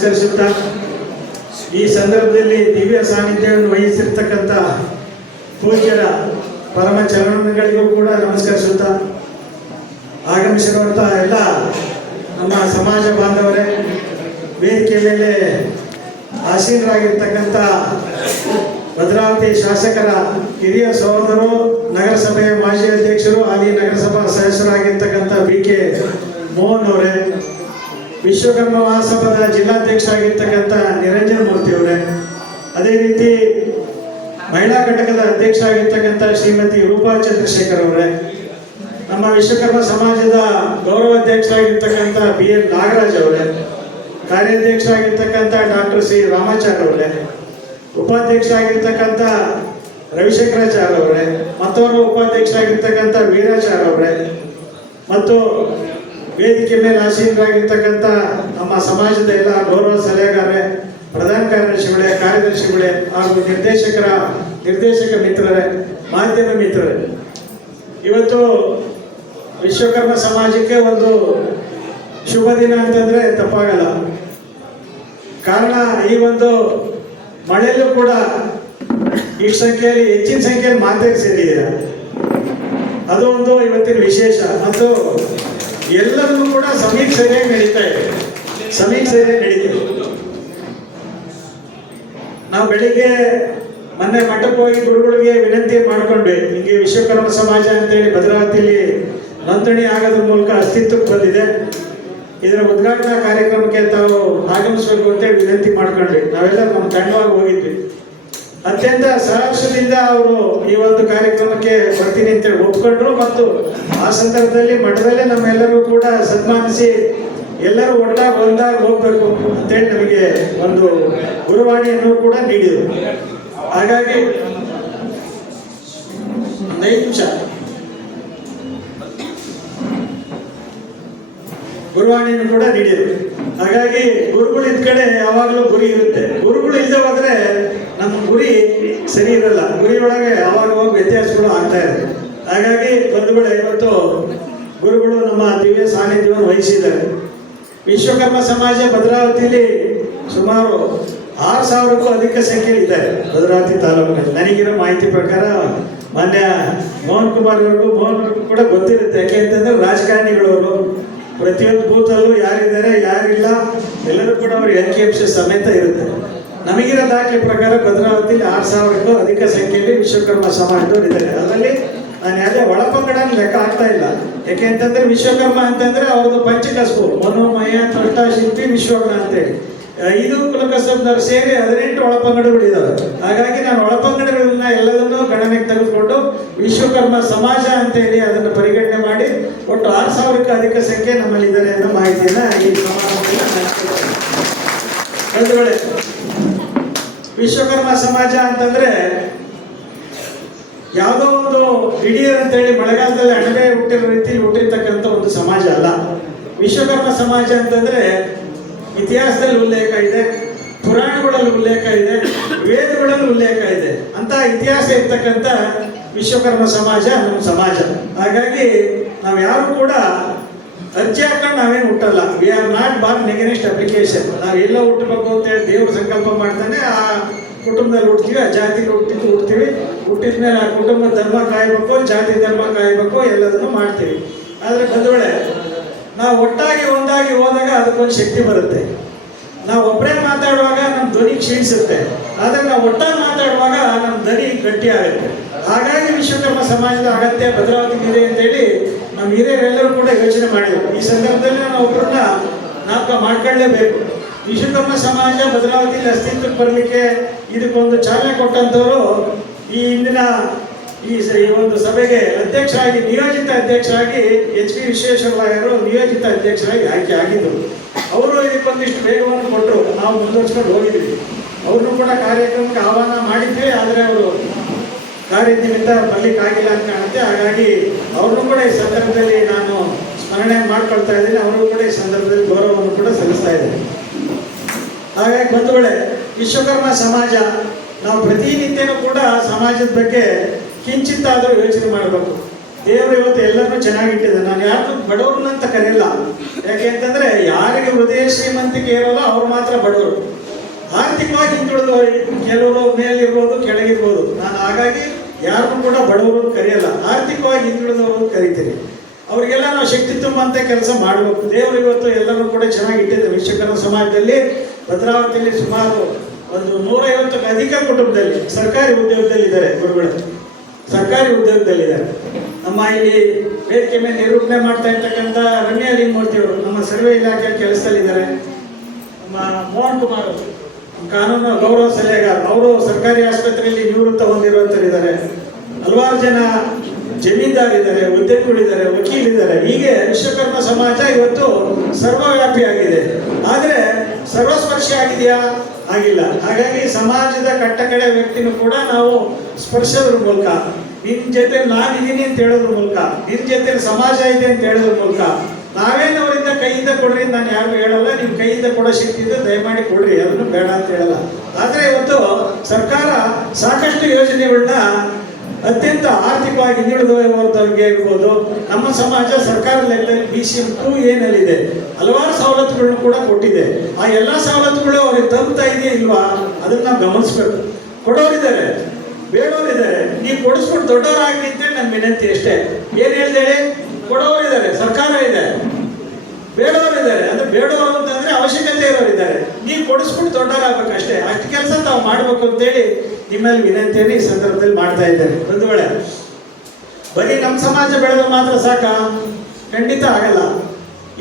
ನಮಸ್ಕರಿಸುತ್ತಾ ಈ ಸಂದರ್ಭದಲ್ಲಿ ದಿವ್ಯ ಸಾನ್ನಿಧ್ಯವನ್ನು ವಹಿಸಿರ್ತಕ್ಕಂಥ ಪೂಜ್ಯರ ಪರಮ ಚರಣಗಳಿಗೂ ಕೂಡ ನಮಸ್ಕರಿಸುತ್ತಾ ಆಗಮಿಸಿರುವಂಥ ಎಲ್ಲ ನಮ್ಮ ಸಮಾಜ ಬಾಂಧವರೇ, ವೇದಿಕೆ ಮೇಲೆ ಆಸೀನರಾಗಿರ್ತಕ್ಕಂಥ ಭದ್ರಾವತಿ ಶಾಸಕರ ಹಿರಿಯ ಸಹೋದರರು, ನಗರಸಭೆಯ ಮಾಜಿ ಅಧ್ಯಕ್ಷರು ಹಾಗೆ ನಗರಸಭಾ ಸದಸ್ಯರಾಗಿರ್ತಕ್ಕಂಥ BK ಮೋಹನ್ ಅವರೇ, ವಿಶ್ವಕರ್ಮ ಮಹಾಸಭಾದ ಜಿಲ್ಲಾಧ್ಯಕ್ಷರಾಗಿರ್ತಕ್ಕಂಥ ನಿರಂಜನ್ ಮೂರ್ತಿ ಅವರೇ, ಅದೇ ರೀತಿ ಮಹಿಳಾ ಘಟಕದ ಅಧ್ಯಕ್ಷರಾಗಿರ್ತಕ್ಕಂಥ ಶ್ರೀಮತಿ ರೂಪಾ ಚಂದ್ರಶೇಖರ್ ಅವರೇ, ನಮ್ಮ ವಿಶ್ವಕರ್ಮ ಸಮಾಜದ ಗೌರವಾಧ್ಯಕ್ಷರಾಗಿರ್ತಕ್ಕಂಥ BL ನಾಗರಾಜ್ ಅವರೇ, ಕಾರ್ಯಾಧ್ಯಕ್ಷರಾಗಿರ್ತಕ್ಕಂಥ ಡಾಕ್ಟರ್ ಸಿ ರಾಮಾಚಾರ್ಯ ಅವರೇ, ಉಪಾಧ್ಯಕ್ಷರಾಗಿರ್ತಕ್ಕಂಥ ರವಿಶಂಕರಾಚಾರ್ಯ ಅವರೇ, ಮತ್ತೋರ್ವ ಉಪಾಧ್ಯಕ್ಷರಾಗಿರ್ತಕ್ಕಂಥ ವೀರಾಚಾರ್ಯ ಅವರೇ, ಮತ್ತು ವೇದಿಕೆ ಮೇಲೆ ಆಸೀನರಾಗಿರ್ತಕ್ಕಂಥ ನಮ್ಮ ಸಮಾಜದ ಎಲ್ಲ ಗೌರವ ಸಲಹೆಗಾರರೇ, ಪ್ರಧಾನ ಕಾರ್ಯದರ್ಶಿಗಳೇ, ಕಾರ್ಯದರ್ಶಿಗಳೇ ಹಾಗೂ ನಿರ್ದೇಶಕ ಮಿತ್ರರೇ, ಮಾಧ್ಯಮ ಮಿತ್ರರೇ, ಇವತ್ತು ವಿಶ್ವಕರ್ಮ ಸಮಾಜಕ್ಕೆ ಒಂದು ಶುಭ ದಿನ ಅಂತಂದ್ರೆ ತಪ್ಪಾಗಲ್ಲ. ಕಾರಣ ಈ ಒಂದು ಮಳೆಯಲ್ಲೂ ಕೂಡ ಇಷ್ಟು ಸಂಖ್ಯೆಯಲ್ಲಿ ಹೆಚ್ಚಿನ ಸಂಖ್ಯೆಯಲ್ಲಿ ಮಾತೆಗೆ ಸೇರಿದ್ದೀರ, ಅದು ಒಂದು ಇವತ್ತಿನ ವಿಶೇಷ. ಮತ್ತು ಎಲ್ಲರಿಗೂ ಕೂಡ ಸಮೀಕ್ಷೆ ಸರಿಯಾಗಿ ನಡೀತಾ ಇದೆ, ಸಮೀಕ್ಷೆ ಸರಿಯಾಗಿ ನಡೀತಿದೆ. ನಾವು ಬೆಳಿಗ್ಗೆ ಮೊನ್ನೆ ಮಠಕ್ಕೆ ಹೋಗಿ ಗುರುಗಳಿಗೆ ವಿನಂತಿ ಮಾಡ್ಕೊಂಡ್ವಿ, ಹಿಂಗೆ ವಿಶ್ವಕರ್ಮ ಸಮಾಜ ಅಂತೇಳಿ ಭದ್ರಾವತಿಯಲ್ಲಿ ನೋಂದಣಿ ಆಗೋದ್ರ ಮೂಲಕ ಅಸ್ತಿತ್ವಕ್ಕೆ ಬಂದಿದೆ, ಇದರ ಉದ್ಘಾಟನಾ ಕಾರ್ಯಕ್ರಮಕ್ಕೆ ತಾವು ಆಗಮಿಸಬೇಕು ಅಂತೇಳಿ ವಿನಂತಿ ಮಾಡ್ಕೊಂಡ್ವಿ. ನಾವೆಲ್ಲ ನಮ್ಮ ತಂಡವಾಗಿ ಹೋಗಿದ್ವಿ. ಅತ್ಯಂತ ಸಹರ್ಷದಿಂದ ಅವರು ಈ ಒಂದು ಕಾರ್ಯಕ್ರಮಕ್ಕೆ ಬರ್ತೀನಿ ಅಂತೇಳಿ ಒಪ್ಕೊಂಡ್ರು. ಮತ್ತು ಆ ಸಂದರ್ಭದಲ್ಲಿ ಮಠದಲ್ಲೇ ನಮ್ಮೆಲ್ಲರೂ ಕೂಡ ಸನ್ಮಾನಿಸಿ ಎಲ್ಲರೂ ಒಟ್ಟಾಗಿ ಒಂದಾಗಿ ಹೋಗ್ಬೇಕು ಅಂತೇಳಿ ನಮಗೆ ಒಂದು ಗುರುವಾಣಿಯನ್ನು ಕೂಡ ನೀಡಿದರು. ಹಾಗಾಗಿ 5 ನಿಮಿಷ ಗುರುವಾಣಿಯನ್ನು ಕೂಡ ನೀಡಿದರು. ಹಾಗಾಗಿ ಗುರುಗಳು ಇದ್ದ ಕಡೆ ಯಾವಾಗಲೂ ಗುರಿ ಇರುತ್ತೆ. ಗುರುಗಳು ಇಲ್ಲದೆ ಹೋದ್ರೆ ನಮ್ಮ ಗುರಿ ಸರಿ ಇರಲ್ಲ, ಗುರಿ ಒಳಗೆ ಯಾವಾಗ ವ್ಯತ್ಯಾಸಗಳು ಆಗ್ತಾ ಇದೆ. ಹಾಗಾಗಿ ಬಂಧುಗಳೇ, ಇವತ್ತು ಗುರುಗಳು ನಮ್ಮ ದಿವ್ಯ ಸಾನ್ನಿಧ್ಯವನ್ನು ವಹಿಸಿದ್ದಾರೆ. ವಿಶ್ವಕರ್ಮ ಸಮಾಜ ಭದ್ರಾವತಿಯಲ್ಲಿ ಸುಮಾರು 6,000ಕ್ಕೂ ಅಧಿಕ ಸಂಖ್ಯೆಯಲ್ಲಿ ಇದ್ದಾರೆ ಭದ್ರಾವತಿ ತಾಲೂಕಿನಲ್ಲಿ. ನನಗಿರೋ ಮಾಹಿತಿ ಪ್ರಕಾರ ಮಾನ್ಯ ಮೋಹನ್ ಕುಮಾರ್ ಅವ್ರಿಗೂ ಕೂಡ ಗೊತ್ತಿರುತ್ತೆ. ಯಾಕೆ ಅಂತಂದ್ರೆ ರಾಜಕಾರಣಿಗಳವರು ಪ್ರತಿಯೊಂದು ಬೂತಲ್ಲೂ ಯಾರಿದ್ದಾರೆ ಯಾರಿಲ್ಲ ಎಲ್ಲರೂ ಕೂಡ ಅವ್ರ ಅಂಕಿಅಂಶ ಸಮೇತ ಇರುತ್ತೆ. ನಮಗಿರೋ ದಾಖಲೆ ಪ್ರಕಾರ ಭದ್ರಾವತಿಯಲ್ಲಿ 6,000ಕ್ಕೂ ಅಧಿಕ ಸಂಖ್ಯೆಯಲ್ಲಿ ವಿಶ್ವಕರ್ಮ ಸಮಾಜದವರು ಇದ್ದಾರೆ. ಅದರಲ್ಲಿ ನಾನು ಯಾವುದೇ ಒಳಪಂಗಡನ ಲೆಕ್ಕ ಆಗ್ತಾ ಇಲ್ಲ. ಯಾಕೆ ಅಂತಂದ್ರೆ ವಿಶ್ವಕರ್ಮ ಅಂತಂದ್ರೆ ಅವ್ರದ್ದು ಪಂಚಕಸಬು, ಮನೋಮಯ, ತ್ವಷ್ಟ, ಶಿಲ್ಪಿ, ವಿಶ್ವಕರ್ಮ ಅಂತೇಳಿ 5 ಕುಲಕಸಬ್ನವ್ರು ಸೇರಿ 18 ಒಳಪಂಗಡಗಳು ಇದಾವೆ. ಹಾಗಾಗಿ ನಾನು ಒಳಪಂಗಡಗಳನ್ನ ಎಲ್ಲದನ್ನೂ ಗಣನೆಗೆ ತೆಗೆದುಕೊಂಡು ವಿಶ್ವಕರ್ಮ ಸಮಾಜ ಅಂತೇಳಿ ಅದನ್ನು ಪರಿಗಣನೆ ಮಾಡಿ ಒಟ್ಟು 6,000ಕ್ಕೂ ಅಧಿಕ ಸಂಖ್ಯೆ ನಮ್ಮಲ್ಲಿ ಇದ್ದಾರೆ ಅನ್ನೋ ಮಾಹಿತಿಯನ್ನ ಈ ಸಮಾಜದಲ್ಲಿ. ವಿಶ್ವಕರ್ಮ ಸಮಾಜ ಅಂತಂದ್ರೆ ಯಾವುದೋ ಒಂದು ದಿಢೀರ್ ಅಂತೇಳಿ ಮಳೆಗಾಲದಲ್ಲಿ ಅಣಬೆ ಹುಟ್ಟಿರೋ ರೀತಿಯಲ್ಲಿ ಹುಟ್ಟಿರ್ತಕ್ಕಂಥ ಒಂದು ಸಮಾಜ ಅಲ್ಲ. ವಿಶ್ವಕರ್ಮ ಸಮಾಜ ಅಂತಂದ್ರೆ ಇತಿಹಾಸದಲ್ಲಿ ಉಲ್ಲೇಖ ಇದೆ, ಪುರಾಣಗಳಲ್ಲಿ ಉಲ್ಲೇಖ ಇದೆ, ವೇದಗಳಲ್ಲಿ ಉಲ್ಲೇಖ ಇದೆ. ಅಂತ ಇತಿಹಾಸ ಇರ್ತಕ್ಕಂಥ ವಿಶ್ವಕರ್ಮ ಸಮಾಜ ನಮ್ಮ ಸಮಾಜ. ಹಾಗಾಗಿ ನಾವು ಯಾರು ಕೂಡ ಅರ್ಜಿ ಹಾಕೊಂಡು ನಾವೇನು ಹುಟ್ಟಲ್ಲ. We are not Born against application. ನಾವು ಎಲ್ಲ ಹುಟ್ಟಬೇಕು ಅಂತೇಳಿ ದೇವರು ಸಂಕಲ್ಪ ಮಾಡ್ತಾನೆ. ಆ ಕುಟುಂಬದಲ್ಲಿ ಹುಡ್ತೀವಿ, ಆ ಜಾತಿಗೆ ಹುಡ್ತೀವಿ. ಹುಟ್ಟಿದ ಮೇಲೆ ಆ ಕುಟುಂಬದ ಧರ್ಮ ಕಾಯಬೇಕು, ಜಾತಿ ಧರ್ಮ ಕಾಯಬೇಕು, ಎಲ್ಲದನ್ನು ಮಾಡ್ತೀವಿ. ಆದರೆ ಬಂಧುಗಳೇ, ನಾವು ಒಟ್ಟಾಗಿ ಒಂದಾಗಿ ಹೋದಾಗ ಅದಕ್ಕೊಂದು ಶಕ್ತಿ ಬರುತ್ತೆ. ನಾವು ಒಬ್ಬರೇ ಮಾತಾಡುವಾಗ ನಮ್ಮ ಧ್ವನಿ ಕ್ಷೀಣಿಸುತ್ತೆ, ಆದರೆ ನಾವು ಒಟ್ಟಾಗಿ ಮಾತಾಡುವಾಗ ನಮ್ಮ ಧ್ವನಿ ಗಟ್ಟಿ ಆಗುತ್ತೆ. ಹಾಗಾಗಿ ವಿಶ್ವಕರ್ಮ ಸಮಾಜದ ಅಗತ್ಯ ಭದ್ರಾವತಿಗೆ ಇದೆ ಅಂತೇಳಿ ನಮ್ಮ ಹಿರಿಯರೆಲ್ಲರೂ ಕೂಡ ಯೋಚನೆ ಮಾಡಿದರು. ಈ ಸಂದರ್ಭದಲ್ಲಿ ನಾವು ಒಬ್ಬರನ್ನ ಜ್ಞಾಪಕ ಮಾಡ್ಕೊಳ್ಳೇಬೇಕು. ವಿಶ್ವಕರ್ಮ ಸಮಾಜ ಭದ್ರಾವತಿಯಲ್ಲಿ ಅಸ್ತಿತ್ವಕ್ಕೆ ಬರಲಿಕ್ಕೆ ಇದಕ್ಕೊಂದು ಚಾಲನೆ ಕೊಟ್ಟಂಥವರು ಈ ಹಿಂದಿನ ಈ ಒಂದು ಸಭೆಗೆ ಅಧ್ಯಕ್ಷರಾಗಿ ನಿಯೋಜಿತ ಅಧ್ಯಕ್ಷರಾಗಿ HV ವಿಶ್ವೇಶ್ವರಯ್ಯರು ನಿಯೋಜಿತ ಅಧ್ಯಕ್ಷರಾಗಿ ಆಯ್ಕೆ ಆಗಿದ್ದರು. ಅವರು ಇದಕ್ಕೊಂದಿಷ್ಟು ವೇಗವನ್ನು ಕೊಟ್ಟರು, ನಾವು ಮುಂದುವರ್ಸ್ಕೊಂಡು ಹೋಗಿದ್ವಿ. ಅವ್ರನ್ನೂ ಕೂಡ ಕಾರ್ಯಕ್ರಮಕ್ಕೆ ಆಹ್ವಾನ ಮಾಡಿದ್ವಿ, ಆದರೆ ಅವರು ಕಾರ್ಯನಿಮಿತ್ತ ಬರಲಿಕ್ಕಾಗಿಲ್ಲ ಅಂತ ಕಾಣುತ್ತೆ. ಹಾಗಾಗಿ ಅವ್ರನ್ನೂ ಕೂಡ ಈ ಸಂದರ್ಭದಲ್ಲಿ ನಾನು ಸ್ಮರಣೆ ಮಾಡ್ಕೊಳ್ತಾ ಇದ್ದೀನಿ. ಅವ್ರಿಗೂ ಕೂಡ ಈ ಸಂದರ್ಭದಲ್ಲಿ ಗೌರವವನ್ನು ಕೂಡ ಸಲ್ಲಿಸ್ತಾ ಇದ್ದೀನಿ. ಹಾಗಾಗಿ ಬಂಧುಗಳೇ, ವಿಶ್ವಕರ್ಮ ಸಮಾಜ ನಾವು ಪ್ರತಿನಿತ್ಯನೂ ಕೂಡ ಸಮಾಜದ ಬಗ್ಗೆ ಕಿಂಚಿತ್ತಾದರೂ ಯೋಚನೆ ಮಾಡಬೇಕು. ದೇವರು ಇವತ್ತು ಎಲ್ಲರನ್ನೂ ಚೆನ್ನಾಗಿಟ್ಟಿದೆ. ನಾನು ಯಾರು ಬಡವ್ರನ್ನಂತ ಕರೆಯಲ್ಲ. ಯಾಕೆ ಅಂತಂದ್ರೆ ಯಾರಿಗೆ ಹೃದಯ ಶ್ರೀಮಂತಿಕೆ ಇರೋಲ್ಲ ಅವ್ರು ಮಾತ್ರ ಬಡವರು. ಆರ್ಥಿಕವಾಗಿ ಹಿಂದುಳಿದ ಕೆಲವರು ಮೇಲಿರ್ಬೋದು ಕೆಳಗಿರ್ಬೋದು. ನಾನು ಹಾಗಾಗಿ ಯಾರನ್ನು ಕೂಡ ಬಡವರು ಕರೆಯಲ್ಲ, ಆರ್ಥಿಕವಾಗಿ ಹಿಂದುಳಿದವರು ಕರಿತೀನಿ. ಅವರಿಗೆಲ್ಲ ನಾವು ಶಕ್ತಿ ತುಂಬಂತ ಕೆಲಸ ಮಾಡಬೇಕು. ದೇವರು ಇವತ್ತು ಎಲ್ಲರೂ ಕೂಡ ಚೆನ್ನಾಗಿಟ್ಟಿದೆ. ವಿಶ್ವಕರ್ಮ ಸಮಾಜದಲ್ಲಿ ಭದ್ರಾವತಿಯಲ್ಲಿ ಸುಮಾರು ಒಂದು 150ಕ್ಕೂ ಅಧಿಕ ಕುಟುಂಬದಲ್ಲಿ ಸರ್ಕಾರಿ ಉದ್ಯೋಗದಲ್ಲಿದ್ದಾರೆ ಗುರುಗಳು, ಸರ್ಕಾರಿ ಉದ್ಯೋಗದಲ್ಲಿದ್ದಾರೆ. ನಮ್ಮ ಇಲ್ಲಿ ವೇದಿಕೆ ಮೇಲೆ ನಿರೂಪಣೆ ಮಾಡ್ತಾ ಇರ್ತಕ್ಕಂಥ ರಮ್ಯಾ ಲಿಂಗಮೂರ್ತಿ ಅವರು ನಮ್ಮ ಸರ್ವೆ ಇಲಾಖೆ ಕೆಲಸದಲ್ಲಿದ್ದಾರೆ. ನಮ್ಮ ಮೋಹನ್ ಕುಮಾರ್ ಅವರು ಕಾನೂನು ಗೌರವ ಸಲಹೆಗಾರ, ಅವರು ಸರ್ಕಾರಿ ಆಸ್ಪತ್ರೆಯಲ್ಲಿ ನಿವೃತ್ತ ಹೊಂದಿರುವಂತರಿದ್ದಾರೆ. ಹಲವಾರು ಜನ ಜಮೀನ್ದಾರಿದ್ದಾರೆ, ಉದ್ಯಮಿಗಳಿದ್ದಾರೆ, ವಕೀಲಿದ್ದಾರೆ. ಹೀಗೆ ವಿಶ್ವಕರ್ಮ ಸಮಾಜ ಇವತ್ತು ಸರ್ವವ್ಯಾಪಿ ಆಗಿದೆ. ಆದರೆ ಸರ್ವಸ್ಪರ್ಶಿ ಆಗಿದೆಯಾ? ಆಗಿಲ್ಲ. ಹಾಗಾಗಿ ಸಮಾಜದ ಕಟ್ಟಕಡೆ ವ್ಯಕ್ತಿನೂ ಕೂಡ ನಾವು ಸ್ಪರ್ಶೋದ್ರ ಮೂಲಕ, ನಿನ್ನ ಜೊತೆ ನಾನಿದ್ದೀನಿ ಅಂತ ಹೇಳೋದ್ರ ಮೂಲಕ, ನಿನ್ನ ಜೊತೆ ಸಮಾಜ ಇದೆ ಅಂತ ಹೇಳೋದ್ರ ಮೂಲಕ, ನಾವೇನು ಅವರಿಂದ ಕೈಯಿಂದ ಕೊಡ್ರಿ ನಾನು ಯಾರಿಗೂ ಹೇಳಲ್ಲ. ನೀವು ಕೈಯಿಂದ ಕೊಡೋ ಶಕ್ತಿ ಇದೆ, ದಯಮಾಡಿ ಕೊಡ್ರಿ, ಅದನ್ನು ಬೇಡ ಅಂತ ಹೇಳಲ್ಲ. ಆದರೆ ಇವತ್ತು ಸರ್ಕಾರ ಸಾಕಷ್ಟು ಯೋಜನೆಗಳನ್ನ ಅತ್ಯಂತ ಆರ್ಥಿಕವಾಗಿ ಹಿಂದುಳಿದವರಿಗೆ ಇರ್ಬೋದು, ನಮ್ಮ ಸಮಾಜ ಸರ್ಕಾರದ ಲೆಕ್ಕದಲ್ಲಿ BCM 2 ಏನಲ್ಲಿದೆ ಹಲವಾರು ಸವಲತ್ತುಗಳನ್ನು ಕೂಡ ಕೊಟ್ಟಿದೆ. ಆ ಎಲ್ಲ ಸವಲತ್ತುಗಳು ಅವ್ರಿಗೆ ತಲುಪ್ತಾ ಇದೆಯಾ ಇಲ್ವಾ ಅದನ್ನ ನಾವು ಗಮನಿಸ್ಬೇಕು. ಕೊಡೋರಿದ್ದಾರೆ, ಬೇಡೋರಿದ್ದಾರೆ. ನೀವು ಕೊಡಿಸ್ಬಿಟ್ಟು ದೊಡ್ಡವರಾಗಲಿ ಅಂತೇಳಿ ನನ್ನ ವಿನಂತಿ ಅಷ್ಟೇ. ಏನು ಹೇಳ್ದೇಳಿ? ಕೊಡೋರಿದ್ದಾರೆ, ಸರ್ಕಾರ ಇದೆ, ಬೇಡವರಿದ್ದಾರೆ. ಅಂದ್ರೆ ಬೇಡವರು ಅಂತಂದ್ರೆ ಅವಶ್ಯಕತೆ ಇರೋರಿದ್ದಾರೆ. ನೀವು ಕೊಡಿಸ್ಬಿಟ್ಟು ದೊಡ್ಡವರಾಗಬೇಕಷ್ಟೇ. ಅಷ್ಟು ಕೆಲಸ ತಾವು ಮಾಡಬೇಕು ಅಂತೇಳಿ ನಿಮ್ಮಲ್ಲಿ ವಿನಂತಿಯನ್ನು ಈ ಸಂದರ್ಭದಲ್ಲಿ ಮಾಡ್ತಾ ಇದ್ದೇನೆ. ಒಂದು ವೇಳೆ ಬರೀ ನಮ್ಮ ಸಮಾಜ ಬೆಳೆದ ಮಾತ್ರ ಸಾಕ? ಖಂಡಿತ ಆಗಲ್ಲ.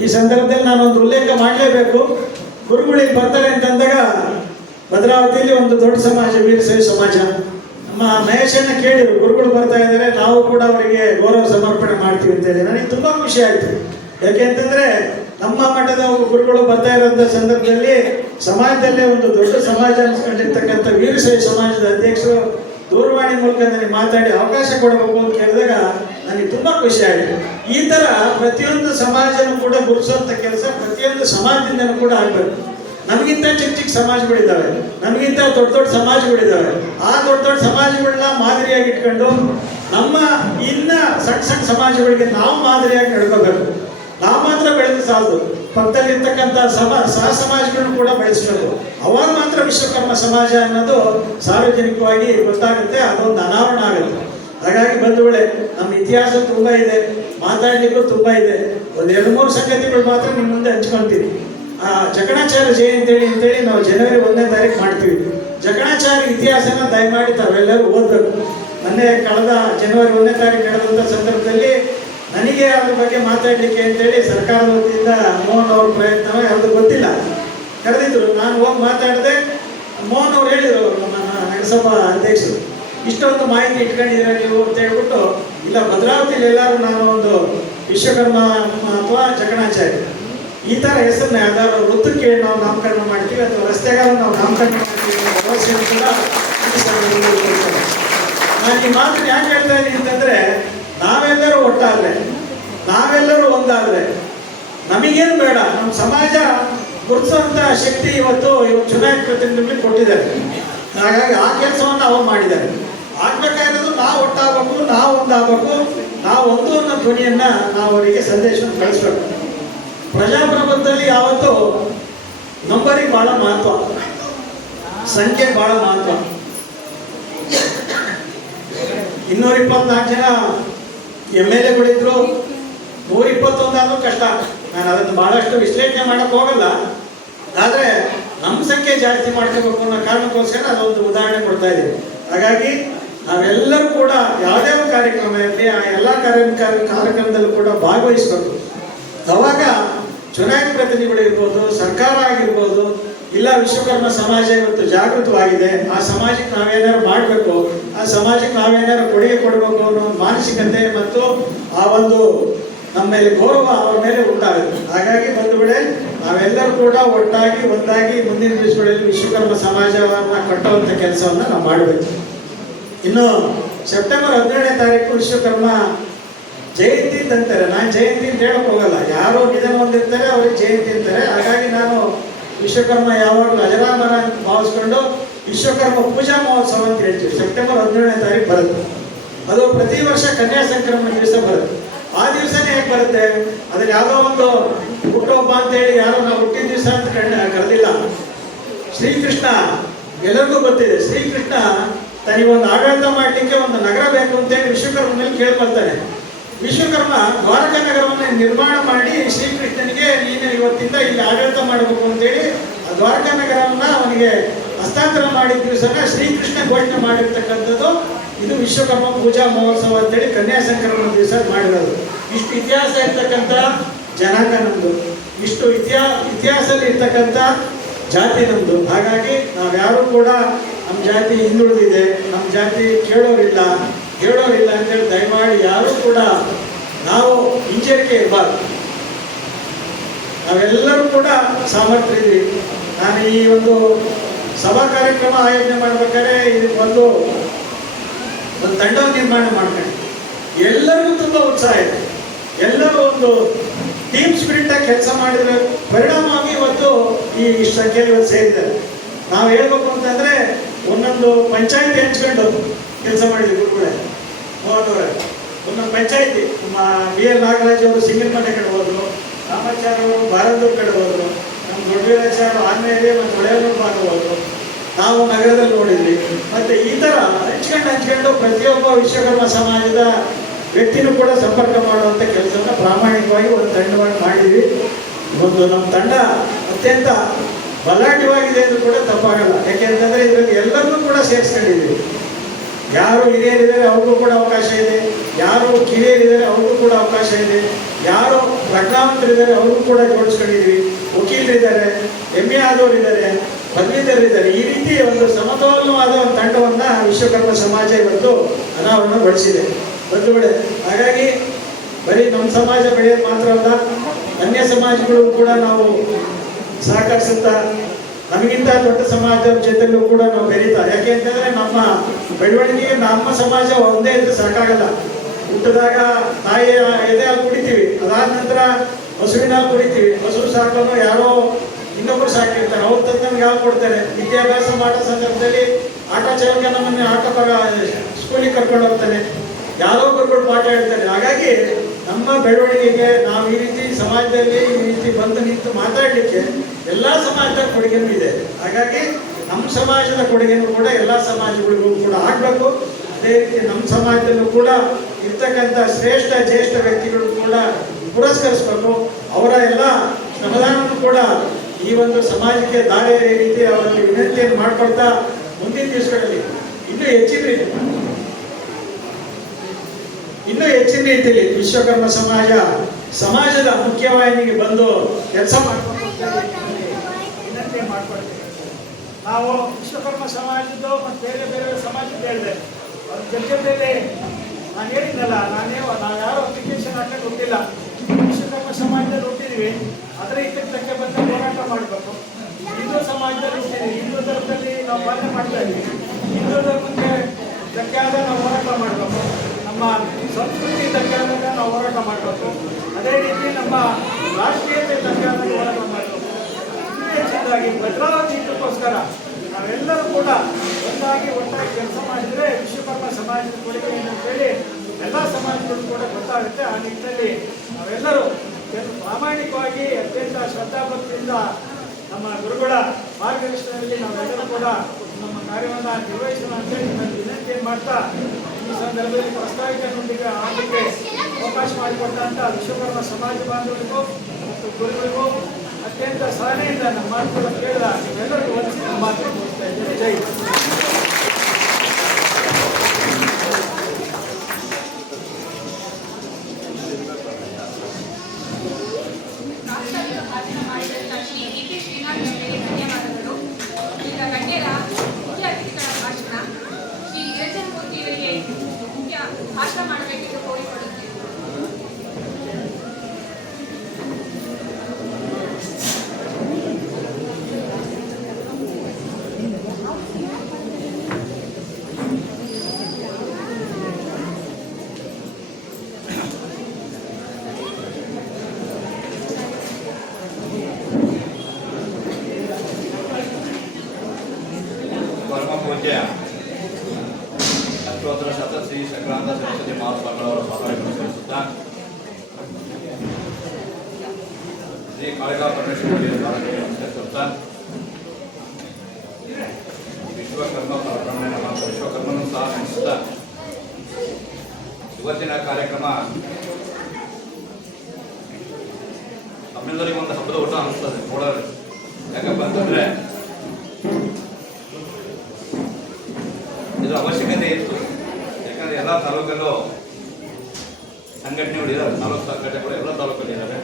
ಈ ಸಂದರ್ಭದಲ್ಲಿ ನಾನೊಂದು ಉಲ್ಲೇಖ ಮಾಡಲೇಬೇಕು. ಗುರುಗಳಿಗೆ ಬರ್ತಾರೆ ಅಂತಂದಾಗ ಭದ್ರಾವತಿಯಲ್ಲಿ ಒಂದು ದೊಡ್ಡ ಸಮಾಜ ವೀರಶೈವ ಸಮಾಜ. ನಮ್ಮ ಮಹೇಶನ್ನ ಕೇಳಿದ್ರು, ಗುರುಗಳು ಬರ್ತಾ ಇದ್ದಾರೆ, ನಾವು ಕೂಡ ಅವರಿಗೆ ಗೌರವ ಸಮರ್ಪಣೆ ಮಾಡ್ತೀವಿ ಅಂತೇಳಿ. ನನಗೆ ತುಂಬಾ ಖುಷಿ ಆಯ್ತು. ಯಾಕೆ ಅಂತಂದ್ರೆ ನಮ್ಮ ಮಠದ ಗುರುಗಳು ಬರ್ತಾ ಇರೋಂಥ ಸಂದರ್ಭದಲ್ಲಿ ಸಮಾಜದಲ್ಲೇ ಒಂದು ದೊಡ್ಡ ಸಮಾಜ ಅನ್ಸ್ಕೊಂಡಿರ್ತಕ್ಕಂಥ ವೀರಶೈವ ಸಮಾಜದ ಅಧ್ಯಕ್ಷರು ದೂರವಾಣಿ ಮೂಲಕ ನನಗೆ ಮಾತಾಡಿ ಅವಕಾಶ ಕೊಡಬೇಕು ಅಂತ ಕೇಳಿದಾಗ ನನಗೆ ತುಂಬಾ ಖುಷಿ ಆಯಿತು. ಈ ತರ ಪ್ರತಿಯೊಂದು ಸಮಾಜನೂ ಕೂಡ ಗುರುಸುವಂತ ಕೆಲಸ ಪ್ರತಿಯೊಂದು ಸಮಾಜದಿಂದನೂ ಕೂಡ ಆಗ್ಬೇಕು. ನಮಗಿಂತ ಚಿಕ್ಕ ಚಿಕ್ಕ ಸಮಾಜಗಳಿದ್ದಾವೆ, ನಮಗಿಂತ ದೊಡ್ಡ ದೊಡ್ಡ ಸಮಾಜಗಳಿದ್ದಾವೆ. ಆ ದೊಡ್ಡ ದೊಡ್ಡ ಸಮಾಜಗಳನ್ನ ಮಾದರಿಯಾಗಿ ಇಟ್ಕೊಂಡು ನಮ್ಮ ಇನ್ನ ಸಣ್ಣ ಸಣ್ಣ ಸಮಾಜಗಳಿಗೆ ನಾವು ಮಾದರಿಯಾಗಿ ನಡ್ಕೋಬೇಕು. ನಾವು ಮಾತ್ರ ಬೆಳೆದು ಸಾಲದು, ಪಕ್ಕದಲ್ಲಿರ್ತಕ್ಕಂಥ ಸಹ ಸಮಾಜಗಳನ್ನು ಕೂಡ ಬೆಳೆಸಬೇಕು. ಅವಾಗ ಮಾತ್ರ ವಿಶ್ವಕರ್ಮ ಸಮಾಜ ಅನ್ನೋದು ಸಾರ್ವಜನಿಕವಾಗಿ ಗೊತ್ತಾಗುತ್ತೆ, ಅದೊಂದು ಅನಾವರಣ ಆಗುತ್ತೆ. ಹಾಗಾಗಿ ಬಂಧುಗಳೇ, ನಮ್ಮ ಇತಿಹಾಸ ತುಂಬಾ ಇದೆ, ಮಾತಾಡ್ಲಿಕ್ಕೂ ತುಂಬಾ ಇದೆ. ಒಂದು 2-3 ಸಂಗತಿಗಳು ಮಾತ್ರ ನಿಮ್ಮ ಮುಂದೆ ಹಂಚ್ಕೊಳ್ತೀವಿ. ಜಕಣಾಚಾರ್ಯ ಜಯಂತಿ ಅಂತೇಳಿ ನಾವು ಜನವರಿ 1ನೇ ತಾರೀಕು ಮಾಡ್ತೀವಿ. ಜಕಣಾಚಾರ್ಯ ಇತಿಹಾಸನ ದಯಮಾಡಿ ತಾವೆಲ್ಲರೂ ಓದಬೇಕು. ಮೊನ್ನೆ ಕಳೆದ ಜನವರಿ 1ನೇ ತಾರೀಕು ನಡೆದಂಥ ಸಂದರ್ಭದಲ್ಲಿ ನನಗೆ ಅದ್ರ ಬಗ್ಗೆ ಮಾತಾಡಲಿಕ್ಕೆ ಅಂತೇಳಿ ಸರ್ಕಾರದ ವತಿಯಿಂದ ಮೋಹನ್ ಅವ್ರ ಪ್ರಯತ್ನ ಯಾವುದು ಗೊತ್ತಿಲ್ಲ, ಕರೆದಿದ್ರು. ನಾನು ಹೋಗಿ ಮಾತಾಡಿದೆ. ಮೋಹನ್ ಅವ್ರು ಹೇಳಿದರು, ನಮ್ಮ ನಗರಸಭಾ ಅಧ್ಯಕ್ಷರು, ಇಷ್ಟೊಂದು ಮಾಹಿತಿ ಇಟ್ಕೊಂಡಿದ್ದೀರ ನೀವು ಅಂತ ಹೇಳ್ಬಿಟ್ಟು, ಇಲ್ಲ ಭದ್ರಾವತಿಯಲ್ಲಿ ಎಲ್ಲರೂ ನಾನು ಒಂದು ವಿಶ್ವಕರ್ಮ ಅಥವಾ ಜಕಣಾಚಾರ್ಯ ಈ ಥರ ಹೆಸರನ್ನ ಯಾವ್ದಾದ್ರು ವೃತ್ತಕ್ಕೆ ನಾವು ನಾಮಕರಣ ಮಾಡ್ತೀವಿ ಅಥವಾ ರಸ್ತೆಗಾರ ನಾವು ನಾಮಕರಣ ಮಾಡ್ತೀವಿ ಅನ್ನೋ ಭರವಸೆಯನ್ನು ಕೂಡ ನಾನು ಈ ಮಾತನ್ನು ಯಾಕೆ ಹೇಳ್ತಾ ಇದ್ದೀನಿ ಅಂತಂದ್ರೆ, ನಾವೆಲ್ಲರೂ ಒಟ್ಟಾದ್ರೆ, ನಾವೆಲ್ಲರೂ ಒಂದಾದ್ರೆ ನಮಗೇನು ಬೇಡ, ನಮ್ಮ ಸಮಾಜ ಗುರುತಿಸುವಂತ ಶಕ್ತಿ ಇವತ್ತು ಚುನಾಯಿತ ಪ್ರತಿನಿಧಿಗಳಿಗೆ ಕೊಟ್ಟಿದ್ದಾರೆ. ಹಾಗಾಗಿ ಆ ಕೆಲಸವನ್ನು ಅವರು ಮಾಡಿದ್ದಾರೆ. ಆಗ್ಬೇಕಾಗಿರೋದು ನಾವು ಒಟ್ಟಾಗಬೇಕು, ನಾವು ಒಂದಾಗಬೇಕು, ನಾವು ಒಂದು ಅನ್ನೋ ಧ್ವನಿಯನ್ನ ನಾವು ಅವರಿಗೆ ಸಂದೇಶವನ್ನು ಕಳಿಸ್ಬೇಕು. ಪ್ರಜಾಪ್ರಭುತ್ವದಲ್ಲಿ ಯಾವತ್ತು ನಂಬರಿಗೆ ಬಹಳ ಮಹತ್ವ, ಸಂಖ್ಯೆ ಬಹಳ ಮಹತ್ವ. 224 ಜನ MLA-ಗಳಿದ್ರು, 121 ಆದ್ರೂ ಕಷ್ಟ. ನಾನು ಅದನ್ನು ಬಹಳಷ್ಟು ವಿಶ್ಲೇಷಣೆ ಮಾಡಕ್ ಹೋಗಲ್ಲ. ಆದ್ರೆ ನಮ್ಮ ಸಂಖ್ಯೆ ಜಾಸ್ತಿ ಮಾಡ್ಕೋಬೇಕು ಅನ್ನೋ ಕಾರಣಕ್ಕೋಸ್ಕರ ಅದೊಂದು ಉದಾಹರಣೆ ಕೊಡ್ತಾ ಇದ್ದೀವಿ. ಹಾಗಾಗಿ ನಾವೆಲ್ಲರೂ ಕೂಡ ಯಾವುದೇ ಕಾರ್ಯಕ್ರಮ ಇರಲಿ, ಆ ಎಲ್ಲ ಕಾರ್ಯಕ್ರಮದಲ್ಲೂ ಕೂಡ ಭಾಗವಹಿಸಬೇಕು. ಅವಾಗ ಚುನಾಯಿತ ಪ್ರತಿನಿಧಿಗಳು ಇರ್ಬೋದು, ಸರ್ಕಾರ ಆಗಿರ್ಬೋದು, ಇಲ್ಲ ವಿಶ್ವಕರ್ಮ ಸಮಾಜ ಇವತ್ತು ಜಾಗೃತವಾಗಿದೆ, ಆ ಸಮಾಜಕ್ಕೆ ನಾವೇನಾದ್ರು ಮಾಡಬೇಕು, ಆ ಸಮಾಜಕ್ಕೆ ನಾವೇನಾದ್ರು ಕೊಡುಗೆ ಕೊಡಬೇಕು ಅನ್ನೋ ಮಾನಸಿಕತೆ ಮತ್ತು ಆ ಒಂದು ನಮ್ಮ ಮೇಲೆ ಗೌರವ ಅವ್ರ ಮೇಲೆ ಉಂಟಾಗುತ್ತೆ. ಹಾಗಾಗಿ ಬಂಧುಗಳೇ, ನಾವೆಲ್ಲರೂ ಕೂಡ ಒಟ್ಟಾಗಿ ಒಂದಾಗಿ ಮುಂದಿನ ದಿವಸಗಳಲ್ಲಿ ವಿಶ್ವಕರ್ಮ ಸಮಾಜವನ್ನು ಕಟ್ಟುವಂಥ ಕೆಲಸವನ್ನು ನಾವು ಮಾಡಬೇಕು. ಇನ್ನು ಸೆಪ್ಟೆಂಬರ್ 17ನೇ ತಾರೀಕು ವಿಶ್ವಕರ್ಮ ಜಯಂತಿ ಅಂತಾರೆ. ನಾನು ಜಯಂತಿ ಅಂತ ಹೇಳಕ್ ಹೋಗಲ್ಲ, ಯಾರೋ ನಿಧನ ಹೊಂದಿರ್ತಾರೆ ಅವ್ರಿಗೆ ಜಯಂತಿ ಅಂತಾರೆ. ಹಾಗಾಗಿ ನಾನು ವಿಶ್ವಕರ್ಮ ಯಾವಾಗಲೂ ಅಜರಾಮರ ಅಂತ ಭಾವಿಸ್ಕೊಂಡು ವಿಶ್ವಕರ್ಮ ಪೂಜಾ ಮಹೋತ್ಸವ ಅಂತ ಹೇಳ್ತೀವಿ. ಸೆಪ್ಟೆಂಬರ್ 17ನೇ ತಾರೀಕು ಬರುತ್ತೆ. ಅದು ಪ್ರತಿ ವರ್ಷ ಕನ್ಯಾ ಸಂಕ್ರಮಣ ದಿವಸ ಬರುತ್ತೆ. ಆ ದಿವಸನೇ ಹೇಗೆ ಬರುತ್ತೆ, ಅದ್ರಲ್ಲಿ ಯಾವುದೋ ಒಂದು ಹುಟ್ಟುಹಬ್ಬ ಅಂತೇಳಿ ಯಾರೋ ನಾವು ಹುಟ್ಟಿದ ದಿವಸ ಅಂತ ಕರೆದಿಲ್ಲ. ಶ್ರೀಕೃಷ್ಣ ಎಲ್ಲರಿಗೂ ಗೊತ್ತಿದೆ, ಶ್ರೀಕೃಷ್ಣ ತನಿಗೊಂದು ಆಡಳಿತ ಮಾಡಲಿಕ್ಕೆ ಒಂದು ನಗರ ಬೇಕು ಅಂತೇಳಿ ವಿಶ್ವಕರ್ಮನಲ್ಲಿ ಕೇಳ್ಕೊಳ್ತಾನೆ. ವಿಶ್ವಕರ್ಮ ದ್ವಾರಕ ನಗರವನ್ನು ನಿರ್ಮಾಣ ಮಾಡಿ ಶ್ರೀಕೃಷ್ಣನಿಗೆ ನೀನು ಇವತ್ತಿಂದ ಇಲ್ಲಿ ಆಡಳಿತ ಮಾಡಬೇಕು ಅಂತೇಳಿ ಆ ದ್ವಾರಕ ನಗರವನ್ನು ಅವನಿಗೆ ಹಸ್ತಾಂತರ ಮಾಡಿದ ದಿವಸನ ಶ್ರೀಕೃಷ್ಣ ಘೋಷಣೆ ಮಾಡಿರ್ತಕ್ಕಂಥದ್ದು ಇದು ವಿಶ್ವಕರ್ಮ ಪೂಜಾ ಮಹೋತ್ಸವ ಅಂತೇಳಿ ಕನ್ಯಾ ಸಂಕ್ರಮಣ ದಿವಸ ಮಾಡಿರೋದು. ಇಷ್ಟು ಇತಿಹಾಸ ಇರ್ತಕ್ಕಂಥ ಜನಾಂಗ ನಮ್ಮದು, ಇಷ್ಟು ಇತಿಹಾಸದಲ್ಲಿ ಇರ್ತಕ್ಕಂಥ ಜಾತಿ ನಮ್ಮದು. ಹಾಗಾಗಿ ನಾವ್ಯಾರೂ ಕೂಡ ನಮ್ಮ ಜಾತಿ ಹಿಂದುಳಿದಿದೆ, ನಮ್ಮ ಜಾತಿ ಕೇಳೋರಿಲ್ಲ ಅಂತೇಳಿ ದಯಮಾಡಿ ಯಾರೂ ಕೂಡ ನಾವು ಹಿಂಜರಿಕೆ ಇರಬಾರ್ದು. ನಾವೆಲ್ಲರೂ ಕೂಡ ಸಾಮರ್ಥ್ಯ ಇದ್ವಿ. ನಾನು ಈ ಒಂದು ಸಭಾ ಕಾರ್ಯಕ್ರಮ ಆಯೋಜನೆ ಮಾಡ್ಬೇಕಾದ್ರೆ ಇದಕ್ಕೊಂದು ತಂಡವನ್ನು ನಿರ್ಮಾಣ ಮಾಡ್ಕೊಂಡು ಎಲ್ಲರಿಗೂ ತುಂಬ ಉತ್ಸಾಹ ಇದೆ. ಎಲ್ಲರೂ ಒಂದು ಟೀಮ್ ಸ್ಪಿರಿಟ್ ಆಗಿ ಕೆಲಸ ಮಾಡಿದ್ರೆ ಪರಿಣಾಮವಾಗಿ ಇವತ್ತು ಈ ಸಂಖ್ಯೆಯಲ್ಲಿ ಇವತ್ತು ಸೇರಿದ್ದಾರೆ. ನಾವು ಹೇಳ್ಬೇಕು ಅಂತಂದ್ರೆ ಒಂದೊಂದು ಪಂಚಾಯತಿ ಹಂಚ್ಕೊಂಡು ಕೆಲಸ ಮಾಡಿದ್ವಿ ಗುರುಗಳೇ. ಒಂದೊಂದು ಪಂಚಾಯತಿ ನಮ್ಮ BL ನಾಗರಾಜ್ ಅವರು ಸಿಂಗಲ್ಮಟ್ಟೆ ಕಡೆ ಹೋದ್ರು, ರಾಮಾಚಾರ್ಯ ಅವರು ಭಾರತದವ್ರ ಕಡೆ ಹೋದ್ರು, ನಮ್ಮ ದೊಡ್ಡವೀರಾಚಾರ್ಯ ಆನ್ಮೇಲೆ ಮತ್ತು ಒಡೆಯವರು ಭಾಗ ಹೋದ್ರು, ನಾವು ನಗರದಲ್ಲಿ ನೋಡಿದ್ವಿ. ಮತ್ತೆ ಈ ಥರ ಹಂಚ್ಕೊಂಡು ಪ್ರತಿಯೊಬ್ಬ ವಿಶ್ವಕರ್ಮ ಸಮಾಜದ ವ್ಯಕ್ತಿನೂ ಕೂಡ ಸಂಪರ್ಕ ಮಾಡುವಂಥ ಕೆಲಸವನ್ನು ಪ್ರಾಮಾಣಿಕವಾಗಿ ಒಂದು ತಂಡವಾಗಿ ಮಾಡಿದ್ವಿ. ಒಂದು ನಮ್ಮ ತಂಡ ಅತ್ಯಂತ ಬಲಾಢ್ಯವಾಗಿದೆ ಎಂದು ಕೂಡ ತಪ್ಪಾಗಲ್ಲ. ಯಾಕೆಂತಂದರೆ ಇದರಲ್ಲಿ ಎಲ್ಲರನ್ನೂ ಕೂಡ ಸೇರಿಸ್ಕೊಂಡಿದ್ದೀವಿ. ಯಾರು ಹಿರಿಯರಿದ್ದಾರೆ ಅವ್ರಿಗೂ ಕೂಡ ಅವಕಾಶ ಇದೆ, ಯಾರು ಕಿರಿಯರಿದ್ದಾರೆ ಅವ್ರಿಗೂ ಕೂಡ ಅವಕಾಶ ಇದೆ, ಯಾರು ಪ್ರಜ್ಞಾವಂತರಿದ್ದಾರೆ ಅವ್ರಿಗೂ ಕೂಡ ಜೋಡಿಸ್ಕೊಂಡಿದ್ದೀವಿ. ವಕೀಲರಿದ್ದಾರೆ, MA ಆದವರಿದ್ದಾರೆ, ಪದವೀಧರಿದ್ದಾರೆ. ಈ ರೀತಿ ಒಂದು ಸಮತೋಲನವಾದ ಒಂದು ತಂಡವನ್ನು ವಿಶ್ವಕರ್ಮ ಸಮಾಜ ಇವತ್ತು ಅನಾವರಣಗೊಳಿಸಿದೆ ಬಂಧುಗಳೇ. ಹಾಗಾಗಿ ಬರೀ ನಮ್ಮ ಸಮಾಜ ಬೆಳೆಯೋದು ಮಾತ್ರ ಅಲ್ಲ, ಅನ್ಯ ಸಮಾಜಗಳು ಕೂಡ ನಾವು ಸಹಕರಿಸುತ್ತಾ ನಮಗಿಂತ ದೊಡ್ಡ ಸಮಾಜದ ಜೊತೆಲೂ ಕೂಡ ನಾವು ಬೆರೀತಾ. ಯಾಕೆ ಅಂತಂದರೆ ನಮ್ಮ ಬೆಳವಣಿಗೆಗೆ ನಮ್ಮ ಸಮಾಜ ಒಂದೇ ಇದ್ರೆ ಸಾಕಾಗಲ್ಲ. ಹುಟ್ಟಿದಾಗ ತಾಯಿಯ ಎದೆ ಹಾಲು ಕುಡಿತೀವಿ, ಅದಾದ ನಂತರ ಹಸುವಿನ ಹಾಲು ಕುಡಿತೀವಿ. ಹಸು ಸಾಕೋನು ಯಾರೋ ಇನ್ನೊಬ್ಬರು ಸಾಕಿರ್ತಾರೆ, ಅವ್ರ ತಂದು ನಮ್ಗೆ ಹಾಲು ಕೊಡ್ತಾರೆ. ವಿದ್ಯಾಭ್ಯಾಸ ಮಾಡೋ ಸಂದರ್ಭದಲ್ಲಿ ಆಟ ಚಾಲಕ ನಮ್ಮನ್ನು ಸ್ಕೂಲಿಗೆ ಕರ್ಕೊಂಡು ಹೋಗ್ತಾನೆ, ಯಾರೋ ಒಬ್ಬರು ಪಾಠ ಹೇಳ್ತಾರೆ. ಹಾಗಾಗಿ ನಮ್ಮ ಬೆಳವಣಿಗೆಗೆ ನಾವು ಈ ರೀತಿ ಸಮಾಜದಲ್ಲಿ ಈ ರೀತಿ ಬಂದು ನಿಂತು ಮಾತಾಡಲಿಕ್ಕೆ ಎಲ್ಲ ಸಮಾಜದ ಕೊಡುಗೆನೂ ಇದೆ. ಹಾಗಾಗಿ ನಮ್ಮ ಸಮಾಜದ ಕೊಡುಗೆನೂ ಕೂಡ ಎಲ್ಲ ಸಮಾಜಗಳಿಗೂ ಕೂಡ ಆಗಬೇಕು. ಅದೇ ರೀತಿ ನಮ್ಮ ಸಮಾಜದಲ್ಲೂ ಕೂಡ ಇರ್ತಕ್ಕಂಥ ಶ್ರೇಷ್ಠ ಜ್ಯೇಷ್ಠ ವ್ಯಕ್ತಿಗಳು ಕೂಡ ಪುರಸ್ಕರಿಸಬೇಕು. ಅವರ ಎಲ್ಲ ಶ್ರಮದಾನವನ್ನು ಕೂಡ ಈ ಒಂದು ಸಮಾಜಕ್ಕೆ ದಾರಿ ರೀತಿ ಅವರಲ್ಲಿ ವಿನಂತಿಯನ್ನು ಮಾಡಿಕೊಳ್ತಾ ಮುಂದಿನ ದಿವಸಗಳಲ್ಲಿ ಇನ್ನೂ ಹೆಚ್ಚಿನ ರೀತಿಯಲ್ಲಿ ವಿಶ್ವಕರ್ಮ ಸಮಾಜದ ಮುಖ್ಯವಾಹಿನಿಗೆ ಬಂದು ಕೆಲಸ ಮಾಡ್ಕೊಂಡು ವಿನಂತಿ ಮಾಡ್ಕೊಳ್ತೀವಿ. ನಾವು ವಿಶ್ವಕರ್ಮ ಸಮಾಜದ್ದು ಮತ್ತು ಬೇರೆ ಬೇರೆ ಸಮಾಜದ ಹೇಳಿದೆ, ಅದ್ರ ಜೊತೆಯಲ್ಲಿ ನಾನು ಹೇಳಿದ್ನಲ್ಲ, ನಾವು ಯಾರೋ ಅಪ್ಲಿಕೇಶನ್ ಹಾಕೊಂಡು ಹುಟ್ಟಿಲ್ಲ, ವಿಶ್ವಕರ್ಮ ಸಮಾಜದಲ್ಲಿ ಹುಟ್ಟಿದ್ವಿ. ಅದರ ಇದ್ದಕ್ಕೆ ಬಂದ ಹೋರಾಟ ಮಾಡಬೇಕು. ಹಿಂದೂ ಸಮಾಜದಲ್ಲಿ ಹುಟ್ಟಿದ್ವಿ, ಹಿಂದೂ ಧರ್ಮದಲ್ಲಿ ನಾವು ಪಾಲನೆ ಮಾಡ್ತಾ ಇದ್ವಿ. ಹಿಂದೂ ಧರ್ಮಕ್ಕೆ ಧಕ್ಕೆ ಆದಾಗ ನಾವು ಹೋರಾಟ ಮಾಡಬೇಕು, ನಮ್ಮ ಸಂಸ್ಕೃತಿ ಧಕ್ಕೆ ಆದಾಗ ನಾವು ಹೋರಾಟ ಮಾಡಬೇಕು. ಅದೇ ರೀತಿ ನಮ್ಮ ರಾಷ್ಟ್ರೀಯತೆ ಧಕ್ಕೆ ಆದಾಗ ಹೋರಾಟ ಮಾಡಬೇಕು. ಹೆಚ್ಚಿನದಾಗಿ ಭದ್ರಾವತಿ ಇದಕ್ಕೋಸ್ಕರ ನಾವೆಲ್ಲರೂ ಕೂಡ ಒಟ್ಟಾಗಿ ಕೆಲಸ ಮಾಡಿದರೆ ವಿಶ್ವಕರ್ಮ ಸಮಾಜದ ಕೊಡುಗೆ ಅಂತೇಳಿ ಎಲ್ಲ ಸಮಾಜಗಳು ಕೂಡ ಗೊತ್ತಾಗುತ್ತೆ. ಆ ನಿಟ್ಟಿನಲ್ಲಿ ನಾವೆಲ್ಲರೂ ಪ್ರಾಮಾಣಿಕವಾಗಿ ಅತ್ಯಂತ ಶ್ರದ್ಧಾಭಕ್ತಿಯಿಂದ ನಮ್ಮ ಗುರುಗಳ ಮಾರ್ಗದರ್ಶನದಲ್ಲಿ ನಾವೆಲ್ಲರೂ ಕೂಡ ನಮ್ಮ ಕಾರ್ಯವನ್ನು ನಿರ್ವಹಿಸೋಣ ಅಂತೇಳಿ ವಿನಂತಿಯನ್ನು ಮಾಡ್ತಾ, ಈ ಸಂದರ್ಭದಲ್ಲಿ ಪ್ರಾಸ್ತಾವಿಕನೊಂದಿಗೆ ಆಗಲಿಕ್ಕೆ ಅವಕಾಶ ಮಾಡಿಕೊಟ್ಟಂಥ ವಿಶ್ವಕರ್ಮ ಸಮಾಜ ಬಾಂಧವರಿಗೂ ಮತ್ತು ಗುರುಗಳಿಗೂ ಅತ್ಯಂತ ಸಹನೆಯಿಂದ ನಮ್ಮ ಮಾತುಗಳನ್ನು ಕೇಳಿದ ನೀವೆಲ್ಲರಿಗೂ ವಂದಿಸಿ ನಮ್ಮ ಮಾತು ಮುಗಿಸ್ತಾ ಇದ್ದೇನೆ. ಜೈ. ಭಾಷಣ ಮಾಡಬೇಕೆಂದು ಕೋರಿಕೊಳ್ಳುತ್ತೇವೆ. ಪರಮ ಪೂಜ್ಯ ಅಷ್ಟೋತ್ತರ ಶತ ಶ್ರೀ ಸಂಕ್ರಾಂತ ಸರಸ್ವತಿ ಮಹಾಸ್ವಾಮಿಗಳವರ ಪಾದಾರಗಳನ್ನು ಸೇರಿಸುತ್ತಾ ಶ್ರೀ ಕಾಳಿಕಾ ಪರಮೇಶ್ವರಿಯ ಪಾದಾರಗಳನ್ನು ಸೇರಿಸುತ್ತಾ ವಿಶ್ವಕರ್ಮ ಪರಬ್ರಹ್ಮಣ್ಯ ನಮಃ ವಿಶ್ವಕರ್ಮನೂ ಸಹ ನೆನೆಸುತ್ತಾ ಇವತ್ತಿನ ಕಾರ್ಯಕ್ರಮ ನಮ್ಮೆಲ್ಲರಿಗೂ ಒಂದು ಹಬ್ಬದ ಊಟ ಅನಿಸ್ತದೆ ನೋಡೋರು. ಯಾಕಪ್ಪ ಅಂತಂದ್ರೆ ಇದರ ಅವಶ್ಯಕತೆ ಇತ್ತು. ಯಾಕಂದ್ರೆ ಎಲ್ಲ ತಾಲೂಕಲ್ಲೂ ಸಂಘಟನೆಗಳು ಇದ್ದಾರೆ, ತಾಲೂಕು ಸಂಘಟನೆಗಳು ಎಲ್ಲ ತಾಲೂಕಲ್ಲಿ ಇದ್ದಾರೆ.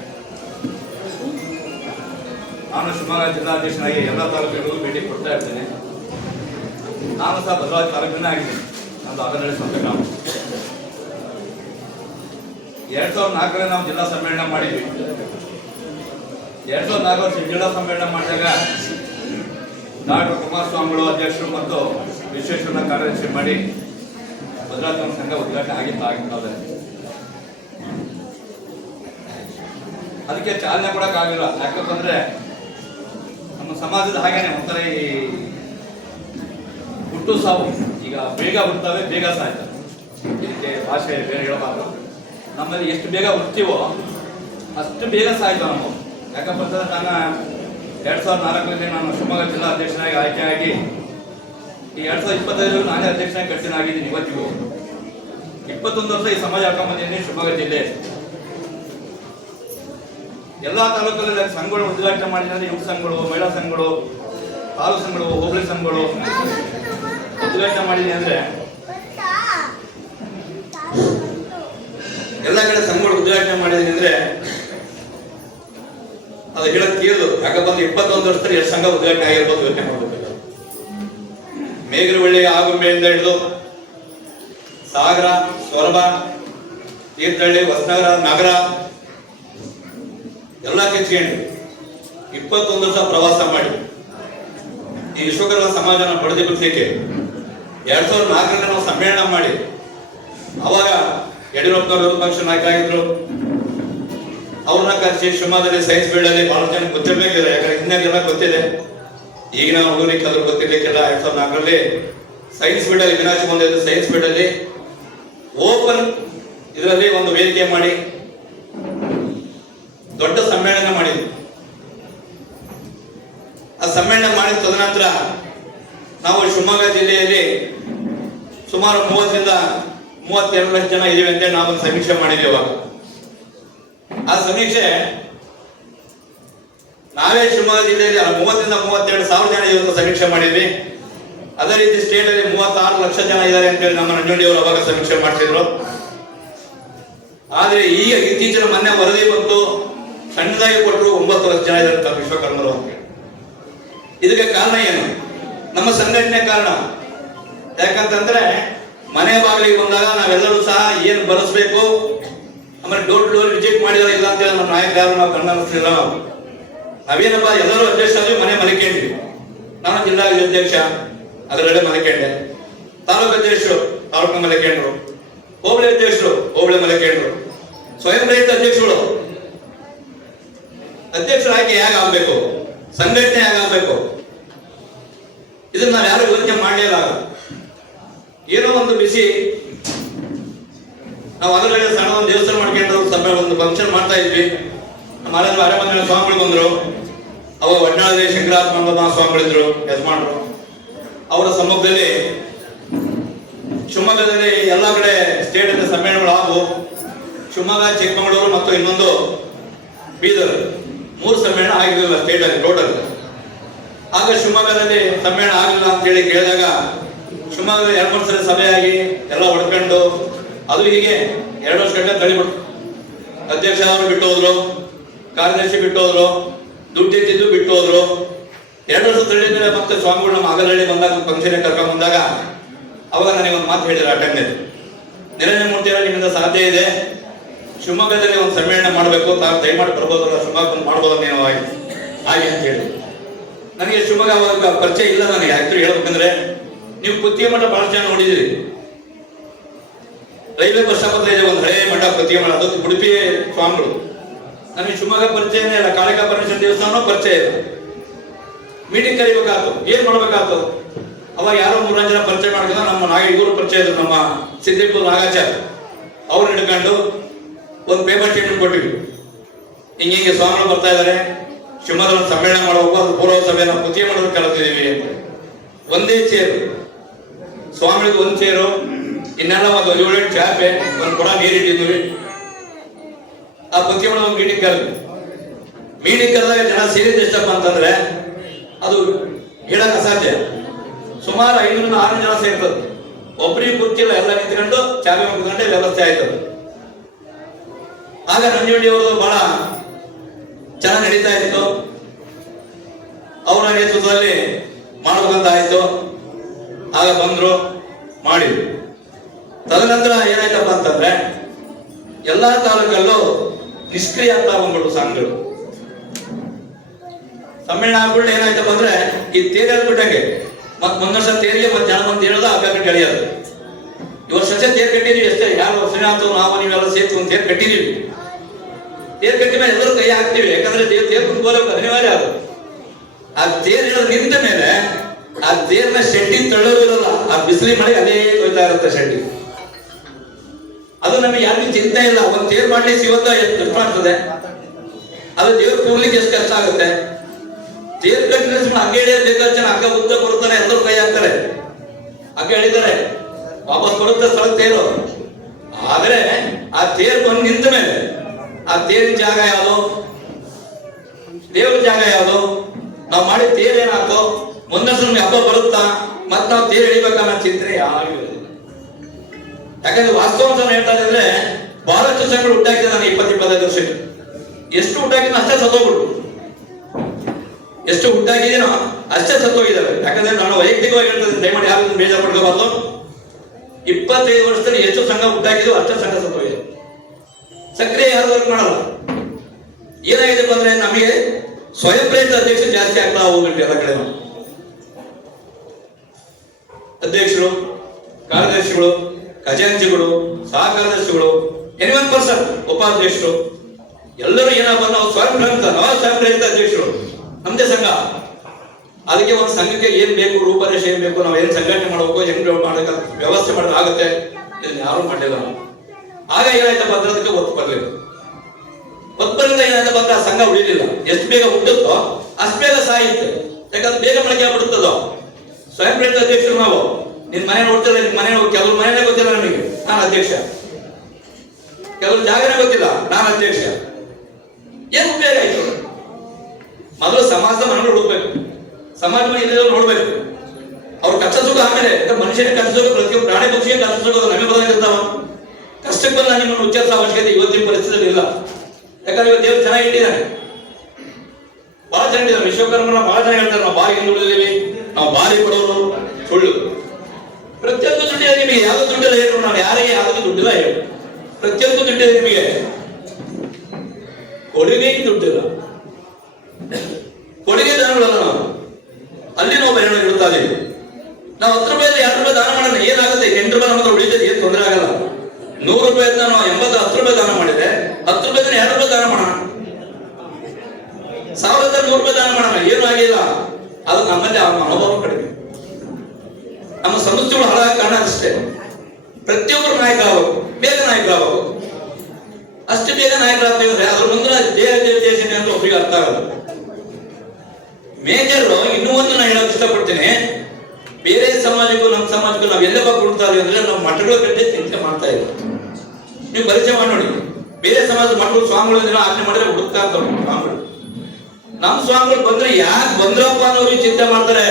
ನಾನು ಶಿವಮೊಗ್ಗ ಜಿಲ್ಲಾಧ್ಯಕ್ಷನಾಗಿ ಎಲ್ಲ ತಾಲೂಕುಗಳಿಗೂ ಭೇಟಿ ಕೊಡ್ತಾ ಇರ್ತೇನೆ. ನಾನು ಸಹ ಭದ್ರಾವತಿ ತಾಲೂಕಿನ ಆಗಿದ್ದೀನಿ. ನಮ್ಮದು ಆಗಲೇ ಸ್ವಂತ ಗ್ರಾಮ. 2004ರಲ್ಲಿ ನಾವು ಜಿಲ್ಲಾ ಸಮ್ಮೇಳನ ಮಾಡಿದ್ವಿ. 2004 ಜಿಲ್ಲಾ ಸಮ್ಮೇಳನ ಮಾಡಿದಾಗ ಡಾಕ್ಟರ್ ಕುಮಾರಸ್ವಾಮಿಗಳು ಅಧ್ಯಕ್ಷರು ಮತ್ತು ವಿಶ್ವೇಶ್ವರನ ಕಾರ್ಯದರ್ಶಿ ಮಾಡಿ ಭದ್ರಾವತಿ ಒಂದು ಸಂಘ ಉದ್ಘಾಟನೆ ಆಗಿದ್ದಾವೆ. ಅದಕ್ಕೆ ಚಾಲನೆ ಕೊಡೋಕ್ಕಾಗಿಲ್ಲ. ಯಾಕಂತಂದ್ರೆ ನಮ್ಮ ಸಮಾಜದ ಹಾಗೇನೆ ಒಂಥರ ಈ ಹುಟ್ಟು ಸಾವು ಈಗ ಬೇಗ ಹುಟ್ಟುತ್ತವೆ, ಬೇಗ ಸಾಯ್ತವೆ. ಇದಕ್ಕೆ ಭಾಷೆ ಬೇರೆ ಹೇಳಬಾರ್ದು. ನಮ್ಮಲ್ಲಿ ಎಷ್ಟು ಬೇಗ ಹುಡ್ತೀವೋ ಅಷ್ಟು ಬೇಗ ಸಾಯ್ತವೆ ನಾವು. ಯಾಕಪ್ಪ ಅಂತಂದ್ರೆ ನಾನು 2004ರಲ್ಲಿ ನಾನು ಶಿವಮೊಗ್ಗ ಜಿಲ್ಲಾ ಅಧ್ಯಕ್ಷನಾಗಿ ಆಯ್ಕೆಯಾಗಿ ಈ 2025 ನಾನೇ ಅಧ್ಯಕ್ಷನಾಗಿ ಕಟ್ಟಿನಾಗಿದ್ದೀನಿ. ಇವತ್ತಿಗೂ 21 ವರ್ಷ ಈ ಸಮಾಜ ಹಾಕೊಂಬಂದಿದ್ದೀನಿ. ಶಿವಮೊಗ್ಗ ಜಿಲ್ಲೆ ಎಲ್ಲ ತಾಲೂಕಲ್ಲಿ ಸಂಘಗಳು ಉದ್ಘಾಟನೆ ಮಾಡಿದ್ರೆ ಯುವ ಸಂಘಗಳು, ಮಹಿಳಾ ಸಂಘಗಳು, ತಾಲೂಕು ಸಂಘಗಳು, ಹೋಬಳಿ ಸಂಘಗಳು ಉದ್ಘಾಟನೆ ಮಾಡಿದೆ ಅಂದ್ರೆ ಎಲ್ಲ ಕಡೆ ಸಂಘಗಳು ಉದ್ಘಾಟನೆ ಮಾಡಿದೀನಿ ಅಂದ್ರೆ ಅದು ಹೇಳಕ್ ತೀರದು. ಯಾಕಪ್ಪ 21 ವರ್ಷದಲ್ಲಿ ಎಷ್ಟು ಸಂಘ ಉದ್ಘಾಟನೆ ಆಗಿರ್ಬೋದು ಯೋಚನೆ ಮಾಡಬೇಕು. ಮೇಘರವಳ್ಳಿ ಆಗುಂಬೆಯಿಂದ ಹಿಡಿದು ಸಾಗರ, ಸೊರಬ, ತೀರ್ಥಹಳ್ಳಿ, ಹೊಸನಗರ, ನಗರ ಎಲ್ಲ ಕೆಚ್ಕೊಂಡು 21 ವರ್ಷ ಪ್ರವಾಸ ಮಾಡಿ ಈ ವಿಶ್ವಕರ್ಮ ಸಮಾಜನ ಬಡಿದೆಬ್ಬಿಸಲಿಕ್ಕೆ 2004ರಲ್ಲಿ ನಾವು ಸಮ್ಮೇಳನ ಮಾಡಿ ಅವಾಗ ಯಡಿಯೂರಪ್ಪನವರು ವಿರೋಧ ಪಕ್ಷ ನಾಯಕರಾಗಿದ್ರು. ಅವ್ರನ್ನ ಕರೆಸಿ ಶಿವಮೊಗ್ಗದಲ್ಲಿ ಸೈನ್ಸ್ ಫೀಲ್ಡಲ್ಲಿ ಬಹಳ ಜನ ಗೊತ್ತಿರಬೇಕಿದೆ. ಯಾಕಂದ್ರೆ ಹಿಂದಿನೆಲ್ಲ ಗೊತ್ತಿದೆ, ಈಗಿನ ಹುಡುಗರಿಗೆ ಅದ್ರ ಗೊತ್ತಿರ್ಲಿಕ್ಕೆಲ್ಲ. 2004ರಲ್ಲಿ ಸೈನ್ಸ್ ಫೀಲ್ಡಲ್ಲಿ ವಿನಾಶಿ ಬಂದಿದ್ದು. ಸೈನ್ಸ್ ಫೀಲ್ಡಲ್ಲಿ ಓಪನ್ ಇದರಲ್ಲಿ ಒಂದು ವೇದಿಕೆ ಮಾಡಿ ದೊಡ್ಡ ಸಮ್ಮೇಳನ ಮಾಡಿದ್ವಿ. ಆ ಸಮ್ಮೇಳನ ಮಾಡಿದ ತದನಂತರ ನಾವು ಶಿವಮೊಗ್ಗ ಜಿಲ್ಲೆಯಲ್ಲಿ ಸುಮಾರು 30ರಿಂದ 32 ಲಕ್ಷ ಜನ ಇದೀವಿ ಅಂತ ನಾವು ಒಂದು ಸಮೀಕ್ಷೆ ಮಾಡಿದ್ವಿ. ಅವಾಗ ಆ ಸಮೀಕ್ಷೆ ನಾವೇ ಶಿವಮೊಗ್ಗ ಜಿಲ್ಲೆಯಲ್ಲಿ 30ರಿಂದ 32 ಸಾವಿರ ಜನ ಇವತ್ತು ಸಮೀಕ್ಷೆ ಮಾಡಿದ್ವಿ. ಅದೇ ರೀತಿ ಸ್ಟೇಟ್ ಅಲ್ಲಿ 36 ಲಕ್ಷ ಜನ ಇದ್ದಾರೆ ಅಂತೇಳಿ ನಮ್ಮ ನಂಜುಂಡಿಯವರು ಅವಾಗ ಸಮೀಕ್ಷೆ ಮಾಡ್ತಿದ್ರು. ಆದ್ರೆ ಈಗ ಇತ್ತೀಚಿನ ಮೊನ್ನೆ ವರದಿ ಬಂತು, ಸಣ್ಣದಾಗಿ ಕೊಟ್ಟರು 9 ಲಕ್ಷ ಜನ ಇದ್ದಾರೆ ವಿಶ್ವಕರ್ಮರು ಅಂತ. ಇದಕ್ಕೆ ಕಾರಣ ಏನು? ನಮ್ಮ ಸಂಘಟನೆ ಕಾರಣ. ಯಾಕಂತಂದ್ರೆ ಮನೆ ಬಾಗಿಲಿಗೆ ಬಂದಾಗ ನಾವೆಲ್ಲರೂ ಸಹ ಏನು ಬರೆಸ್ಬೇಕು, ಆಮೇಲೆ ಡೋರ್ ಟು ಡೋರ್ ರಿಜೆಕ್ಟ್ ಮಾಡಿದಾರೆ ಇಲ್ಲ ಅಂತೇಳಿ ನಮ್ಮ ನಾಯಕರು ಯಾರು ನಾವು ಕಣ್ಣನಿಸ್ತಿಲ್ಲ. ನಾವೇನಪ್ಪ ಎಲ್ಲರೂ ಅಧ್ಯಕ್ಷ ಆದ್ವಿ, ಮನೆ ಮಲಿಕೊಂಡ್ವಿ. ನಾನು ಜಿಲ್ಲಾ ಅಧ್ಯಕ್ಷ ಅದರಲ್ಲೇ ಮಲಿಕೊಂಡೆ, ತಾಲೂಕು ಅಧ್ಯಕ್ಷರು ತಾಲೂಕು ಮಲಿಕೊಂಡ್ರು, ಹೋಬಳಿ ಅಧ್ಯಕ್ಷರು ಹೋಬಳಿ ಮಲಿಕೊಂಡ್ರು, ಸ್ವಯಂ ರಹಿತ ಅಧ್ಯಕ್ಷರು. ಅಧ್ಯಕ್ಷರ ಆಯ್ಕೆ ಹೇಗಾಗಬೇಕು, ಸಂಘಟನೆ ಹೇಗಾಗಬೇಕು, ಇದನ್ನ ನಾವು ಯಾರು ಯೋಚನೆ ಮಾಡಲಿಲ್ಲ. ಏನೋ ಒಂದು ಬಿಸಿ ನಾವು ಅದರಲ್ಲಿ ಸಣ್ಣ ಒಂದು ದೇವಸ್ಥಾನ ಮಾಡ್ಕೊಂಡು ಸಭೆ ಒಂದು ಫಂಕ್ಷನ್ ಮಾಡ್ತಾ ಇದ್ವಿ. ನಮ್ಮ ಅರಮನೆ ಸ್ವಾಮಿಗಳು ಬಂದ್ರು. ಅವಾಗ ಒಡ್ನಾಳದಲ್ಲಿ ಶಂಕರಾತ್ಮ ಸ್ವಾಮಿಗಳಿದ್ರು, ಯಜಮಾನರು. ಅವರ ಸಮ್ಮುಖದಲ್ಲಿ ಶಿವಮೊಗ್ಗದಲ್ಲಿ ಎಲ್ಲ ಕಡೆ ಸ್ಟೇಟ್ ಸಮ್ಮೇಳನಗಳು ಆಗು. ಶಿವಮೊಗ್ಗ, ಚಿಕ್ಕಮಗಳೂರು ಮತ್ತು ಇನ್ನೊಂದು ಬೀದರ್ 3 ಸಮ್ಮೇಳನ ಆಗಿರಲಿಲ್ಲ ಸ್ಟೇಟ್ ಅಲ್ಲಿ ಟೋಟಲ್. ಆಗ ಶಿವಮೊಗ್ಗದಲ್ಲಿ ಸಮ್ಮೇಳನ ಆಗಲಿಲ್ಲ ಅಂತ ಹೇಳಿ ಕೇಳಿದಾಗ ಶಿವಮೊಗ್ಗದಲ್ಲಿ 2 ಸಲ ಸಭೆಯಾಗಿ ಎಲ್ಲ ಹೊಡ್ಕೊಂಡು ಅದು ಹೀಗೆ 2 ವರ್ಷ ಗಂಟೆ ತಳಿಬಿಟ್ಟು ಅಧ್ಯಕ್ಷ ಅವರು ಬಿಟ್ಟು ಹೋದ್ರು, ಕಾರ್ಯದರ್ಶಿ ಬಿಟ್ಟು ಹೋದ್ರು, ದುಡ್ಡು ಇಟ್ಟಿದ್ದು ಬಿಟ್ಟು ಹೋದ್ರು. 2 ವರ್ಷ ತಳಿದ್ರೆ ಮತ್ತೆ ಸ್ವಾಮಿಗಳು ನಮ್ಮ ಅಗಲಹಳ್ಳಿ ಬಂದಾಗ ಫಂಕ್ಷನ್ ಕರ್ಕೊಂಡು ಬಂದಾಗ ಅವಾಗ ನನಗೆ ಒಂದು ಮಾತು ಹೇಳಿದ್ರು ಅಟೆಂಡ್ ನಿರಂಜನ ಮೂರ್ತಿಯವರು ನಿಮ್ಮಿಂದ ಸಾಧ್ಯ ಇದೆ, ಶಿವಮೊಗ್ಗದಲ್ಲಿ ಒಂದು ಸಮ್ಮೇಳನ ಮಾಡಬೇಕು, ತಾವು ದಯಮಾಡಿ ಬರ್ಬೋದಲ್ಲ, ಶಿವಮೊಗ್ಗ ಮಾಡ್ಬೋದಲ್ಲ ನೀವು ಹಾಗೆ ಅಂತ ಹೇಳಿ. ನನಗೆ ಶಿವಮೊಗ್ಗ ಅವಾಗ ಪರಿಚಯ ಇಲ್ಲ. ನನಗೆ ಆಕ್ಚುಲಿ ಹೇಳ್ಬೇಕಂದ್ರೆ ನೀವು ಕುತ್ತಿಗೆ ಮಠ ಬಹಳ ಜನ ನೋಡಿದಿರಿ. ರೈಲ್ವೆ ಬಸ್ ಸ್ಟಾಪ್ ಇದೆ ಒಂದು ಹಳೆಯ ಮಠ ಕುತ್ತಿಗೆ ಮಠ, ಅದು ಉಡುಪಿ ಸ್ವಾಮಿಗಳು. ನನಗೆ ಶಿವಮೊಗ್ಗ ಪರಿಚಯನೇ ಇಲ್ಲ, ಕಾಳಿಕಾ ಪರಮೇಶ್ವರ ದೇವಸ್ಥಾನ ಪರಿಚಯ ಇಲ್ಲ. ಮೀಟಿಂಗ್ ಕರಿಬೇಕಾಯ್ತು, ಏನ್ ಮಾಡ್ಬೇಕಾಯ್ತು? ಅವಾಗ ಯಾರೋ 3 ಜನ ಪರಿಚಯ ಮಾಡ್ಕೊಂಡು ನಮ್ಮ ಇವರು ಪರಿಚಯ ಇದ್ರು, ನಮ್ಮ ಸಿದ್ದಿಪುರ ನಾಗಾಚಾರ್ ಅವ್ರು ಹಿಡ್ಕೊಂಡು ಒಂದು ಪೇಪರ್ ಸ್ಟೇಟ್ಮೆಂಟ್ ಕೊಟ್ಟಿವಿ. ಹಿಂಗೆ ಸ್ವಾಮಿಗಳು ಬರ್ತಾ ಇದ್ದಾರೆ, ಶಿವಮೊಗ್ಗದ ಒಂದು ಸಮ್ಮೇಳನ ಮಾಡಬೇಕು, ಅದು ಪೂರ್ವ ಸಭೆಯ ಪುತಿಯ ಮಾಡೋದು ಕಲಿತಿದ್ದೀವಿ ಅಂತ. ಒಂದೇ ಚೇರು ಸ್ವಾಮಿಗಳಿಗೆ, ಒಂದು ಚೇರು, ಇನ್ನೆಲ್ಲ ಒಂದು 7-8 ಚಾಪೆ, ಒಂದು ಕೊಡ ನೀರಿಟ್ಟಿದ್ವಿ. ಆ ಪುತಿಯ ಮಾಡೋ ಒಂದು ಮೀಟಿಂಗ್ ಕರೆದಾಗ ಜನ ಸೇರಿದ ಎಷ್ಟಪ್ಪ ಅಂತಂದ್ರೆ ಅದು ಹೇಳಕ್ ಅಸಾಧ್ಯ. ಸುಮಾರು 500-600 ಜನ ಸೇರ್ತದೆ. ಒಬ್ಬರಿಗೆ ಗೊತ್ತಿಲ್ಲ, ಎಲ್ಲ ನಿಂತ್ಕೊಂಡು ಚಾಪೆ ಮುಗಿದ್ಕೊಂಡೆ ವ್ಯವಸ್ಥೆ ಆಯ್ತದೆ. ಆಗ ನಂಜುಂಡಿ ಅವರು ಬಹಳ ಚೆನ್ನಾಗಿ ನಡೀತಾ ಇತ್ತು. ಅವರ ನೇತೃತ್ವದಲ್ಲಿ ಮಾಡ್ಬೇಕಂತ ಆಯ್ತು. ಆಗ ಬಂದ್ರು, ಮಾಡಿದ್ರು. ತದನಂತರ ಏನಾಯ್ತಪ್ಪ ಅಂತಂದ್ರೆ ಎಲ್ಲಾ ತಾಲೂಕಲ್ಲೂ ನಿಷ್ಕ್ರಿಯ ಅಂತ ಬಂದ್ಬಿಟ್ಟು ಸಂಘಗಳು. ಸಮ್ಮೇಳನ ಆಗ್ಬಿಟ್ಟು ಏನಾಯ್ತಪ್ಪ ಅಂದ್ರೆ ಈ ತೇರು ಹೇಳ್ಬಿಟ್ಟಂಗೆ ಮತ್ ಮುಂದೊಂದು ವರ್ಷ ತೇರಿಗೆ ಮತ್ತೆ ಜನ ಬಂದು ಹೇಳೋದು ಹಬ್ಬ ಕಟ್ಟಿ ಎಳೆಯೋದು. ಈ ವರ್ಷ ತೇರು ಕಟ್ಟಿದೀವಿ ಅಷ್ಟೇ, ಯಾರು ಶ್ರೀನಾಥ್ ನಾವು ನೀವೆಲ್ಲ ಸೇರ್ತು ಒಂದು ತೇರು ಕಟ್ಟಿದೀವಿ. ತೇರು ಕಟ್ಟಿ ಮೇಲೆ ಎಲ್ಲರೂ ಕೈ ಹಾಕ್ತಿವಿ, ಯಾಕಂದ್ರೆ ತೇರು ಕುಂತ್ಕೋಬೇಕು, ಅನಿವಾರ್ಯ ಅದು. ಆ ತೇರು ಹೇಳೋದು ನಿಂತ ಮೇಲೆ ಆ ತೇರ್ನ ಶೆಡ್ಡಿ ತಳ್ಳೋದು ಇರಲ್ಲ, ಆ ಬಿಸಿಲಿ ಮಳೆ ಅದೇ ಹೋಯ್ತಾ ಇರುತ್ತೆ ಶೆಡ್ಡಿ. ಅದು ನಮಗೆ ಯಾರಿಗೂ ಚಿಂತೆ ಇಲ್ಲ. ಒಂದು ತೇರು ಮಾಡ್ಲಿಕ್ಕೆ ಇವತ್ತು ಎಷ್ಟು ಮಾಡ್ತದೆ, ಅದು ದೇವ್ರು ಕೂರ್ಲಿಕ್ಕೆ ಎಷ್ಟು ಕಷ್ಟ ಆಗುತ್ತೆ. ತೇರು ಕಟ್ಟಿದ್ರೆ ಸುಮ್ಮನೆ ಹಂಗೆ ಹಿಡಿಯೋದು ಬೇಕಾದ ಜನ ಹಗ್ಗ ಉದ್ದ ಕೊಡ್ತಾರೆ, ಎಲ್ಲರೂ ಕೈ ಹಾಕ್ತಾರೆ, ಹಗ್ಗ ಹಿಡಿತಾರೆ, ವಾಪಸ್ ಬರುತ್ತೆ ಸ್ಥಳ ತೇರು. ಆದ್ರೆ ಆ ತೇರು ಬಂದು ನಿಂತ ಮೇಲೆ ಆ ತೇರಿನ ಜಾಗ ಯಾವುದು, ದೇವ್ರ ಜಾಗ ಯಾವುದು, ನಾವು ಮಾಡಿದ ತೇರು ಏನಾಯ್ತು, ಮುಂದಷ್ಟು ನಮ್ಗೆ ಹಬ್ಬ ಬರುತ್ತಾ, ಮತ್ ನಾವು ತೇರು ಹಿಡಿಬೇಕನ್ನೋ ಚಿಂತನೆ ಯಾರಿಗೂ ಇಲ್ಲ. ಯಾಕಂದ್ರೆ ವಾಸ್ತವಾಂಶ ಹೇಳ್ತಾ ಇದ್ರೆ ಬಹಳಷ್ಟು ಸಂಘಗಳು ಹುಟ್ಟಾಕಿದೆ. ನಾನು 20-25 ವರ್ಷಕ್ಕೆ ಎಷ್ಟು ಹುಟ್ಟಾಕಿದ ಅಷ್ಟೇ ಸತ್ತೋಗ್ಬಿಟ್ಟು, ಎಷ್ಟು ಹುಟ್ಟಾಕಿದೀನೋ ಅಷ್ಟೇ ಸತ್ತೋಗಿದ್ದಾವೆ. ಯಾಕಂದ್ರೆ ನಾನು ವೈಯಕ್ತಿಕವಾಗಿ ಹೇಳ್ತೇನೆ, ದಯಮಾಡಿ ಯಾರು ಬೇಜಾರು ಪಡ್ಕೋಬಾರ್ದು. 25 ವರ್ಷದಲ್ಲಿ ಎಷ್ಟು ಸಂಘ ಹುಟ್ಟಾಕಿದೋ ಅಷ್ಟೇ ಸಂಘ ಸತ್ತೋಗಿದೆ. ಸಕ್ರಿಯ ಯಾರು ವರ್ಕ್ ಮಾಡಲ್ಲ. ಏನಾಗಿದೆ ಅಂದ್ರೆ ನಮಗೆ ಸ್ವಯಂ ಪ್ರೇರಿತ ಅಧ್ಯಕ್ಷರು ಜಾಸ್ತಿ ಆಗ್ತಾ ಹೋಗ್ಬಿಟ್ಟು ಎಲ್ಲ ಕಡೆ ಅಧ್ಯಕ್ಷರು, ಕಾರ್ಯದರ್ಶಿಗಳು, ಖಜಾಂಚಿಗಳು, ಸಹ ಕಾರ್ಯದರ್ಶಿಗಳು, 1% ಉಪಾಧ್ಯಕ್ಷರು ಎಲ್ಲರೂ ಏನಪ್ಪ ನಾವು ಸ್ವಯಂ ಪ್ರೇರಿತ ಅಧ್ಯಕ್ಷರು. ನಮ್ದೇ ಸಂಘ. ಅದಕ್ಕೆ ಒಂದು ಸಂಘಕ್ಕೆ ಏನ್ ಬೇಕು, ರೂಪರೇಷೆ ಏನ್ ಬೇಕು, ನಾವು ಏನ್ ಸಂಘಟನೆ ಮಾಡಬೇಕು, ಹೆಂಗ್ ಮಾಡಬೇಕು, ವ್ಯವಸ್ಥೆ ಮಾಡೋದಾಗುತ್ತೆ, ಇದನ್ನ ಯಾರು ಮಾಡಿಲ್ಲ. ಆಗ ಏನಾಯ್ತಪ್ಪ ಅಂದ್ರೆ ಅದಕ್ಕೆ ಒತ್ತು ಬರಲಿಲ್ಲ. ಒತ್ತು ಬರಲಿಲ್ಲ ಏನಾಯ್ತಪ್ಪ ಅಂದ್ರೆ ಆ ಸಂಘ ಉಳಿಲಿಲ್ಲ. ಎಷ್ಟು ಬೇಗ ಹುಟ್ಟುತ್ತೋ ಅಷ್ಟು ಬೇಗ ಸಾಯುತ್ತೆ. ಯಾಕಂದ್ರೆ ಬೇಗ ಮೊಳಕೆ ಬಿಡುತ್ತದೋ. ಸ್ವಯಂ ಪ್ರೇರಿತ ಅಧ್ಯಕ್ಷರು ನಾವು. ನಿನ್ ಮನೆ ನೋಡ್ತಿಲ್ಲ, ನಿನ್ ಮನೆ ಕೆಲವ್ರ ಮನೆಯೇ ಗೊತ್ತಿಲ್ಲ ನಮಗೆ, ನಾನು ಅಧ್ಯಕ್ಷ. ಕೆಲವ್ರ ಜಾಗನೇ ಗೊತ್ತಿಲ್ಲ, ನಾನು ಅಧ್ಯಕ್ಷ. ಏನ್ ಉಪಯೋಗ ಆಯ್ತು? ಮೊದಲು ಸಮಾಜದ ಮನಗಳು ಹುಡುಕ್ಬೇಕು, ಸಮಾಜ ಮನೆ ನೋಡ್ಬೇಕು. ಅವ್ರ ಕಷ್ಟ ಸುಖ ಆಮೇಲೆ. ಮನುಷ್ಯನ ಕಷ್ಟ ಸುಖ, ಪ್ರತಿಯೊಬ್ಬ ಪ್ರಾಣಿ ಪಕ್ಷಿಗೆ ಕಷ್ಟ ಸುಖ ನಮಗೆ ಬರೋದಿರ್ತಾವ. ಕಷ್ಟಕ್ಕೆ ಬಂದ ನಿಮ್ಮನ್ನು ಉಚ್ಚರಿಸೋ ಅವಶ್ಯಕತೆ ಇವತ್ತಿನ ಪರಿಸ್ಥಿತಿಯಲ್ಲಿ ಇಲ್ಲ. ಯಾಕಂದ್ರೆ ಇವಾಗ ದೇವ್ರು ಚೆನ್ನಾಗಿ ಇಟ್ಟಿದ್ದಾನೆ, ಬಹಳ ಚೆನ್ನಾಗಿದ್ದಾರೆ. ವಿಶ್ವಕರ್ಮನ ಬಹಳ ಜನ ಹೇಳ್ತಾರೆ, ನಾವು ಬಾರಿ ಹಿಂದುಳಿದೀವಿ, ನಾವು ಬಾರಿ ಕೊಡೋರು. ಸುಳ್ಳು. ಪ್ರತಿಯೊಂದು ದುಡ್ಡಿದೆ ನಿಮಗೆ, ಯಾವ್ದು ದುಡ್ಡಿಲ್ಲ ಹೇಳು, ನಾವು ಯಾರಿಗೆ ಯಾವ್ದು ದುಡ್ಡಿಲ್ಲ ಹೇಳು. ಪ್ರತಿಯೊಂದು ದುಡ್ಡಿದೆ ನಿಮಗೆ, ಕೊಡುಗೆ ದುಡ್ಡಿಲ್ಲ. ಕೊಡುಗೆ ದಾನಗಳಲ್ಲ ನಾವು. ಅಲ್ಲಿ ನಾವು ಪರಿಣಾಮ ಇಡುತ್ತಾ ಇದ್ದೀವಿ. ನಾವು 10 ರೂಪಾಯಿ 2 ರೂಪಾಯಿ ದಾನ ಮಾಡೋಣ, ಏನಾಗುತ್ತೆ? 8 ರೂಪಾಯಿ ನಮ್ಮ ಹತ್ರ ಉಳಿತದೆ, ಏನು ತೊಂದರೆ ಆಗಲ್ಲ. 100 ರೂಪಾಯಿ ನಾವು 10 ರೂಪಾಯಿ ದಾನ ಮಾಡಿದ್ರೆ 10 ರೂಪಾಯಿ 2 ರೂಪಾಯಿ ದಾನ ಮಾಡೋಣ, 1100 ರೂಪಾಯಿ ದಾನ ಮಾಡೋಣ, ಏನು ಆಗಿಲ್ಲ. ಅದು ನಮ್ಮಲ್ಲಿ ಆ ಮನೋಭಾವ ಕಡಿಮೆ. ನಮ್ಮ ಸಂಸ್ಥೆಗಳು ಹಾಳಾಗಿ ಕಾರಣ ಅಷ್ಟೇ. ಪ್ರತಿಯೊಬ್ಬರು ನಾಯಕ ಆಗಬೇಕು, ಬೇಗ ನಾಯಕ ಆಗಬೇಕು. ಅಷ್ಟು ಬೇಗ ನಾಯಕರಾಗ್ತೇವೆ ಅಂದ್ರೆ ಅದ್ರ ಮುಂದಿನ ದೇಶ ಅಂತ ಒಬ್ಬರಿಗೆ ಅರ್ಥ ಆಗಲ್ಲ. ಮೇಜರ್ ಇನ್ನೂ ಒಂದು ನಾನು ಹೇಳೋಕೆ ಇಷ್ಟಪಡ್ತೇನೆ. ಬೇರೆ ಸಮಾಜಕ್ಕೂ ನಮ್ಮ ಸಮಾಜಕ್ಕೂ ನಾವು ಎಲ್ಲಪ್ಪ ಕೊಡ್ತಾ ಇದೀವಿ ಅಂದ್ರೆ ನಾವು ಮಠಗಳ ಕಟ್ಟೆ ಚಿಂತೆ ಮಾಡ್ತಾ ಇದ್ದೀವಿ. ನೀವು ಪರಿಚಯ ಮಾಡಿ ನೋಡಿ, ಬೇರೆ ಸಮಾಜದ ಮಠಗಳು ಸ್ವಾಮಿಗಳ ದಿನ ಆಜ್ಞೆ ಮಾಡಿದ್ರೆ ಹುಡುಕ್ತಾ ಇರ್ತಾವೆ ಸ್ವಾಮಿಗಳು. ನಮ್ಮ ಸ್ವಾಮಿಗಳು ಬಂದ್ರೆ ಯಾಕೆ ಬಂದ್ರಪ್ಪ ಅನ್ನೋರಿಗೆ ಚಿಂತೆ ಮಾಡ್ತಾರೆ.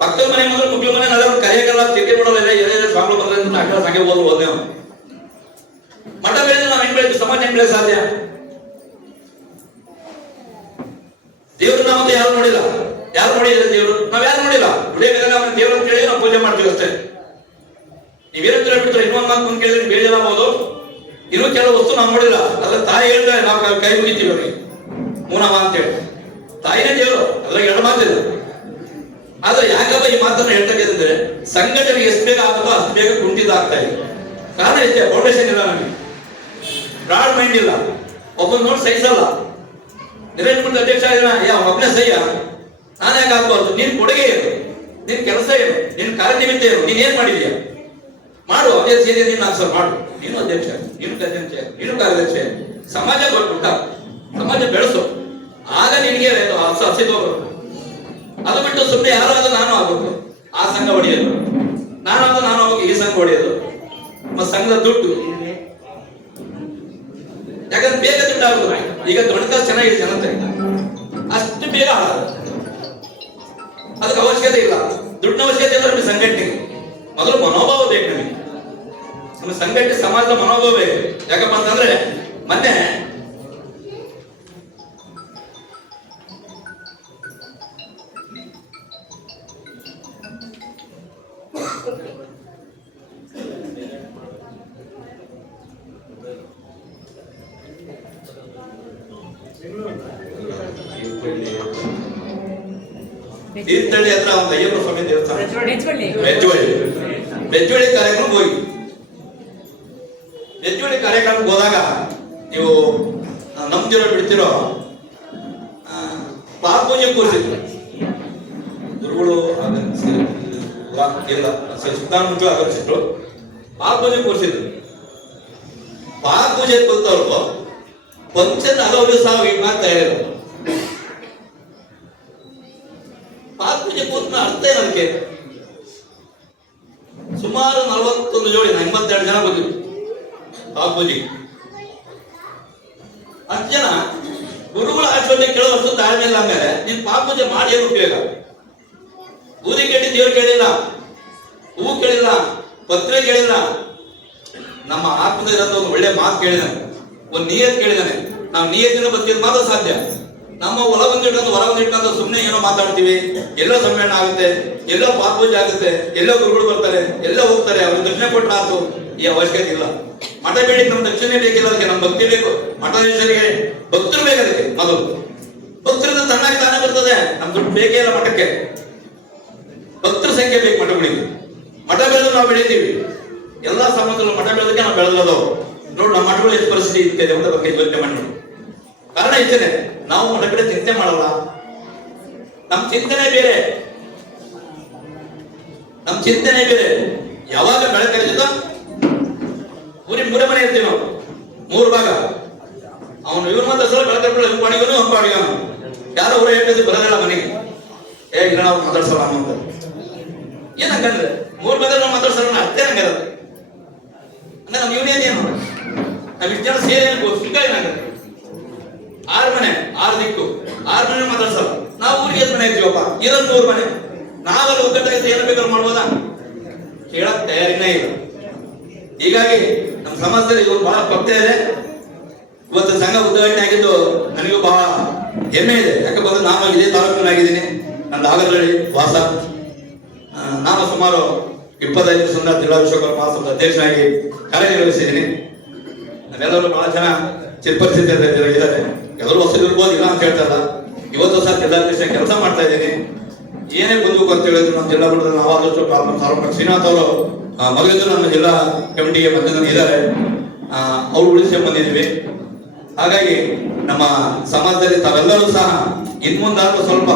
ಪಕ್ಕದ ಮನೆ ಮೊದಲು ಮಕ್ಕಳ ಮನೆ ನಗರ ಕರೆಯಕಲ್ಲ, ತಿಂಡಿ ಮಾಡೋದಿಲ್ಲ. ಏನೇನು ಸ್ವಾಮಿಗಳು ಬಂದ್ರೆ ಅక్కడ ಸಂಖ್ಯೆ ಹೋದ್ರೆ ಮಠ ಬೆಳೆದ್ರೆ ನಾವು ಹೆಂಗ್ ಬೆಳೆದು ಸಮಾಜ ಹೆಂಗ್ ಬೆಳೆ ಸಾಧ್ಯ? ದೇವ್ರು ನಾವು ಯಾರು ನೋಡಿಲ್ಲ. ಯಾರು ನೋಡಿದ್ರೆ ದೇವ್ರು? ನಾವ್ ಯಾರು ನೋಡಿಲ್ಲ. ದೇವ್ರ ಅಂತ ಹೇಳಿ ನಾವು ಪೂಜೆ ಮಾಡ್ತೀವಿ ಅಷ್ಟೇ. ನೀವೇನು ಹೇಳ್ಬಿಡ್ತಾರೆ, ಇನ್ನೊಂದು ಮಾತು ಮುಂದೆ ಕೇಳಿದ್ರೆ ಬೇಜಾರಾಗಬಹುದು. ಇನ್ನೂ ಕೆಲವು ವಸ್ತು ನಾವು ನೋಡಿಲ್ಲ. ಅದ್ರ ತಾಯಿ ಹೇಳ್ತಾರೆ, ನಾವು ಕೈ ಮುಗಿತೀವಿ ಅವ್ರಿಗೆ ಮೂನವ ಅಂತೇಳಿ. ತಾಯಿನೇ ದೇವರು, ಅದ್ರಾಗ 2 ಮಾತಿಲ್ಲ. ಆದ್ರೆ ಯಾಕಪ್ಪ ಈ ಮಾತನ್ನು ಹೇಳ್ತಕ್ಕಂದ್ರೆ ಸಂಘಟನೆ ಎಷ್ಟು ಬೇಗ ಆಗುತ್ತೋ ಅಷ್ಟು ಬೇಗ ಕುಂಠಿತ ಆಗ್ತಾ ಇದೆ. ಕಾರಣ ಇಷ್ಟೇ, ಫೌಂಡೇಶನ್ ಇಲ್ಲ ನಮಗೆ, ಬ್ರಾಡ್ ಮೈಂಡ್ ಇಲ್ಲ. ಒಬ್ಬನ್ ನೋಡಿ ಸಹಿಸಲ್ಲ. ನಿರೇಶ್ ಅಧ್ಯಕ್ಷ ಒಬ್ಬನೇ ಸಹ್ಯ, ನಾನು ಯಾಕೆ ಆಗ್ಬಾರ್ದು? ನೀನ್ ಕೊಡುಗೆ ಏನು? ನಿನ್ ಕೆಲಸ ಏನು, ನಿನ್ ಕಾರ್ಯನಿಮಿತ್ತ ಏನು, ನೀನ್ ಏನ್ ಮಾಡಿದ್ಯಾ ಮಾಡು. ಅದೇ ಸೇರಿ ನೀನು ಆನ್ಸರ್ ಮಾಡು. ನೀನು ಅಧ್ಯಕ್ಷ, ನೀನು ಅಧ್ಯಕ್ಷ, ನೀನು ಕಾರ್ಯದರ್ಶಿ, ಸಮಾಜ ಕೊಟ್ಬಿಟ್ಟ, ಸಮಾಜ ಬೆಳೆಸು. ಆಗ ನಿನಗೆ ಅಸ್ತಿತ್ವ ಬರುತ್ತೆ. ಅದು ಬಿಟ್ಟು ಸುಮ್ಮನೆ ಯಾರು ಆದ ನಾನು ಆಗ್ಬೇಕು, ಆ ಸಂಘ ಹೊಡೆಯೋದು, ನಾನಾದ ನಾನು ಹೋಗಿ ಈ ಸಂಘ ಹೊಡೆಯೋದು, ನಮ್ಮ ಸಂಘದ ದುಡ್ಡು. ಯಾಕಂದ್ರೆ ಬೇಗ ದುಡ್ಡು ಆಗುದು. ಈಗ ದೊಡ್ಡ ಕಾಸು ಚೆನ್ನಾಗಿದೆ ಜನತೆ, ಅಷ್ಟು ಬೇಗ ಹಾಳಾಗುತ್ತೆ. ಅದಕ್ಕೆ ಅವಶ್ಯಕತೆ ಇಲ್ಲ. ದುಡ್ಡಿನ ಅವಶ್ಯಕತೆ ಇಲ್ಲ ನಮಗೆ ಸಂಘಟನೆಗೆ. ಮೊದಲು ಮನೋಭಾವ ಬೇಕು ನಮಗೆ. ನಮ್ಮ ಸಂಘಟನೆ ಸಮಾಜದ ಮನೋಭಾವ ಬೇಕು. ಯಾಕಪ್ಪ ಅಂತಂದ್ರೆ ಮೊನ್ನೆ ತೀರ್ಥಹಳ್ಳಿ ಹತ್ರ ಒಂದು ಅಯ್ಯಪ್ಪ ಸ್ವಾಮಿ ದೇವಸ್ಥಾನ, ಬೆಜ್ಜುವಳ್ಳಿ ಕಾರ್ಯಕ್ರಮ ಹೋಗಿ. ಬೆಜ್ಜುವಳ್ಳಿ ಕಾರ್ಯಕ್ರಮಕ್ಕೆ ಹೋದಾಗ ನೀವು ನಂಬ್ತಿರೋ ಬಿಡ್ತಿರೋ ಪಾಪೂಜೆ ಕೂರಿಸಿದ್ರು ಗುರುಗಳು ಇಲ್ಲ ಸುತ್ತಾನುಮುಖ ಆಗಮಿಸಿದ್ರು. ಪಾಪೂಜೆ ಕೂರಿಸಿದ್ರು. ಪಾಪೂಜೆ ಕೂತವ್ರು ಪಂಚದ ಹಲವು ಸಹ ವೇಟ್ ಮಾಡ್ತಾ ಇರೋದು. ಪಾಪೂಜೆ ಕೂತ ಅರ್ಥ ಏನಕ್ಕೆ? ಸುಮಾರು 41 ಜೋಡಿ, 82 ಜನ ಬಂದಿದ್ರು ಪಾಪೂಜಿ. 10 ಜನ ಗುರುಗಳ ಆಚರಣೆ ಕೇಳುವಷ್ಟು ತಾಳ್ಮೆ ಇಲ್ಲ. ಆಮೇಲೆ ನೀನ್ ಪಾಪೂಜೆ ಮಾಡಿ ಏನು ಉಪಯೋಗ? ಊರಿ ಕೇಳಿ ದೇವ್ರು ಕೇಳಿಲ್ಲ, ಹೂ ಕೇಳಿಲ್ಲ, ಪತ್ರೆ ಕೇಳಿಲ್ಲ. ನಮ್ಮ ಆತ್ಮದ ಒಂದು ಒಳ್ಳೆ ಮಾತು ಕೇಳಿದಾನೆ, ಒಂದು ನಿಯತ್ ಕೇಳಿದಾನೆ. ನಾವು ನಿಯತ್ತಿನ ಬದುಕಿದ್ ಮಾತ್ರ ಸಾಧ್ಯ. ನಮ್ಮ ಹೊಲ ಬಂದಿಟ್ಕೊಂಡು ಹೊರ ಬಂದಿಟ್ಕೊಂಡು ಸುಮ್ಮನೆ ಏನೋ ಮಾತಾಡ್ತೀವಿ. ಎಲ್ಲೋ ಸಮ್ಮೇಳನ ಆಗುತ್ತೆ, ಎಲ್ಲೋ ಪಾಪೂಜೆ ಆಗುತ್ತೆ, ಎಲ್ಲೋ ಗುರುಗಳು ಬರ್ತಾರೆ, ಎಲ್ಲೋ ಹೋಗ್ತಾರೆ, ಅವ್ರಿಗೆ ದಕ್ಷಿಣ ಕೊಟ್ಟರೆ ಆಯ್ತು. ಈ ಅವಶ್ಯಕತೆ ಇಲ್ಲ. ಮಠ ಬೇಡಿ ನಮ್ ದಕ್ಷಿಣೆ ಬೇಕಿಲ್ಲ, ಅದಕ್ಕೆ ನಮ್ ಭಕ್ತಿ ಬೇಕು. ಮಠಾಧೀಶರಿಗೆ ಭಕ್ತರು ಬೇಕು. ಅದಕ್ಕೆ ಮೊದಲು ಭಕ್ತರಿಂದ ತನ್ನಾಗಿ ತಾನೇ ಬರ್ತದೆ. ನಮ್ ದುಡ್ಡು ಬೇಕೇ ಇಲ್ಲ ಮಠಕ್ಕೆ. ಭಕ್ತರ ಸಂಖ್ಯೆ ಬೇಕು ಮಠಗಳಿಗೆ. ಮಠ ಬೆಳೆದು ನಾವು ಬೆಳಿತೀವಿ. ಎಲ್ಲಾ ಸಮಾಜದಲ್ಲೂ ಮಠ ಬೆಳೆದಕ್ಕೆ ನಾವು ಬೆಳೆದವು. ನೋಡಿ ನಮ್ಮ ಮಠಗಳು ಎಷ್ಟು ಪರಿಸ್ಥಿತಿ ಇರ್ತದೆ ಅಂತ ಬಗ್ಗೆ ಯೋಚನೆ ಮಾಡಿ. ಕಾರಣ ಇಷ್ಟೇನೆ, ನಾವು ಮಠ ಕಡೆ ಚಿಂತೆ ಮಾಡಲ್ಲ. ನಮ್ ಚಿಂತನೆ ಬೇರೆ, ನಮ್ ಚಿಂತನೆ ಬೇರೆ. ಯಾವಾಗ ಬೆಳಕರಿದ ಊರಿ 3 ಮನೆ ಇರ್ತೀವಿ ನಾವು, 3 ಭಾಗ. ಅವನು ಇವ್ರು ಮಾತ್ರ ಸಲ ಬೆಳಕರಿಗಳು ಹಂಪಾಡಿಗನು ಹಂಪಾಡಿಗನು. ಯಾರೋ ಊರ ಹೇಳ್ತಿದ್ದು ಬರೋದಿಲ್ಲ ಮನೆಗೆ. ಈಗ ನಾವು ಮಾತಾಡ್ಸಲ್ಲ ಅಂತ ಏನಂಗಂದ್ರೆ 3 ಭಾಗ ನಾವು ಮಾತಾಡ್ಸಲ್ಲ ಅರ್ಥ ಏನಂಗಿರೋದು ಅಂದ್ರೆ ನಮ್ ಯೂನಿಯನ್ ಏನು? ನಾವ್ ಇಷ್ಟು ಜನ ಸೇರಿ ಸುಖ ಏನಾಗುತ್ತೆ? 6 ಮನೆ, 6 ದಿಕ್ಕು, 6 ಮನೆ ಮಾತಾಡ್ಸಲ್ಲ. ನಾವು ಊರಿಗೆ 8 ಮನೆ ಇರ್ತೀವಪ್ಪ, ಇರೋದು 3 ಮನೆ. ನಾವೆಲ್ಲ ಒಗ್ಗಟ್ಟಾಗಿ ಏನು ಬೇಕಾದ್ರೂ ಮಾಡ್ಬೋದಾ? ಕೇಳಕ್ ತಯಾರಿನೇ ಇಲ್ಲ. ಹೀಗಾಗಿ ನಮ್ಮ ಸಮಾಜದಲ್ಲಿ ಇವತ್ತು ಬಹಳ ಕೊರತೆ ಇದೆ. ಇವತ್ತು ಸಂಘ ಉದ್ಘಾಟನೆ ಆಗಿದ್ದು ನನಗೂ ಬಹಳ ಹೆಮ್ಮೆ ಇದೆ. ಯಾಕಂದ್ರೆ ನಾನು ಇದೇ ತಾಲೂಕಿನಾಗಿದ್ದೀನಿ. ನನ್ನ ಆಗಲಹಳ್ಳಿ ವಾಸ. ನಾನು ಸುಮಾರು 25 ವರ್ಷದಿಂದ ಜಿಲ್ಲಾ ವಿಶ್ವಕರ್ಮ ಮಹಾಸಂಘದ ಅಧ್ಯಕ್ಷನಾಗಿ ಕಾರ್ಯನಿರ್ವಹಿಸಿದ್ದೀನಿ. ನಾವೆಲ್ಲರೂ ಬಹಳ ಜನ ಚಿರಪರಿಸ್ಥಿತಿ ಇದ್ದಾರೆ. ಎಲ್ಲರೂ ಹೊಸದು ಇರ್ಬೋದು, ಇಲ್ಲ ಅಂತ ಹೇಳ್ತಾರಲ್ಲ. ಇವತ್ತು ಸಹ ಜಿಲ್ಲಾಧ್ಯಕ್ಷ ಕೆಲಸ ಮಾಡ್ತಾ ಇದ್ದೀನಿ. ಏನೇ ಬಂದಬೇಕು ಅಂತ ಹೇಳಿದ್ರು ನಮ್ಮ ಜಿಲ್ಲಾ ಮಟ್ಟದಲ್ಲಿ ನಾವಾದಷ್ಟು ಪ್ರಾಬ್ಲಮ್ ಸಾಲ್ವ್ ಮಾಡಿ ಶ್ರೀನಾಥ್ ಅವರು ಮಗು ನಮ್ಮ ಜಿಲ್ಲಾ ಕಮಿಟಿಗೆ ಮಧ್ಯದಲ್ಲಿ ಇದ್ದಾರೆ. ಅವ್ರು ಉಳಿಸ್ಕೊಂಡು ಬಂದಿದ್ದೀವಿ. ಹಾಗಾಗಿ ನಮ್ಮ ಸಮಾಜದಲ್ಲಿ ತಾವೆಲ್ಲರೂ ಸಹ ಇನ್ಮುಂದಾದ್ರೂ ಸ್ವಲ್ಪ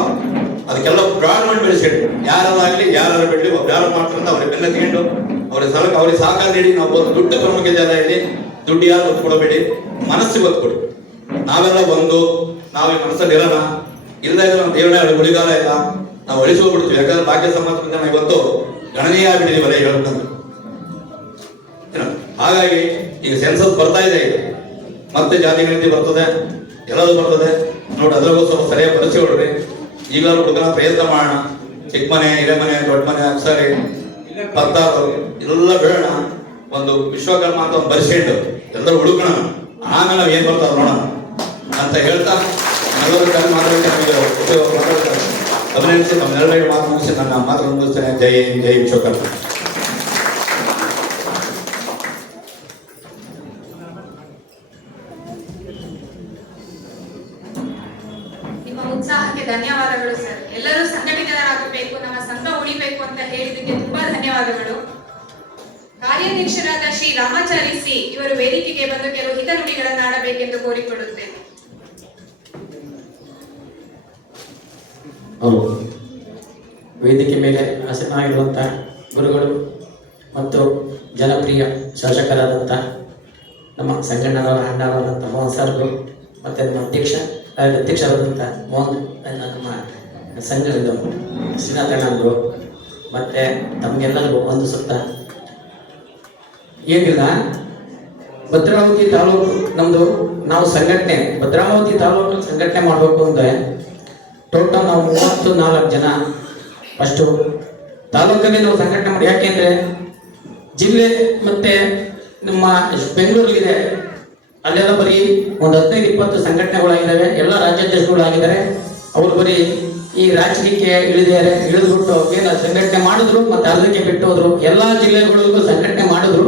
ಅದಕ್ಕೆಲ್ಲ ಬ್ರಾಡ್ ಮಾಡಿ ಬೆಳೆಸಿಟ್ಟು, ಯಾರಾಗಲಿ ಯಾರು ಬಿಡಲಿ ಯಾರು ಮಾಡ್ತಾರಂತ ಅವ್ರಿಗೆ ಬೆನ್ನ ತಗೊಂಡು ಅವ್ರಿಗೆ ಸಹಕಾರ ನೀಡಿ. ನಾವು ಒಂದು ದುಡ್ಡು ಪ್ರಮುಖ ಜಾಗ ಇಲ್ಲಿ ದುಡ್ಡು ಯಾರು ಒತ್ತು ಕೊಡಬೇಡಿ, ಮನಸ್ಸಿಗೆ ಒತ್ತು ಕೊಡಿ. ನಾವೆಲ್ಲ ಒಂದು ನಾವೇ ಮನಸ್ಸಲ್ಲಿ ಇರೋಣ. ಇಲ್ಲ ಇದ್ರೆ ನಮ್ಮ ದೇವರ ಉಳಿಗಾಲ ಇಲ್ಲ, ನಾವು ಅಳಿಸೋಗ್ಬಿಡ್ತೀವಿ. ಯಾಕಂದ್ರೆ ಭಾಗ್ಯ ಸಮಾಜದಿಂದ ನಾವು ಇವತ್ತು ಗಣನೀಯ ಆಗ್ಬಿಟ್ಟಿದ್ದೀವಿ ಬರೀ ಹೇಳ್ಬೇಕಂದ್ರೆ. ಹಾಗಾಗಿ ಈಗ ಸೆನ್ಸಸ್ ಬರ್ತಾ ಇದೆ. ಈಗ ಮತ್ತೆ ಜಾತಿ ಗಣತಿ ಬರ್ತದೆ, ಎಲ್ಲದೂ ಬರ್ತದೆ ನೋಡಿ. ಅದ್ರಾಗೋಸ್ಕರ ಸರಿಯಾಗಿ ಪರಿಚಯಗೊಳ್ರಿ. ಈಗಲೂ ಹುಡುಗನ ಪ್ರಯತ್ನ ಮಾಡೋಣ. ಚಿಕ್ಕ ಮನೆ, ಹಿರೇಮನೆ, ದೊಡ್ಡ ಮನೆ, ಅಕ್ಷರಿ, ಪತ್ತಾರು ಎಲ್ಲ ಬೇಡೋಣ. ಒಂದು ವಿಶ್ವಕರ್ಮ ಅಂತ ಒಂದು ಬರ್ಸ್ಕೊಂಡು ಎಲ್ಲರೂ ಹುಡುಕೋಣ. ಆಮೇಲೆ ನಾವು ಏನ್ ಬರ್ತಾವ ನೋಡೋಣ ಅಂತ ಹೇಳ್ತಾ ಎಲ್ಲರೂ ಕರೆ ಮಾತಾಡ್ತಾರೆ. ಅಭಿನಂದಿಸಿ ನಮ್ಮೆಲ್ಲರಿಗೆ ಮಾತು ಮುಗಿಸಿ ನನ್ನ ಮಾತು ಮುಗಿಸ್ತೇನೆ. ಜೈ ಹಿಂದ್, ಜೈ ವಿಶ್ವಕರ್ಮ. ಉತ್ಸಾಹಕ್ಕೆ ಧನ್ಯವಾದಗಳು ಸರ್. ಎಲ್ಲರೂ ಸಂಘಟಿತರಾಗಬೇಕು, ನಮ್ಮ ಸಂಘ ಉಳಿಬೇಕು ಅಂತ ಹೇಳಿದ್ದಕ್ಕೆ ತುಂಬಾ ಧನ್ಯವಾದಗಳು. ಕಾರ್ಯಾಧ್ಯಕ್ಷರಾದ ಶ್ರೀ ರಾಮಾಚಾರಿ ಸಿ ಇವರು ವೇದಿಕೆಗೆ ಬಂದು ಕೆಲವು ಹಿತನುಡಿಗಳನ್ನು ಆಡಬೇಕೆಂದು ಕೋರಿಕೊಳ್ಳುತ್ತೇನೆ. ವೇದಿಕೆ ಮೇಲೆ ಆಸೀನರಾಗಿರುವಂಥ ಗುರುಗಳು ಮತ್ತು ಜನಪ್ರಿಯ ಶಾಸಕರಾದಂಥ ನಮ್ಮ ಸಂಗಣ್ಣರವರ ಅಣ್ಣವರಾದಂಥ ಮೋಹನ್ ಸರ್ಗಳು ಮತ್ತು ನಮ್ಮ ಅಧ್ಯಕ್ಷರಾದಂಥ ಮೋಹನ್ ನಮ್ಮ ಸಂಘದ ಶ್ರೀನಾಥಣ್ಣರು ಮತ್ತು ತಮಗೆಲ್ಲರಿಗೂ ಒಂದು ಸುತ್ತ ಏನಿಲ್ಲ. ಭದ್ರಾವತಿ ತಾಲೂಕು ನಮ್ಮದು ನಾವು ಸಂಘಟನೆ ಭದ್ರಾವತಿ ತಾಲೂಕು ಸಂಘಟನೆ ಮಾಡಬೇಕು ಅಂದರೆ ಟೋಟಲ್ ನಾವು 34 ಜನ ಫಸ್ಟು ತಾಲೂಕಲ್ಲಿ ನಾವು ಸಂಘಟನೆ ಮಾಡಿ. ಯಾಕೆಂದರೆ ಜಿಲ್ಲೆ ಮತ್ತು ನಮ್ಮ ಬೆಂಗಳೂರಲ್ಲಿದೆ, ಅಲ್ಲೆಲ್ಲ ಬರೀ ಒಂದು 15-20 ಸಂಘಟನೆಗಳಾಗಿದ್ದಾವೆ. ಎಲ್ಲ ರಾಜ್ಯಾಧ್ಯಕ್ಷಗಳಾಗಿದ್ದಾರೆ. ಅವರು ಬರೀ ಈ ರಾಜಕೀಯಕ್ಕೆ ಇಳಿದ್ಬಿಟ್ಟು ಏನು ಸಂಘಟನೆ ಮಾಡಿದ್ರು ಮತ್ತು ಅರ್ಧಕ್ಕೆ ಬಿಟ್ಟು ಹೋದ್ರು. ಎಲ್ಲ ಜಿಲ್ಲೆಗಳಿಗೂ ಸಂಘಟನೆ ಮಾಡಿದ್ರು.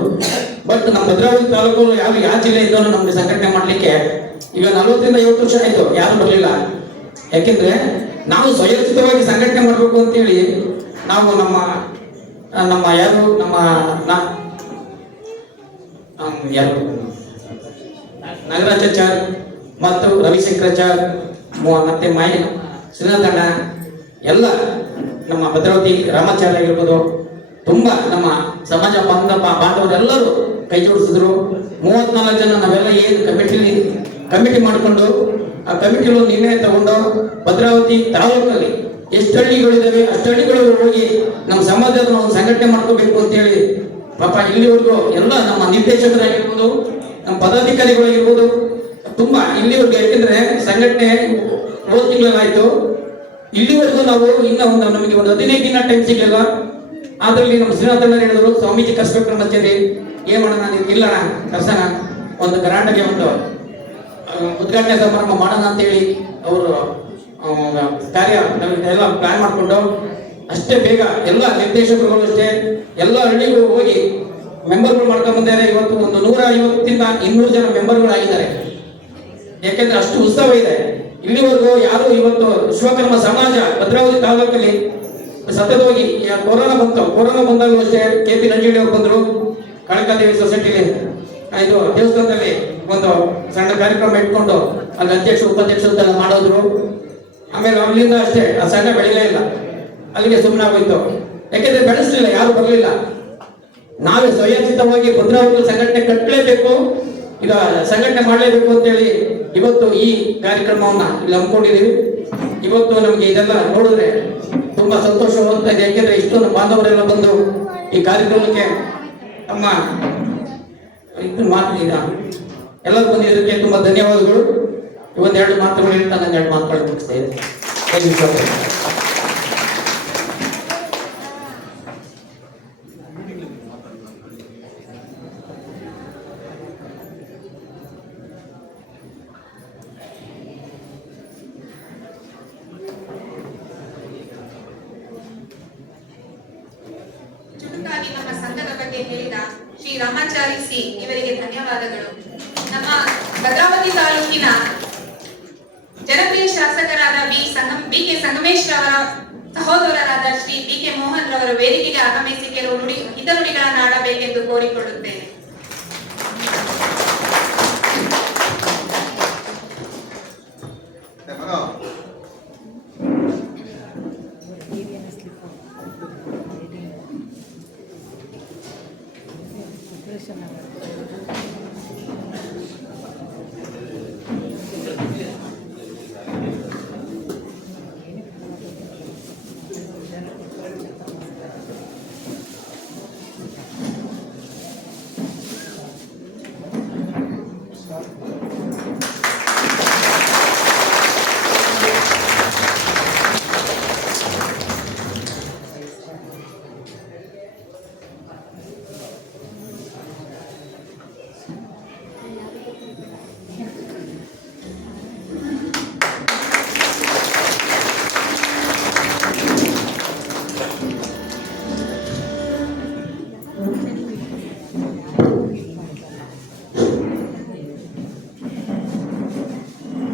ಬಟ್ ನಮ್ಮ ಭದ್ರಾವತಿ ತಾಲೂಕು ಯಾವ ಜಿಲ್ಲೆ ಇದ್ದವನು ನಮಗೆ ಸಂಘಟನೆ ಮಾಡಲಿಕ್ಕೆ ಈಗ 40-50 ವರ್ಷ ಆಯಿತು, ಯಾರು ಬರಲಿಲ್ಲ. ಯಾಕೆಂದ್ರೆ ನಾವು ಸ್ವಯೋಚಿತವಾಗಿ ಸಂಘಟನೆ ಮಾಡಬೇಕು ಅಂತೇಳಿ ನಾವು ಯಾರು ನಾಗರಾಜಾಚಾರ್ ಮತ್ತು ರವಿಶಂಕರಾಚಾರ್ ಮತ್ತೆ ಶ್ರೀನಾಥಣ್ಣ ಎಲ್ಲ ನಮ್ಮ ಭದ್ರಾವತಿ ರಾಮಾಚಾರ್ಯ ಆಗಿರ್ಬೋದು, ತುಂಬ ನಮ್ಮ ಸಮಾಜ ಬಾಂಧವರೆಲ್ಲರೂ ಕೈ ಜೋಡಿಸಿದ್ರು. 34 ಜನ ನಾವೆಲ್ಲ ಏನು ಕಮಿಟಿ ಮಾಡಿಕೊಂಡು ಆ ಕಮಿಟಿಲಿ ಒಂದು ನಿರ್ಣಯ ತಗೊಂಡು ಭದ್ರಾವತಿ ತಾಲೂಕಲ್ಲಿ ಎಷ್ಟು ಹಳ್ಳಿಗಳಿದ್ದಾವೆ ಅಷ್ಟು ಹಳ್ಳಿಗಳು ಹೋಗಿ ನಮ್ಮ ಸಮಾಜದ ಒಂದು ಸಂಘಟನೆ ಮಾಡ್ಕೋಬೇಕು ಅಂತೇಳಿ ಪಾಪ ಇಲ್ಲಿವರೆಗೂ ಎಲ್ಲ ನಮ್ಮ ನಿರ್ದೇಶಕರಾಗಿರ್ಬೋದು, ನಮ್ಮ ಪದಾಧಿಕಾರಿಗಳಾಗಿರ್ಬೋದು ತುಂಬ ಇಲ್ಲಿವರೆಗೂ. ಯಾಕೆಂದ್ರೆ ಸಂಘಟನೆ ಹೋದ ತಿಂಗಳಾಯ್ತು, ಇಲ್ಲಿವರೆಗೂ ನಾವು ನಮಗೆ ಒಂದು 15 ದಿನ ಟೈಮ್ ಸಿಗಲಿಲ್ಲ. ಅದರಲ್ಲಿ ನಮ್ಮ ಶ್ರೀನಾಥಣ್ಣ ಹೇಳಿದ್ರು, ಸ್ವಾಮೀಜಿ ಕರ್ಸ್ಬೇಕು ಅಂತೀರಿ, ಏನ್ ಮಾಡೋಣ ನೀವು ಇಲ್ಲಣ್ಣ ಕರ್ಸೋಣ, ಒಂದು ಕರ್ನಾಟಕ ಒಂದು ಉದ್ಘಾಟನೆ ಸಮಾರಂಭ ಮಾಡೋಣ ಅಂತೇಳಿ ಅವರು ಕಾರ್ಯ ಎಲ್ಲ ಪ್ಲಾನ್ ಮಾಡಿಕೊಂಡು ಅಷ್ಟೇ ಬೇಗ ಎಲ್ಲ ನಿರ್ದೇಶಕರುಗಳು ಅಷ್ಟೇ ಎಲ್ಲ ಹಳ್ಳಿಗೂ ಹೋಗಿ ಮೆಂಬರ್ಗಳು ಮಾಡ್ಕೊಂಡು ಬಂದಿದ್ದಾರೆ. ಇವತ್ತು ಒಂದು 150-200 ಜನ ಮೆಂಬರ್ಗಳಾಗಿದ್ದಾರೆ. ಯಾಕೆಂದ್ರೆ ಅಷ್ಟು ಉತ್ಸವ ಇದೆ. ಇಲ್ಲಿವರೆಗೂ ಯಾರು ಇವತ್ತು ವಿಶ್ವಕರ್ಮ ಸಮಾಜ ಭದ್ರಾವತಿ ತಾಲೂಕಲ್ಲಿ ಸತತವಾಗಿ ಕೊರೋನಾ ಬಂದಾಗಲೂ ಅಷ್ಟೇ KP ನಂಜುಂಡಿ ಅವರು ಬಂದರು. ಕಾಳಿಕಾದೇವಿ ಸೊಸೈಟಿಲಿ ಇದು ದೇವಸ್ಥಾನದಲ್ಲಿ ಒಂದು ಸಣ್ಣ ಕಾರ್ಯಕ್ರಮ ಇಟ್ಕೊಂಡು ಅಲ್ಲಿ ಅಧ್ಯಕ್ಷ ಉಪಾಧ್ಯಕ್ಷ ಮಾಡೋದ್ರು. ಆಮೇಲೆ ಅಲ್ಲಿಂದ ಅಷ್ಟೇ ಆ ಸಂಘ ಬೆಳೀಲೇ ಇಲ್ಲ, ಅಲ್ಲಿಗೆ ಸುಮ್ಮನೆ ಆಗೋಯ್ತು. ಯಾಕೆಂದ್ರೆ ಬೆಳೆಸಲಿಲ್ಲ, ಯಾರು ಬರಲಿಲ್ಲ. ನಾವೇ ಸ್ವಯೋಚಿತವಾಗಿ ಭದ್ರಾವತಿ ಸಂಘಟನೆ ಕಟ್ಟಲೇಬೇಕು, ಈಗ ಸಂಘಟನೆ ಮಾಡಲೇಬೇಕು ಅಂತೇಳಿ ಇವತ್ತು ಈ ಕಾರ್ಯಕ್ರಮವನ್ನ ಇಲ್ಲಿ ಹಮ್ಮಿಕೊಂಡಿದ್ದೀವಿ. ಇವತ್ತು ನಮಗೆ ಇದೆಲ್ಲ ನೋಡಿದ್ರೆ ತುಂಬಾ ಸಂತೋಷವಾಗ್ತಾ ಇದೆ. ಯಾಕೆಂದ್ರೆ ಇಷ್ಟೊಂದು ಬಾಂಧವರೆಲ್ಲ ಬಂದು ಈ ಕಾರ್ಯಕ್ರಮಕ್ಕೆ ನಮ್ಮ ಎಲ್ಲರೂ ಬಂದಿದ್ದಕ್ಕೆ ತುಂಬಾ ಧನ್ಯವಾದಗಳು. ಇವತ್ತು 2 ಮಾತುಗಳು ಹೇಳ್ತಾ ನಾನು 2 ಮಾತುಗಳು ಮುಗಿಸ್ತಾ ಇದ್ದೇನೆ. ಚುಟುಕಾಗಿ ನಮ್ಮ ಸಂಘದ ಬಗ್ಗೆ ಹೇಳಿದ ಶ್ರೀ ರಾಮಾಚಾರಿ ಸಿ ಇವರಿಗೆ ಧನ್ಯವಾದಗಳು. ನಮ್ಮ ಭದ್ರಾವತಿ ತಾಲೂಕಿನ ಜನಪ್ರಿಯ ಶಾಸಕರಾದ BK ಸಂಗಮೇಶ್ ರವರ ಸಹೋದರರಾದ ಶ್ರೀ BK ಮೋಹನ್ ರವರು ವೇದಿಕೆಗೆ ಆಗಮಿಸಿ ಕೆಲವು ಹಿತನುಡಿಗಳನ್ನು ಆಡಬೇಕೆಂದು ಕೋರಿಕೊಳ್ಳುತ್ತೇನೆ.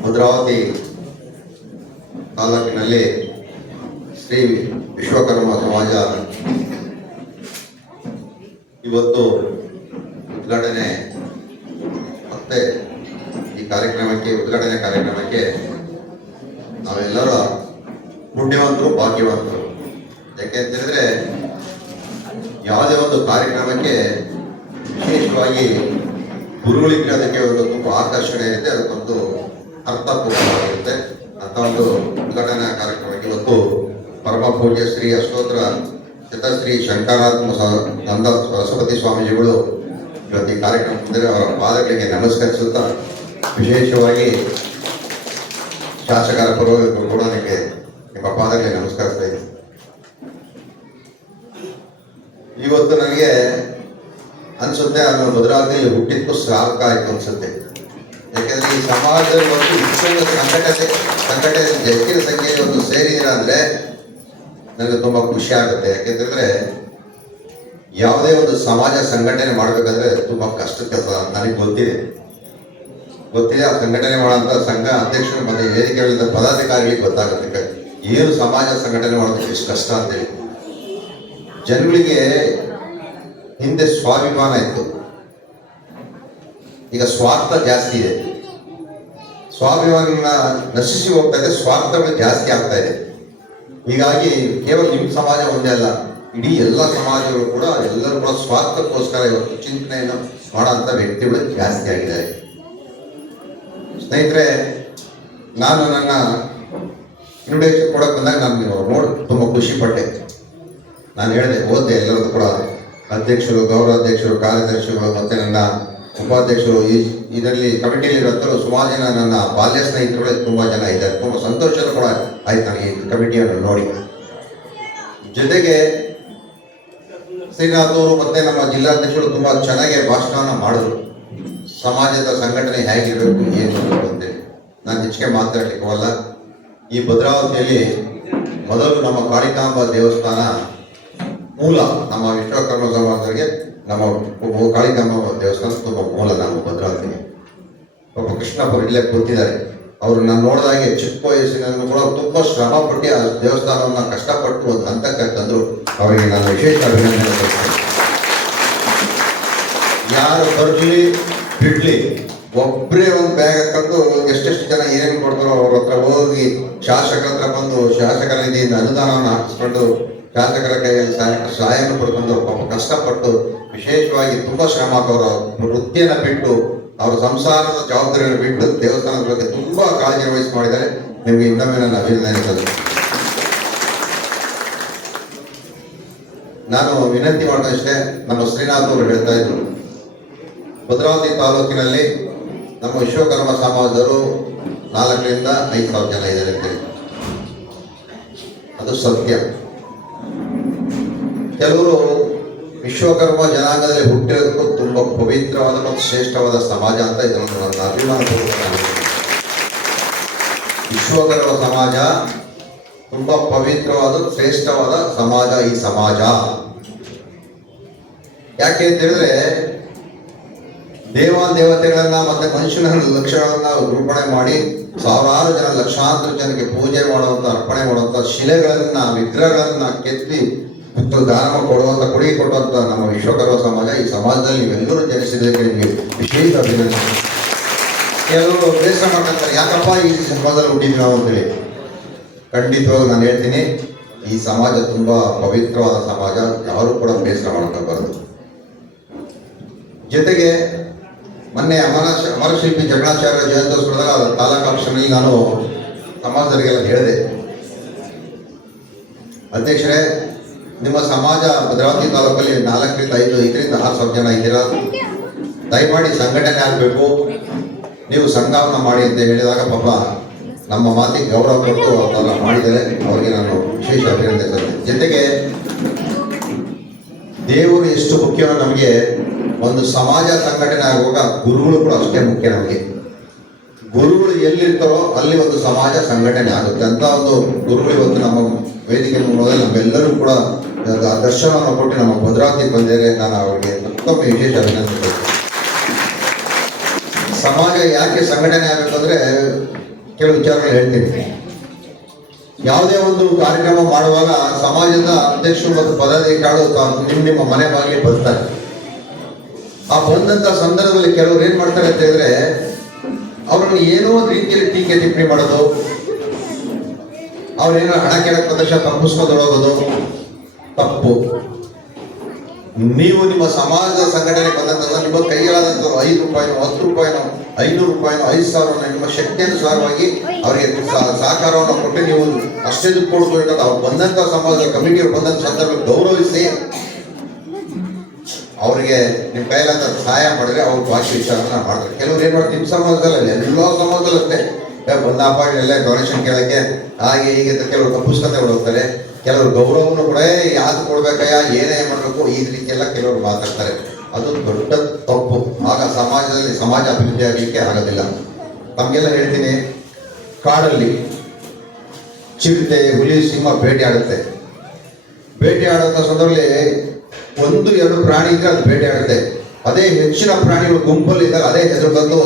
ಭದ್ರಾವತಿ ತಾಲೂಕಿನಲ್ಲಿ ಶ್ರೀ ವಿಶ್ವಕರ್ಮ ಸಮಾಜ ಇವತ್ತು ಉದ್ಘಾಟನೆ ಮತ್ತೆ ಈ ಉದ್ಘಾಟನೆ ಕಾರ್ಯಕ್ರಮಕ್ಕೆ ನಾವೆಲ್ಲರ ಪುಣ್ಯವಂತರು ಭಾಗ್ಯವಂತರು. ಯಾಕೆ ಅಂತ ಹೇಳಿದ್ರೆ ಯಾವುದೇ ಒಂದು ಕಾರ್ಯಕ್ರಮಕ್ಕೆ ವಿಶೇಷವಾಗಿ ಗುರುಗಳಿಗೆ ಅದಕ್ಕೆ ಒಂದು ತುಂಬ ಆಕರ್ಷಣೆ ಇರುತ್ತೆ, ಅದಕ್ಕೊಂದು ಅರ್ಥಪೂರ್ಣವಾಗಿರುತ್ತೆ ಅಂತ ಒಂದು ಉದ್ಘಾಟನಾ ಕಾರ್ಯಕ್ರಮಕ್ಕೆ ಇವತ್ತು ಪರಮ ಪೂಜ್ಯ ಶ್ರೀ ಅಷ್ಟೋತ್ತರ ಶತಶ್ರೀ ಶಂಕರಾತ್ಮ ನಂದ ಸರಸ್ವತಿ ಸ್ವಾಮೀಜಿಗಳು ಇವತ್ತು ಈ ಕಾರ್ಯಕ್ರಮದಲ್ಲಿ ಅವರ ಪಾದಗಳಿಗೆ ನಮಸ್ಕರಿಸುತ್ತಾ ವಿಶೇಷವಾಗಿ ಶಾಸಕರ ಪರವಾಗಿ ಕೂಡ ನನಗೆ ನಿಮ್ಮ ಪಾದಗಳಿಗೆ ನಮಸ್ಕರಿಸ್ತಾ ಇದ್ದೀನಿ. ಇವತ್ತು ನನಗೆ ಅನ್ಸುತ್ತೆ ನಾನು ಭದ್ರಾವತಿಯಲ್ಲಿ ಹುಟ್ಟಿದ್ದು ಸಾಕ ಆಯ್ತು ಅನ್ಸುತ್ತೆ. ಯಾಕೆಂದ್ರೆ ಈ ಸಮಾಜದಲ್ಲಿ ಒಂದು ಇಷ್ಟೊಂದು ಸಂಘಟನೆ ಹೆಚ್ಚಿನ ಸಂಖ್ಯೆಯಲ್ಲಿ ಒಂದು ಸೇರಿದಿರ ಅಂದ್ರೆ ನನಗೆ ತುಂಬಾ ಖುಷಿ ಆಗುತ್ತೆ. ಯಾಕೆಂತಂದ್ರೆ ಯಾವುದೇ ಒಂದು ಸಮಾಜ ಸಂಘಟನೆ ಮಾಡಬೇಕಾದ್ರೆ ತುಂಬಾ ಕಷ್ಟ ಕೆಲಸ ನನಗೆ ಗೊತ್ತಿದೆ. ಆ ಸಂಘಟನೆ ಮಾಡುವಂತ ಸಂಘ ಅಧ್ಯಕ್ಷರು ಮತ್ತೆ ವೇದಿಕೆಗಳಿಂದ ಪದಾಧಿಕಾರಿಗಳಿಗೆ ಗೊತ್ತಾಗುತ್ತೆ ಏನು ಸಮಾಜ ಸಂಘಟನೆ ಮಾಡೋದಕ್ಕೆ ಎಷ್ಟು ಕಷ್ಟ ಅಂತೇಳಿ. ಜನಗಳಿಗೆ ಹಿಂದೆ ಸ್ವಾಭಿಮಾನ ಇತ್ತು, ಈಗ ಸ್ವಾರ್ಥ ಜಾಸ್ತಿ ಇದೆ. ಸ್ವಾಭಿಮಾನ ನಶಿಸಿ ಹೋಗ್ತಾ ಇದೆ, ಸ್ವಾರ್ಥಗಳು ಜಾಸ್ತಿ ಆಗ್ತಾ ಇದೆ. ಹೀಗಾಗಿ ಕೇವಲ ನಿಮ್ಮ ಸಮಾಜ ಒಂದೇ ಅಲ್ಲ, ಇಡೀ ಎಲ್ಲ ಸಮಾಜಗಳು ಕೂಡ ಎಲ್ಲರೂ ಕೂಡ ಸ್ವಾರ್ಥಕ್ಕೋಸ್ಕರ ಇವತ್ತು ಚಿಂತನೆಯನ್ನು ಮಾಡುವಂಥ ವ್ಯಕ್ತಿಗಳು ಜಾಸ್ತಿ ಆಗಿದ್ದಾರೆ. ಸ್ನೇಹಿತರೆ, ನಾನು ನನ್ನ ಇನ್ವಿಟೇಷನ್ ಕೊಡಕ್ಕೆ ಬಂದಾಗ ನಾನು ನೋಡಿ ತುಂಬ ಖುಷಿ ಪಟ್ಟೆ. ನಾನು ಹೇಳಿದೆ, ಓದ್ದೆ ಎಲ್ಲರದ್ದು ಕೂಡ ಅಧ್ಯಕ್ಷರು, ಗೌರವಾಧ್ಯಕ್ಷರು, ಕಾರ್ಯದರ್ಶಿಗಳು ಮತ್ತು ನನ್ನ ಉಪಾಧ್ಯಕ್ಷರು ಇದರಲ್ಲಿ ಕಮಿಟಿಯಲ್ಲಿ ಇರುವಂಥವ್ರು ಸುಮಾರು ಜನ ನನ್ನ ಬಾಲ್ಯ ಸ್ನೇಹಿತರುಗಳೇ ತುಂಬ ಜನ ಇದ್ದಾರೆ. ತುಂಬ ಸಂತೋಷ ಕೂಡ ಆಯ್ತು ನನಗೆ ಈ ಕಮಿಟಿಯನ್ನು ನೋಡಿ. ಜೊತೆಗೆ ಶ್ರೀನಾಥ್ ಅವರು ಮತ್ತೆ ನಮ್ಮ ಜಿಲ್ಲಾಧ್ಯಕ್ಷರು ತುಂಬ ಚೆನ್ನಾಗಿ ಭಾಷಣವನ್ನು ಮಾಡಿದ್ರು. ಸಮಾಜದ ಸಂಘಟನೆ ಹೇಗಿರಬೇಕು ಏನು ಅಂತೇಳಿ ನಾನು ಹೆಚ್ಚಿಗೆ ಮಾತಾಡಲಿಕ್ಕವಲ್ಲ. ಈ ಭದ್ರಾವತಿಯಲ್ಲಿ ಮೊದಲು ನಮ್ಮ ಕಾಳಿಕಾಂಬ ದೇವಸ್ಥಾನ ಮೂಲ, ನಮ್ಮ ವಿಶ್ವಕರ್ಮ ಸಮಾಜರಿಗೆ ನಮ್ಮ ಕಾಳಿಕಾಂಬ ದೇವಸ್ಥಾನ ತುಂಬ ಮೂಲ ನಮ್ಮ ಭದ್ರಾವತಿಗೆ. ಒಬ್ಬ ಕೃಷ್ಣಪ್ಪ ಇಲ್ಲೇ ಕೂತಿದ್ದಾರೆ. ಅವರು ನಾನು ನೋಡಿದಾಗೆ ಚಿಕ್ಕ ವಯಸ್ಸಿನಲ್ಲೂ ಕೂಡ ತುಂಬ ಶ್ರಮ ಪಟ್ಟು ಆ ದೇವಸ್ಥಾನವನ್ನು ಕಷ್ಟಪಟ್ಟು ಒಂದು ಹಂತಕ್ಕೆ ತಂದರು. ಅವರಿಗೆ ನಾನು ವಿಶೇಷ ಅಭಿನಂದನೆ ಕೊಡ್ತೇನೆ. ಯಾರು ಬರ್ಲಿ ಬಿಡ್ಲಿ ಒಬ್ಬರೇ ಒಂದು ಬ್ಯಾಗ್ ಹಾಕೊಂಡು ಎಷ್ಟೆಷ್ಟು ಜನ ಏನೇನು ಕೊಡ್ತಾರೋ ಅವ್ರ ಹತ್ರ ಹೋಗಿ ಶಾಸಕರ ಹತ್ರ ಬಂದು ಶಾಸಕರ ನಿಧಿಯಿಂದ ಅನುದಾನವನ್ನು ಹಾಕಿಸ್ಕೊಂಡು ಶಾಸಕರ ಕೈಯಲ್ಲಿ ಸಹಾಯವನ್ನು ಪಡ್ಕೊಂಡು ಪಾಪ ಕಷ್ಟಪಟ್ಟು ವಿಶೇಷವಾಗಿ ತುಂಬ ಶ್ರಮ ಹಾಕೋರು ವೃತ್ತಿಯನ್ನು ಬಿಟ್ಟು ಅವರ ಸಂಸಾರದ ಜವಾಬ್ದಾರಿಯನ್ನು ಬಿಟ್ಟು ದೇವಸ್ಥಾನದ ಬಗ್ಗೆ ತುಂಬ ಕಾಳಜಿ ವಹಿಸಿ ಮಾಡಿದ್ದಾರೆ. ನಿಮಗೆ ಇನ್ನೊಮ್ಮೆ ನನ್ನ ಅಭಿನಂದನೆ ಸಲ್ಲಿಸ್ತೇನೆ. ನಾನು ವಿನಂತಿ ಮಾಡಿದಷ್ಟೇ, ನಮ್ಮ ಶ್ರೀನಾಥ್ ಅವರು ಹೇಳ್ತಾ ಇದ್ರು, ಭದ್ರಾವತಿ ತಾಲೂಕಿನಲ್ಲಿ ನಮ್ಮ ವಿಶ್ವಕರ್ಮ ಸಮಾಜದವರು 4,000 to 5,000 ಜನ ಇದ್ದಾರೆ ಅಂತೇಳಿ. ಅದು ಸತ್ಯ. ಕೆಲವರು ವಿಶ್ವಕರ್ಮ ಜನಾಂಗದಲ್ಲಿ ಹುಟ್ಟಿರೋದಕ್ಕೂ ತುಂಬ ಪವಿತ್ರವಾದ ಮತ್ತು ಶ್ರೇಷ್ಠವಾದ ಸಮಾಜ ಅಂತ ಇದನ್ನು ನನ್ನ ಅಭಿಮಾನಪೂರ್ವಕ. ವಿಶ್ವಕರ್ಮ ಸಮಾಜ ತುಂಬ ಪವಿತ್ರವಾದ ಶ್ರೇಷ್ಠವಾದ ಸಮಾಜ ಈ ಸಮಾಜ. ಯಾಕೆ ಅಂತ ಹೇಳಿದ್ರೆ ದೇವತೆಗಳನ್ನ ಮತ್ತೆ ಮನುಷ್ಯನ ಲಕ್ಷಣಗಳನ್ನ ರೂಪಣೆ ಮಾಡಿ ಸಾವಿರಾರು ಜನ ಲಕ್ಷಾಂತರ ಜನಕ್ಕೆ ಪೂಜೆ ಮಾಡುವಂತ ಅರ್ಪಣೆ ಮಾಡುವಂತ ಶಿಲೆಗಳನ್ನ ವಿಗ್ರಹಗಳನ್ನ ಕೆತ್ತಿ ದಾನ ಕೊಡುವಂತ ಕೊಡುಗೆ ಕೊಡುವಂತ ನಮ್ಮ ವಿಶ್ವಕರ್ಮ ಸಮಾಜ. ಈ ಸಮಾಜದಲ್ಲಿ ನೀವೆಲ್ಲರೂ ಜನಿಸಿದ್ದಕ್ಕೆ ನಿಮಗೆ ವಿಶೇಷ ಅಭಿನಂದನೆ. ಕೆಲವರು ಬೇಸರ ಮಾಡ್ತಾರೆ, ಯಾಕಪ್ಪ ಈ ಸಮಾಜದಲ್ಲಿ ಹುಟ್ಟಿದ್ವಿ ನಾವು ಅಂತೇಳಿ. ಖಂಡಿತವಾಗಿ ನಾನು ಹೇಳ್ತೀನಿ, ಈ ಸಮಾಜ ತುಂಬಾ ಪವಿತ್ರವಾದ ಸಮಾಜ, ಯಾರು ಕೂಡ ಬೇಸರ ಮಾಡ್ಕೋಬಾರದು. ಜೊತೆಗೆ ಮೊನ್ನೆ ಅಮರಶಿಲ್ಪಿ ಜಗಣಾಚಾರ್ಯ ಜಯಂತ್ಯೋತ್ಸವದಾಗ ತಾಲೂಕಾಕ್ಷನಲ್ಲಿ ನಾನು ಸಮಾಜದವರಿಗೆಲ್ಲ ಹೇಳಿದೆ, ಅಧ್ಯಕ್ಷರೇ, ನಿಮ್ಮ ಸಮಾಜ ಭದ್ರಾವತಿ ತಾಲೂಕಲ್ಲಿ 4 to 5, 5 to 6 ಜನ ಇದ್ದೀರಾ, ದಯಮಾಡಿ ಸಂಘಟನೆ ಆಗಬೇಕು, ನೀವು ಸಂಘವನ್ನು ಮಾಡಿ ಅಂತ ಹೇಳಿದಾಗ ಪಾಪ ನಮ್ಮ ಮಾತಿಗೆ ಗೌರವ ಕೊಟ್ಟು ಅವರೆಲ್ಲ ಮಾಡಿದರೆ ಅವರಿಗೆ ನಾನು ವಿಶೇಷ ಅಭಿನಂದನೆ ಸಲ್ಲಿಸ್ತೇನೆ. ಜೊತೆಗೆ ದೇವರು ಎಷ್ಟು ಮುಖ್ಯವೋ ನಮಗೆ ಒಂದು ಸಮಾಜ ಸಂಘಟನೆ ಆಗುವಾಗ ಗುರುಗಳು ಕೂಡ ಅಷ್ಟೇ ಮುಖ್ಯ ನಮಗೆ. ಗುರುಗಳು ಎಲ್ಲಿರ್ತಾರೋ ಅಲ್ಲಿ ಒಂದು ಸಮಾಜ ಸಂಘಟನೆ ಆಗುತ್ತೆ ಅಂತ ಒಂದು ಗುರುಗಳು ಇವತ್ತು ನಮ್ಮ ವೇದಿಕೆ ಮೂಲಕ ನಮ್ಮೆಲ್ಲರೂ ಕೂಡ ದರ್ಶನವನ್ನು ಕೊಟ್ಟು ನಮ್ಮ ಭದ್ರಾವತಿ ಬಂದಿದ್ದಾರೆ. ನಾನು ಅವರಿಗೆ ಮತ್ತೊಮ್ಮೆ ವಿಶೇಷ ಅಭಿನಂದನೆ. ಸಮಾಜ ಯಾಕೆ ಸಂಘಟನೆ ಆಗಬೇಕಂದ್ರೆ ಕೆಲವು ವಿಚಾರಗಳು ಹೇಳ್ತೀನಿ. ಯಾವುದೇ ಒಂದು ಕಾರ್ಯಕ್ರಮ ಮಾಡುವಾಗ ಸಮಾಜದ ಅಧ್ಯಕ್ಷರು ಮತ್ತು ಪದಾಧಿಕಾರಿಗಳು ನಿಮ್ಮ ಮನೆ ಬಾಗಿಲಿಗೆ ಬರ್ತಾರೆ. ಆ ಬಂದಂತ ಸಂದರ್ಭದಲ್ಲಿ ಕೆಲವರು ಏನ್ ಮಾಡ್ತಾರೆ ಅಂತ ಹೇಳಿದ್ರೆ, ಅವ್ರನ್ನ ಏನೋ ಒಂದು ರೀತಿಯಲ್ಲಿ ಟೀಕೆ ಟಿಪ್ಪಣಿ ಮಾಡೋದು, ಅವ್ರೇನೋ ಹಣ ಕೇಳಕ್ ಪ್ರದರ್ಶನ ತಪ್ಪಿಸ್ಕೊಂಡು ಹೋಗೋದು, ತಪ್ಪು. ನೀವು ನಿಮ್ಮ ಸಮಾಜದ ಸಂಘಟನೆ ಬಂದಂತ ನಿಮ್ಮ ಕೈಗಳಾದಂಥ 5 ರೂಪಾಯಿನೋ 10 ರೂಪಾಯಿನೋ 500 ರೂಪಾಯಿನೋ 5,000 ನಿಮ್ಮ ಶಕ್ತಿಯನುಸಾರವಾಗಿ ಅವರಿಗೆ ಸಹಕಾರವನ್ನು ಕೊಟ್ಟು ನೀವು ಅಷ್ಟೇ ದುಡ್ಡು ಕೊಡ್ಬೇಕಂತ ಅವ್ರು ಬಂದಂತ ಸಮಾಜದ ಕಮಿಟಿಯವರು ಬಂದಂತ ಸಂದರ್ಭ ಗೌರವಿಸಿ ಅವರಿಗೆ ನಿಮ್ಮ ಕೈಲಾದ ಸಹಾಯ ಮಾಡಿದ್ರೆ ಅವ್ರು ಬಾಕಿ ವಿಚಾರನ ಮಾಡ್ತಾರೆ. ಕೆಲವ್ರು ಏನ್ ಮಾಡ್ತಾರೆ, ನಿಮ್ಮ ಸಮಾಜದಲ್ಲಿ ಎಲ್ಲ ಸಮಾಜದಲ್ಲೂ ಅಷ್ಟೇ ಬಂದಪ್ಪ ಎಲ್ಲ ಡೊನೇಷನ್ ಕೇಳಕ್ಕೆ ಹಾಗೆ ಹೀಗೆ ಅಂತ ಕೆಲವರು ತಪ್ಪಿಸ್ಕೊಂಡೆ ಹೋಗ್ತಾರೆ. ಕೆಲವರು ಗೌರವವನ್ನು ಕೂಡ ಯಾವ್ದು ಕೊಡ್ಬೇಕಯ್ಯ ಏನೇ ಮಾಡಬೇಕು ಈ ರೀತಿ ಎಲ್ಲ ಕೆಲವರು ಮಾತಾಡ್ತಾರೆ. ಅದು ದೊಡ್ಡ ತಪ್ಪು. ಆಗ ಸಮಾಜದಲ್ಲಿ ಸಮಾಜ ಅಭಿವೃದ್ಧಿ ಆಗಲಿಕ್ಕೆ ಆಗೋದಿಲ್ಲ. ತಮಗೆಲ್ಲ ಹೇಳ್ತೀನಿ, ಕಾಡಲ್ಲಿ ಚಿರತೆ ಹುಲಿ ಸಿಂಹ ಬೇಟೆ ಆಡುತ್ತೆ. ಬೇಟೆ ಆಡುವಂಥ ಸಂದರ್ಭದಲ್ಲಿ 1-2 ಪ್ರಾಣಿ ಇದ್ರೆ ಅದು ಬೇಟೆ ಆಡುತ್ತೆ. ಅದೇ ಹೆಚ್ಚಿನ ಪ್ರಾಣಿಗಳು ಗುಂಪಲ್ಲಿ ಇದ್ದಾಗ ಅದೇ ಹೆಸರು ಬಂದು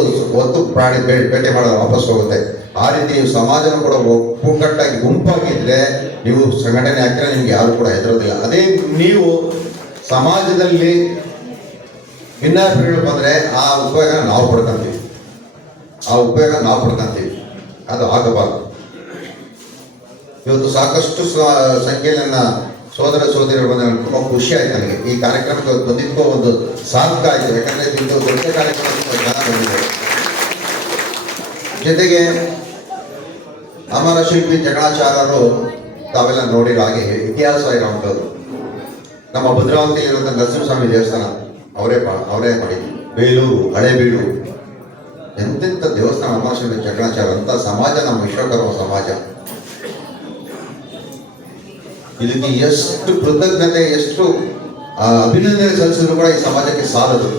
ಒಂದು ಪ್ರಾಣಿ ಬೇಟೆ ಮಾಡೋದು ವಾಪಸ್ ಹೋಗುತ್ತೆ. ಆ ರೀತಿ ನೀವು ಸಮಾಜನ ಕೂಡ ಒಕ್ಕೂಕಟ್ಟಾಗಿ ಗುಂಪಾಗಿದ್ರೆ ನೀವು ಸಂಘಟನೆ ಹಾಕಿದ್ರೆ ನಿಮ್ಗೆ ಯಾರು ಕೂಡ ಹೆದರೋದಿಲ್ಲ. ಅದೇ ನೀವು ಸಮಾಜದಲ್ಲಿ ಭಿನ್ನಾಭಿಪ್ರಾಯಗಳು ಬಂದ್ರೆ ಆ ಉಪಯೋಗ ನಾವು ಪಡ್ಕೊಂತೀವಿ, ಅದು ಆಗಬಾರ್ದು. ಇವತ್ತು ಸಾಕಷ್ಟು ಸಂಖ್ಯೆಯಲ್ಲಿ ನನ್ನ ಸೋದರ ಸೋದರಿಯರು ಬಂದ ತುಂಬಾ ಖುಷಿ ಆಯ್ತು ನನಗೆ. ಈ ಕಾರ್ಯಕ್ರಮಕ್ಕೆ ಬಂದಿದ್ದಕ್ಕೂ ಒಂದು ಸಾರ್ಥಕ ಆಯ್ತು. ಯಾಕಂದ್ರೆ ಇದು ದೊಡ್ಡ ಕಾರ್ಯಕ್ರಮ ಜನ ಬಂದಿದೆ. ಜೊತೆಗೆ ಅಮರ ಶಿಲ್ಪಿ ಜಗಣಾಚಾರ್ಯರು ತಾವೆಲ್ಲ ನೋಡಿರೋ ಹಾಗೆ ಇತಿಹಾಸ ಇರುವಂಥದ್ದು. ನಮ್ಮ ಭದ್ರಾವತಿಯಲ್ಲಿರುವಂಥ ನರಸಿಂಹಸ್ವಾಮಿ ದೇವಸ್ಥಾನ ಅವರೇ ಮಾಡಿದ್ರು. ಬೇಲೂರು, ಹಳೇಬೀಡು, ಎಂತೆಂಥ ದೇವಸ್ಥಾನ ಅಮರ ಶಿಲ್ಪಿ ಜಗಣಾಚಾರ್ಯ ಅಂತ ಸಮಾಜ ನಮ್ಮ ವಿಶ್ವಕರ್ಮ ಸಮಾಜ. ಇದಕ್ಕೆ ಎಷ್ಟು ಕೃತಜ್ಞತೆ, ಎಷ್ಟು ಅಭಿನಂದನೆ ಸಲ್ಲಿಸಿದ್ರು ಕೂಡ ಈ ಸಮಾಜಕ್ಕೆ ಸಾಲದು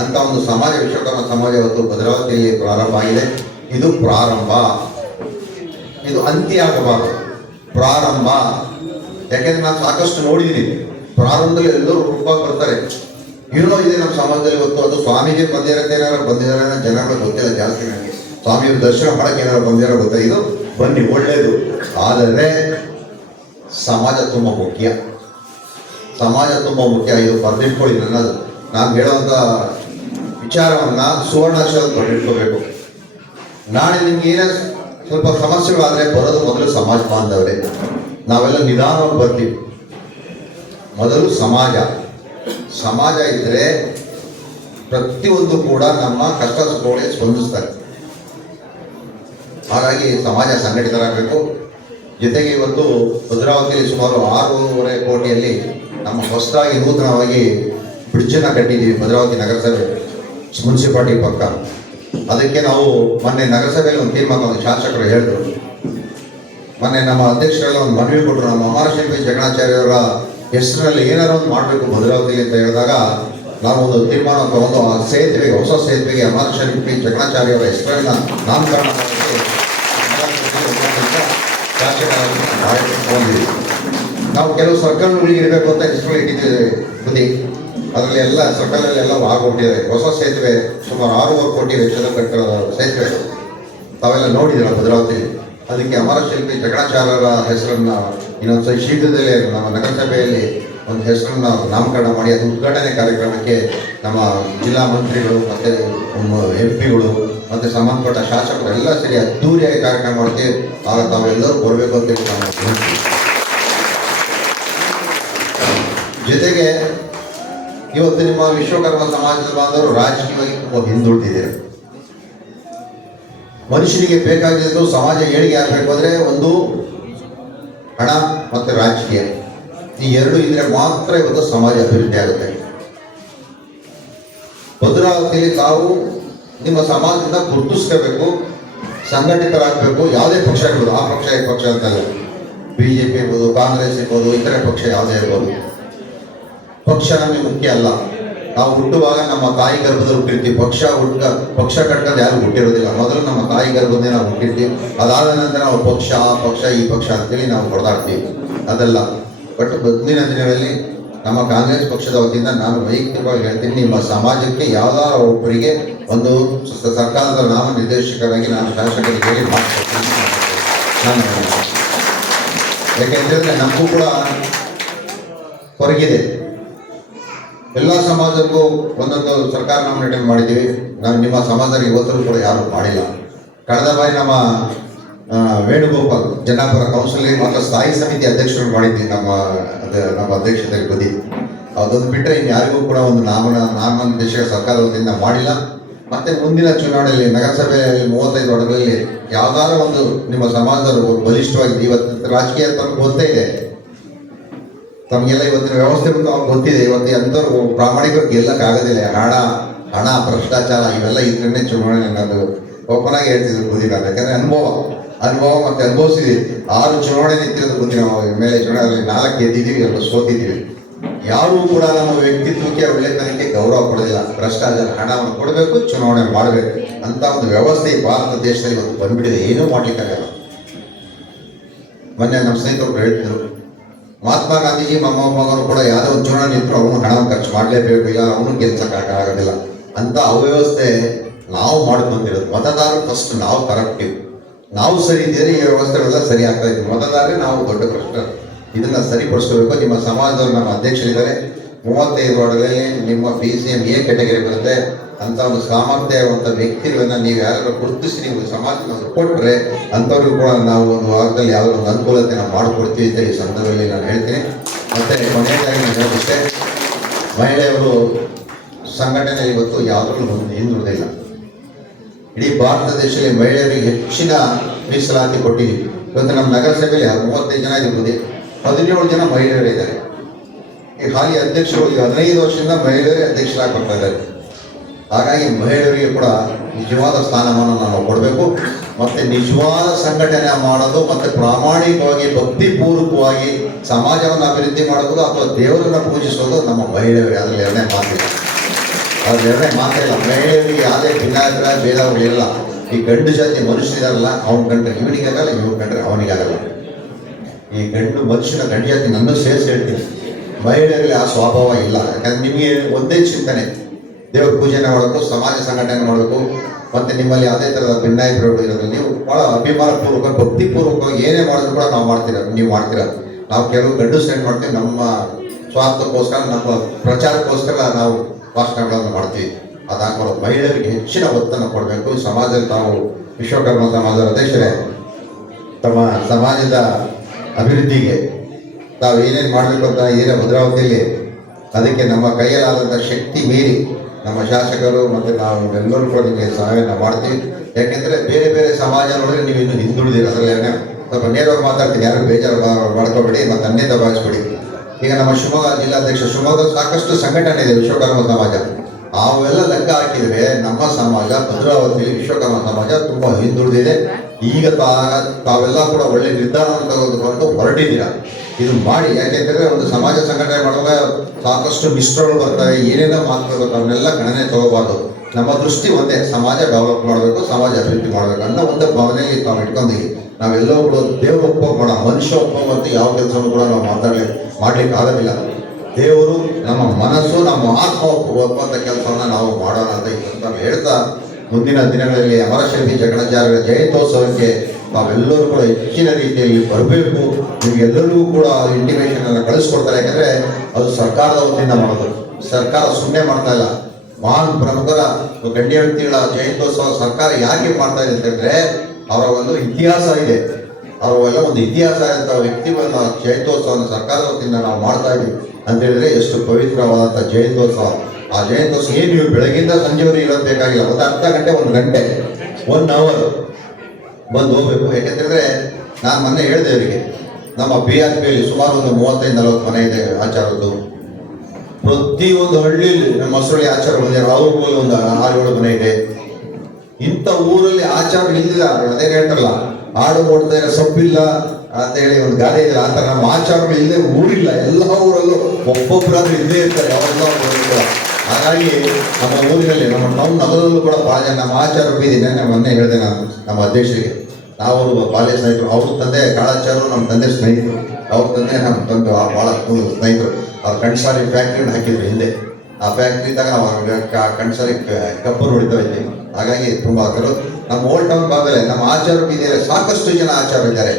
ಅಂತ ಒಂದು ಸಮಾಜ ವಿಶ್ವಕರ್ಮ ಸಮಾಜ ಇವತ್ತು ಭದ್ರಾವತಿಯಲ್ಲಿ ಪ್ರಾರಂಭ ಆಗಿದೆ. ಇದು ಪ್ರಾರಂಭ, ಇದು ಅಂತ್ಯ ಆಗಬಾರದು, ಪ್ರಾರಂಭ. ಯಾಕೆಂದ್ರೆ ನಾನು ಸಾಕಷ್ಟು ನೋಡಿದ್ದೀನಿ, ಪ್ರಾರಂಭದಲ್ಲಿ ಎಲ್ಲರೂ ರೂಪ ಬರ್ತಾರೆ, ಏನೋ ಇದೆ ನಮ್ಮ ಸಮಾಜದಲ್ಲಿ ಇವತ್ತು. ಅದು ಸ್ವಾಮೀಜಿ ಬಂದಿದ್ದಾರೆ ಜನಗಳು ಗೊತ್ತಿಲ್ಲ ಜಾಸ್ತಿ. ನನಗೆ ಸ್ವಾಮಿಯವ್ರ ದರ್ಶನ ಮಾಡಕ್ಕೆ ಏನಾರು ಬಂದಿರೋ ಗೊತ್ತಿಲ್ಲ. ಇದು ಬನ್ನಿ, ಒಳ್ಳೇದು. ಆದರೆ ಸಮಾಜ ತುಂಬ ಮುಖ್ಯ, ಇದು ಬರೆದಿಟ್ಕೊಳ್ಳಿ. ನನ್ನದು ನಾನು ಹೇಳುವಂಥ ವಿಚಾರವನ್ನ ಸುವರ್ಣಾಕ್ಷರದಲ್ಲಿ ಬರೆದಿಟ್ಕೋಬೇಕು. ನಾಳೆ ನಿಮ್ಗೆ ಏನೇ ಸ್ವಲ್ಪ ಸಮಸ್ಯೆಗಳಾದ್ರೆ ಬರೋದು ಮೊದಲು ಸಮಾಜ ಬಾಂಧವರೇ. ನಾವೆಲ್ಲ ನಿಧಾನವಾಗಿ ಬರ್ತೀವಿ. ಮೊದಲು ಸಮಾಜ ಇದ್ರೆ ಪ್ರತಿಯೊಂದು ಕೂಡ ನಮ್ಮ ಕಷ್ಟ ಸುಖಗಳಿಗೆ ಸ್ಪಂದಿಸ್ತಾರೆ. ಹಾಗಾಗಿ ಸಮಾಜ ಸಂಘಟಿತರಾಗಬೇಕು. ಜೊತೆಗೆ ಇವತ್ತು ಭದ್ರಾವತಿಯಲ್ಲಿ ಸುಮಾರು 6.5 ಕೋಟಿಯಲ್ಲಿ ನಮ್ಮ ಹೊಸದಾಗಿ ನೂತನವಾಗಿ ಬ್ರಿಡ್ಜನ್ನು ಕಟ್ಟಿದ್ದೀವಿ. ಭದ್ರಾವತಿ ನಗರಸಭೆ ಮುನ್ಸಿಪಾಲಿಟಿ ಪಕ್ಕ. ಅದಕ್ಕೆ ನಾವು ಮೊನ್ನೆ ನಗರಸಭೆಯಲ್ಲಿ ಒಂದು ತೀರ್ಮಾನ ಶಾಸಕರು ಹೇಳಿದ್ರು. ಮೊನ್ನೆ ನಮ್ಮ ಅಧ್ಯಕ್ಷರೆಲ್ಲ ಒಂದು ಮನವಿ ಕೊಟ್ಟರು, ನಮ್ಮ ಅಮರ ಶಿಲ್ಪಿ ಜಗಣಾಚಾರ್ಯರ ಹೆಸರಿನಲ್ಲಿ ಏನಾರು ಒಂದು ಮಾಡಬೇಕು ಭದ್ರಾವತಿ ಅಂತ ಹೇಳಿದಾಗ ನಾವು ಒಂದು ತೀರ್ಮಾನ ತಗೊಂಡು ಆ ಸೇತುವೆಗೆ, ಹೊಸ ಸೇತುವೆಗೆ ಅಮರ ಶಿಲ್ಪಿ ಜಗಣಾಚಾರ್ಯರ ಹೆಸರನ್ನ ನಾಮಕರಣ ತಗೊಂಡಿದ್ದೀವಿ. ನಾವು ಕೆಲವು ಸರ್ಕಲ್ಗಳಿಗೆ ಇರಬೇಕು ಅಂತ ಹೆಸರುಗಳು ಇಟ್ಟಿದ್ದೇವೆ ಬುದ್ಧಿ. ಅದರಲ್ಲಿ ಎಲ್ಲ ಸರ್ಕಲಲ್ಲಿ ಎಲ್ಲ ಆಗೋಗ್ಬಿಟ್ಟಿದೆ. ಹೊಸ ಸೇತುವೆ ಸುಮಾರು 6.5 ಕೋಟಿ ವೆಚ್ಚದ ಕಟ್ಟಡ ಸೇತುವೆ ತಾವೆಲ್ಲ ನೋಡಿದಿರ ಭದ್ರಾವತಿ. ಅದಕ್ಕೆ ಅಮರ ಶಿಲ್ಪಿ ಜಗಣಾಚಾರ್ಯರ ಹೆಸರನ್ನ ಇನ್ನೊಂದು ಶೀಘ್ರದಲ್ಲೇ ನಮ್ಮ ನಗರಸಭೆಯಲ್ಲಿ ಒಂದು ಹೆಸರನ್ನ ನಾಮಕರಣ ಮಾಡಿ ಅದು ಉದ್ಘಾಟನೆ ಕಾರ್ಯಕ್ರಮಕ್ಕೆ ನಮ್ಮ ಜಿಲ್ಲಾ ಮಂತ್ರಿಗಳು ಮತ್ತು MP ಗಳು ಮತ್ತು ಸಂಬಂಧಪಟ್ಟ ಶಾಸಕರು ಎಲ್ಲ ಸೇರಿ ಅದ್ದೂರಿಯಾಗಿ ಕಾರ್ಯಕ್ರಮ ಮಾಡ್ತೀವಿ. ಆಗ ತಾವೆಲ್ಲರೂ ಬರಬೇಕು ಅಂತ ನಾವು ಜೊತೆಗೆ ಇವತ್ತು ನಿಮ್ಮ ವಿಶ್ವಕರ್ಮ ಸಮಾಜದ ಬಾಂಧವರು ರಾಜಕೀಯವಾಗಿ ತುಂಬ ಹಿಂದುಳಿದಿದ್ದಾರೆ. ಮನುಷ್ಯನಿಗೆ ಬೇಕಾಗಿದ್ದು ಸಮಾಜ ಏಳಿಗೆ ಆಗಬೇಕು ಅಂದರೆ ಒಂದು ಹಣ ಮತ್ತು ರಾಜಕೀಯ, ಈ ಎರಡು ಇದ್ರೆ ಮಾತ್ರ ಇವತ್ತು ಸಮಾಜ ಅಭಿವೃದ್ಧಿ ಆಗುತ್ತೆ. ಭದ್ರಾವತಿಯಲ್ಲಿ ತಾವು ನಿಮ್ಮ ಸಮಾಜದಿಂದ ಗುರುತಿಸ್ಕೋಬೇಕು, ಸಂಘಟಿತರಾಗಬೇಕು. ಯಾವುದೇ ಪಕ್ಷ ಇರ್ಬೋದು, ಆ ಪಕ್ಷ ಈ ಪಕ್ಷ ಅಂತಲ್ಲ, BJP ಇರ್ಬೋದು, ಕಾಂಗ್ರೆಸ್ ಇರ್ಬೋದು, ಇತರೆ ಪಕ್ಷ ಯಾವುದೇ ಇರ್ಬೋದು. ಪಕ್ಷ ನಮಗೆ ಮುಖ್ಯ ಅಲ್ಲ. ನಾವು ಹುಟ್ಟುವಾಗ ನಮ್ಮ ತಾಯಿ ಗರ್ಭದಲ್ಲಿ ಹುಟ್ಟಿರ್ತೀವಿ. ಪಕ್ಷ ಕಟ್ಕೊಂಡು ಯಾರು ಹುಟ್ಟಿರೋದಿಲ್ಲ. ಮೊದಲು ನಮ್ಮ ತಾಯಿ ಗರ್ಭದಿಂದ ನಾವು ಹುಟ್ಟಿರ್ತೀವಿ. ಅದಾದ ನಂತರ ನಾವು ಪಕ್ಷ, ಆ ಪಕ್ಷ, ಈ ಪಕ್ಷ ಅಂತೇಳಿ ನಾವು ಹೊಡೆದಾಡ್ತೀವಿ. ಅದಲ್ಲ. ಬಟ್ ಮುಂದಿನ ದಿನಗಳಲ್ಲಿ ನಮ್ಮ ಕಾಂಗ್ರೆಸ್ ಪಕ್ಷದ ವತಿಯಿಂದ ನಾನು ವೈಯಕ್ತಿಕವಾಗಿ ಹೇಳ್ತೀನಿ, ನಿಮ್ಮ ಸಮಾಜಕ್ಕೆ ಯಾವ್ದಾರ ಒಬ್ಬರಿಗೆ ಒಂದು ಸರ್ಕಾರದ ನಾಮ ನಿರ್ದೇಶಕರಾಗಿ ನಾನು ಶಾಸಕರಿಗೆ ಹೇಳಿ ಮಾಡ್ಕೊಡ್ತೀನಿ. ಯಾಕೆಂತಂದ್ರೆ ನಮಗೂ ಕೂಡ ಹೊರಗಿದೆ. ಎಲ್ಲ ಸಮಾಜಕ್ಕೂ ಒಂದೊಂದು ಸರ್ಕಾರ ನಾಮಿನೇಟ್ ಮಾಡಿದ್ದೀವಿ. ನಾವು ನಿಮ್ಮ ಸಮಾಜದಲ್ಲಿ ಇವತ್ತರೂ ಕೂಡ ಯಾರು ಮಾಡಿಲ್ಲ. ಕಳೆದ ಬಾರಿ ನಮ್ಮ ವೇಣುಗೋಪಾಲ್ ಜನಾಪುರ ಕೌನ್ಸಿಲ್ಗೆ ಮಾತ್ರ ಸ್ಥಾಯಿ ಸಮಿತಿ ಅಧ್ಯಕ್ಷರು ಮಾಡಿದ್ವಿ ನಮ್ಮ ಅಧ್ಯಕ್ಷತೆಯಲ್ಲಿ ಬಂದಿದ್ವಿ. ಅದೊಂದು ಬಿಟ್ಟರೆ ಇನ್ನು ಯಾರಿಗೂ ಕೂಡ ಒಂದು ನಾಮನಿರ್ದೇಶಕ ಸರ್ಕಾರದ ವತಿಯಿಂದ ಮಾಡಿಲ್ಲ. ಮತ್ತೆ ಮುಂದಿನ ಚುನಾವಣೆಯಲ್ಲಿ ನಗರಸಭೆಯಲ್ಲಿ 35 ವಾರ್ಡ್ಗಳಲ್ಲಿ ಯಾವ್ದಾರ ಒಂದು ನಿಮ್ಮ ಸಮಾಜದವರು ಬಲಿಷ್ಠವಾಗಿದೆ. ಇವತ್ತು ರಾಜಕೀಯ ತಮಗೆ ಗೊತ್ತೇ ಇದೆ, ತಮಗೆಲ್ಲ ಇವತ್ತಿನ ವ್ಯವಸ್ಥೆ ಬಂದು ಅವ್ರಿಗೆ ಗೊತ್ತಿದೆ. ಇವತ್ತು ಎಂಥವ್ರು ಪ್ರಾಮಾಣಿಕರು ಗೆಲ್ಲಕ್ಕಾಗೋದಿಲ್ಲ. ಹಣ ಭ್ರಷ್ಟಾಚಾರ ಇವೆಲ್ಲ ಇದ್ರನ್ನೇ ಚುನಾವಣೆ ಅದು ಓಪನ್ ಆಗಿ ಹೇಳ್ತಿದ್ರು ಬುದ್ಧಿಗಾರ. ಯಾಕಂದ್ರೆ ಅನುಭವ ಮತ್ತೆ ಅನುಭವಿಸಿದ್ವಿ. 6 ಚುನಾವಣೆ ನಿಂತಿರೋದು ಗೊತ್ತಿಲ್ಲ. ಮೇಲೆ ಚುನಾವಣೆಯಲ್ಲಿ 4 ಗೆದ್ದಿದ್ದೀವಿ, 2 ಸೋತಿದ್ದೀವಿ. ಯಾರೂ ಕೂಡ ನಮ್ಮ ವ್ಯಕ್ತಿತ್ವಕ್ಕೆ ಒಳ್ಳೆತನಕ್ಕೆ ಗೌರವ ಕೊಡೋದಿಲ್ಲ. ಭ್ರಷ್ಟಾಚಾರ, ಹಣವನ್ನು ಕೊಡಬೇಕು, ಚುನಾವಣೆ ಮಾಡಬೇಕು ಅಂತ ಒಂದು ವ್ಯವಸ್ಥೆ ಭಾರತ ದೇಶದಲ್ಲಿ ಇವತ್ತು ಬಂದ್ಬಿಟ್ಟಿದೆ. ಏನೂ ಮಾಡ್ಲಿಕ್ಕಾಗಲ್ಲ. ಮೊನ್ನೆ ನಮ್ಮ ಸ್ನೇಹಿತರು ಹೇಳ್ತಿದ್ರು, ಮಹಾತ್ಮ ಗಾಂಧೀಜಿ ಮೊಮ್ಮಗನು ಕೂಡ ಯಾವುದೋ ಒಂದು ಚುನಾವಣೆ ನಿಂತರು ಅವನು ಹಣವನ್ನು ಖರ್ಚು ಮಾಡಲೇಬೇಕು, ಇಲ್ಲ ಅವನು ಗೆಲ್ಸಕ್ಕಾಗೋದಿಲ್ಲ ಅಂತ ಅವ್ಯವಸ್ಥೆ ನಾವು ಮಾಡ್ಕೊಂತಿರೋದು. ಮತದಾರರು ಫಸ್ಟ್ ನಾವು ಕರಪ್ಟಿವ್, ನಾವು ಸರಿ ಇದ್ದೀರಿ, ಈ ವ್ಯವಸ್ಥೆಗಳೆಲ್ಲ ಸರಿ ಆಗ್ತಾ ಇದ್ದೀವಿ. ಮತದಾರರೇ ನಾವು ದೊಡ್ಡ ಪ್ರಶ್ನೆ. ಇದನ್ನ ಸರಿಪಡಿಸ್ಕೋಬೇಕು. ನಿಮ್ಮ ಸಮಾಜದವರು ನಮ್ಮ ಅಧ್ಯಕ್ಷರಿದ್ದಾರೆ. 35 ವಾರ್ಡ್ಗಳಲ್ಲಿ ನಿಮ್ಮ PCM A ಕ್ಯಾಟಗರಿ ಬರುತ್ತೆ ಅಂತ ಒಂದು ಸಾಮರ್ಥ್ಯವಂತ ವ್ಯಕ್ತಿಗಳನ್ನ ನೀವು ಯಾರು ಗುರುತಿಸಿ ನೀವು ಸಮಾಜಕ್ಕೆ ಕೊಟ್ಟರೆ ಅಂಥವ್ರಿಗೂ ಕೂಡ ನಾವು ಒಂದು ವಾರದಲ್ಲಿ ಯಾವುದೋ ಒಂದು ಅನುಕೂಲತೆ ನಾವು ಮಾಡಿಕೊಡ್ತೀವಿ ಅಂತ ಈ ಸಂದರ್ಭದಲ್ಲಿ ನಾನು ಹೇಳ್ತೀನಿ. ಮತ್ತೆ ಕೊನೆಯದಾಗಿ ನಾನು ಹೇಳೋದಿಷ್ಟೇ, ಮಹಿಳೆಯವರು ಸಂಘಟನೆ ಇವತ್ತು ಯಾವುದ್ರಲ್ಲೂ ಹಿಂದುಳಿದಿಲ್ಲ. ಇಡೀ ಭಾರತ ದೇಶದಲ್ಲಿ ಮಹಿಳೆಯರಿಗೆ ಹೆಚ್ಚಿನ ಮೀಸಲಾತಿ ಕೊಟ್ಟಿದ್ದೀವಿ. ಇವತ್ತು ನಮ್ಮ ನಗರಸಭೆಯಲ್ಲಿ 35 ಜನ ಇರ್ಬೋದು, 17 ಜನ ಮಹಿಳೆಯರಿದ್ದಾರೆ. ಈ ಹಾಲಿ ಅಧ್ಯಕ್ಷರು 15 ವರ್ಷದಿಂದ ಮಹಿಳೆಯರೇ ಅಧ್ಯಕ್ಷರಾಗಿ ಬರ್ತಾ ಇದ್ದಾರೆ. ಹಾಗಾಗಿ ಮಹಿಳೆಯರಿಗೆ ಕೂಡ ನಿಜವಾದ ಸ್ಥಾನಮಾನ ನಾವು ಕೊಡಬೇಕು. ಮತ್ತೆ ನಿಜವಾದ ಸಂಘಟನೆ ಮಾಡೋದು, ಮತ್ತೆ ಪ್ರಾಮಾಣಿಕವಾಗಿ ಭಕ್ತಿಪೂರ್ವಕವಾಗಿ ಸಮಾಜವನ್ನು ಅಭಿವೃದ್ಧಿ ಮಾಡೋದು ಅಥವಾ ದೇವರನ್ನ ಪೂಜಿಸೋದು ನಮ್ಮ ಮಹಿಳೆಯರಿಗೆ. ಅದರಲ್ಲಿ ಎರಡನೇ ಮಾತಿಲ್ಲ, ಮಹಿಳೆಯರಿಗೆ ಯಾವುದೇ ಭಿನ್ನಾಭಿಪ್ರಾಯ ಭೇದಗಳಿರಲ್ಲ. ಈ ಗಂಡು ಜಾತಿ ಮನುಷ್ಯರಿದಾರಲ್ಲ, ಅವ್ನ ಕಂಡ್ರೆ ಇವನಿಗಾಗಲ್ಲ, ಇವ್ನ ಕಂಡ್ರೆ ಅವನಿಗಾಗಲ್ಲ. ಈ ಗಂಡು ಗಂಡು ಜಾತಿ ನನ್ನ ಸೇರಿಸಿ ಹೇಳ್ತೀನಿ, ಮಹಿಳೆಯರಲ್ಲಿ ಆ ಸ್ವಭಾವ ಇಲ್ಲ. ಯಾಕಂದ್ರೆ ನಿಮಗೆ ಒಂದೇ ಚಿಂತನೆ, ದೇವ್ರ ಪೂಜೆನ ಮಾಡಬೇಕು, ಸಮಾಜ ಸಂಘಟನೆ ಮಾಡಬೇಕು, ಮತ್ತೆ ನಿಮ್ಮಲ್ಲಿ ಯಾವುದೇ ಥರದ ಭಿನ್ನಾಭಿಪ್ರಾಯಗಳು ಇರೋದಿಲ್ಲ. ನೀವು ಭಾಳ ಅಭಿಮಾನಪೂರ್ವಕ ಭಕ್ತಿಪೂರ್ವಕವಾಗಿ ಏನೇ ಮಾಡಿದ್ರು ಕೂಡ ನೀವು ಮಾಡ್ತೀರ. ನಾವು ಕೆಲವು ಗಂಡು ಸೈಡ್ ಮಾಡ್ತೀವಿ, ನಮ್ಮ ಸ್ವಾರ್ಥಕ್ಕೋಸ್ಕರ, ನಮ್ಮ ಪ್ರಚಾರಕ್ಕೋಸ್ಕರ ನಾವು ಭಾಷಣಗಳನ್ನು ಮಾಡ್ತೀವಿ. ಅದಾಗಬಾರ್ದು. ಮಹಿಳೆಯರಿಗೆ ಹೆಚ್ಚಿನ ಒತ್ತನ್ನು ಕೊಡಬೇಕು. ಸಮಾಜದಲ್ಲಿ ತಾವು ವಿಶ್ವಕರ್ಮ ಸಮಾಜದ ಅಧ್ಯಕ್ಷರೇ, ತಮ್ಮ ಸಮಾಜದ ಅಭಿವೃದ್ಧಿಗೆ ತಾವು ಏನೇನು ಮಾಡಬೇಕು ಅಂತ ಏನೇ ಭದ್ರಾವತಿಯಲ್ಲಿ ಅದಕ್ಕೆ ನಮ್ಮ ಕೈಯಲ್ಲಾದಂಥ ಶಕ್ತಿ ಮೀರಿ ನಮ್ಮ ಶಾಸಕರು ಮತ್ತು ನಾವು ಎಲ್ಲರೂ ಕೂಡ ನಿಮಗೆ ಸಹಾಯವನ್ನು ಮಾಡ್ತೀವಿ. ಯಾಕೆಂದರೆ ಬೇರೆ ಬೇರೆ ಸಮಾಜ ನೋಡಿದ್ರೆ ನೀವು ಇನ್ನೂ ಹಿಂದುಳಿದಿರಿ. ಅದರಲ್ಲಿ ಸ್ವಲ್ಪ ನೇರವಾಗಿ ಮಾತಾಡ್ತೀನಿ, ಯಾರು ಬೇಜಾರು ಮಾಡ್ಕೋಬೇಡಿ, ಮತ್ತು ಅನ್ಯದ ಭಾವಿಸ್ಬೇಡಿ. ಈಗ ನಮ್ಮ ಶಿವಮೊಗ್ಗ ಜಿಲ್ಲಾಧ್ಯಕ್ಷ, ಶಿವಮೊಗ್ಗದಲ್ಲಿ ಸಾಕಷ್ಟು ಸಂಘಟನೆ ಇದೆ ವಿಶ್ವಕರ್ಮ ಸಮಾಜ. ಅವೆಲ್ಲ ಲೆಕ್ಕ ಹಾಕಿದರೆ ನಮ್ಮ ಸಮಾಜ ಭದ್ರಾವತಿಯಲ್ಲಿ ವಿಶ್ವಕರ್ಮ ಸಮಾಜ ತುಂಬ ಹಿಂದುಳಿದಿದೆ. ಈಗ ತಾವೆಲ್ಲ ಕೂಡ ಒಳ್ಳೆ ನಿರ್ಧಾರವನ್ನು ತೆಗೆದುಕೊಂಡು ಹೊರಟಿದ್ದೀರ. ಇದು ಮಾಡಿ, ಯಾಕೆಂದರೆ ಒಂದು ಸಮಾಜ ಸಂಘಟನೆ ಮಾಡುವಾಗ ಸಾಕಷ್ಟು ಮಿಶ್ರಗಳು ಬರ್ತವೆ, ಏನೇನೋ ಮಾತುಗಳು ಬರ್ತವೆ, ಅವನ್ನೆಲ್ಲ ಗಣನೆ ತಗೋಬಾರ್ದು. ನಮ್ಮ ದೃಷ್ಟಿ ಒಂದೇ, ಸಮಾಜ ಡೆವಲಪ್ ಮಾಡಬೇಕು, ಸಮಾಜ ಅಭಿವೃದ್ಧಿ ಮಾಡಬೇಕು ಅನ್ನೋ ಒಂದು ಭಾವನೆಯಲ್ಲಿ ತಾವು ಇಟ್ಕೊಂಡಿದ್ದೀವಿ. ನಾವೆಲ್ಲವೂ ಕೂಡ ದೇವರು ಒಪ್ಪೋಗೋಣ, ಮನುಷ್ಯ ಒಪ್ಪೋಗಂತೂ ಯಾವ ಕೆಲಸವನ್ನು ಕೂಡ ನಾವು ಮಾಡ್ಲಿಕ್ಕೆ ಆಗೋದಿಲ್ಲ. ದೇವರು ನಮ್ಮ ಮನಸ್ಸು, ನಮ್ಮ ಆತ್ಮ ಒಪ್ಪುವಂಥ ಕೆಲಸವನ್ನು ನಾವು ಮಾಡೋಣ ಅಂತ ಇವತ್ತು ಹೇಳ್ತಾ, ಮುಂದಿನ ದಿನಗಳಲ್ಲಿ ಅಮರಶಿಲ್ಪಿ ಜಗಣಾಚಾರ್ಯರ ಜಯಂತ್ಯೋತ್ಸವಕ್ಕೆ ನಾವೆಲ್ಲರೂ ಕೂಡ ಹೆಚ್ಚಿನ ರೀತಿಯಲ್ಲಿ ಬರಬೇಕು. ನಿಮಗೆಲ್ಲರಿಗೂ ಕೂಡ ಇಂಟಿಮೇಷನ್ ಅನ್ನು ಕಳಿಸ್ಕೊಡ್ತಾರೆ. ಯಾಕಂದರೆ ಅದು ಸರ್ಕಾರದ ವತಿಯಿಂದ ಮಾಡೋದು, ಸರ್ಕಾರ ಸುಮ್ಮನೆ ಮಾಡ್ತಾ ಇಲ್ಲ. ಮಹಾನ್ ಪ್ರಮುಖರ ಗಣ್ಯ ವ್ಯಕ್ತಿಗಳ ಜಯಂತ್ಯೋತ್ಸವ ಸರ್ಕಾರ ಯಾಕೆ ಮಾಡ್ತಾ ಇದೆ ಅಂತಂದರೆ ಅವರ ಒಂದು ಇತಿಹಾಸ ಇದೆ. ಅವರೆಲ್ಲ ಒಂದು ಇತಿಹಾಸ ಇರುವಂಥ ವ್ಯಕ್ತಿಗಳನ್ನ ಜಯಂತ್ಯೋತ್ಸವವನ್ನು ಸರ್ಕಾರದ ವತಿಯಿಂದ ನಾವು ಮಾಡ್ತಾ ಇದ್ದೀವಿ ಅಂತ ಹೇಳಿದ್ರೆ ಎಷ್ಟು ಪವಿತ್ರವಾದಂಥ ಜಯಂತ್ಯೋತ್ಸವ. ಆ ಜಯಂತ್ಯೋತ್ಸವ ಏನು ನೀವು ಬೆಳಗಿಂದ ಸಂಜೆವರೆಗೆ ಇರೋದು ಬೇಕಾಗಿಲ್ಲ, ಒಂದು ಅರ್ಧ ಗಂಟೆ, 1 ಗಂಟೆ, 1 ಅವರ್ ಬಂದು ಹೋಗ್ಬೇಕು. ಯಾಕೆಂತಂದರೆ ನಾನು ಮೊನ್ನೆ ಹೇಳಿದೆ ಅವರಿಗೆ, ನಮ್ಮ BRPಯಲ್ಲಿ ಸುಮಾರು ಒಂದು 35-40 ಮನೆ ಇದೆ ಆಚಾರದ್ದು. ಪ್ರತಿಯೊಂದು ಹಳ್ಳಿಯಲ್ಲಿ ನಮ್ಮ ಮೊಸರಳ್ಳಿ ಆಚಾರ ಬಂದಿದ್ದಾರೆ, ಅವ್ರಿಗೂ ಒಂದು 6-7 ಮನೆ ಇದೆ. ಇಂಥ ಊರಲ್ಲಿ ಆಚಾರ ಇಲ್ಲಿಲ್ಲ. ಅದೇನು ಹೇಳ್ತಾರಲ್ಲ, ಆಡು ಓಡ್ತಾ ಇರೋ ಸೊಪ್ಪಿಲ್ಲ ಅಂತ ಹೇಳಿ ಒಂದು ಗಾದೆ ಇದೆ. ಆ ಥರ ನಮ್ಮ ಆಚಾರಗಳು ಇಲ್ಲದೆ ಊರಿಲ್ಲ. ಎಲ್ಲ ಊರಲ್ಲೂ ಒಬ್ಬೊಬ್ಬರಾದ್ರೂ ಇಲ್ಲೇ ಇರ್ತಾರೆ, ಯಾವೆಲ್ಲ. ಹಾಗಾಗಿ ನಮ್ಮ ಊರಿನಲ್ಲಿ, ನಮ್ಮ ಟೌನ್ ನಗರದಲ್ಲೂ ಕೂಡ ಭಾಳ ಜನ ನಮ್ಮ ಆಚಾರ ಬೀದಿನೇ. ಮೊನ್ನೆ ಹೇಳಿದೆ ನಾನು ನಮ್ಮ ಅಧ್ಯಕ್ಷರಿಗೆ, ನಾವು ಬಾಲ್ಯ ಸ್ನೇಹಿತರು. ಅವ್ರ ತಂದೆ ಕಾಳಾಚಾರರು ನಮ್ಮ ತಂದೆ ಸ್ನೇಹಿತರು, ಅವ್ರ ತಂದೆ ನಮ್ಮ ತಂದೆ ಭಾಳ ಸ್ನೇಹಿತರು. ಅವ್ರ ಕಣ್ಸಾರಿ ಫ್ಯಾಕ್ಟ್ರಿನ ಹಾಕಿದ್ರು ಹಿಂದೆ. ಆ ಫ್ಯಾಕ್ಟ್ರಿದಾಗ ನಾವು ಕಣ್ಸಾರಿ ಕಬ್ಬನ್ನು ಹೊಡಿತಾ ಇದ್ದೀವಿ. ಹಾಗಾಗಿ ತುಂಬ ನಮ್ಮ ಓಲ್ಡ್ ಟೌನ್ ಭಾಗದಲ್ಲಿ ನಮ್ಮ ಆಚಾರ ಬೀದಿಯಲ್ಲಿ ಸಾಕಷ್ಟು ಜನ ಆಚಾರ ಇದ್ದಾರೆ.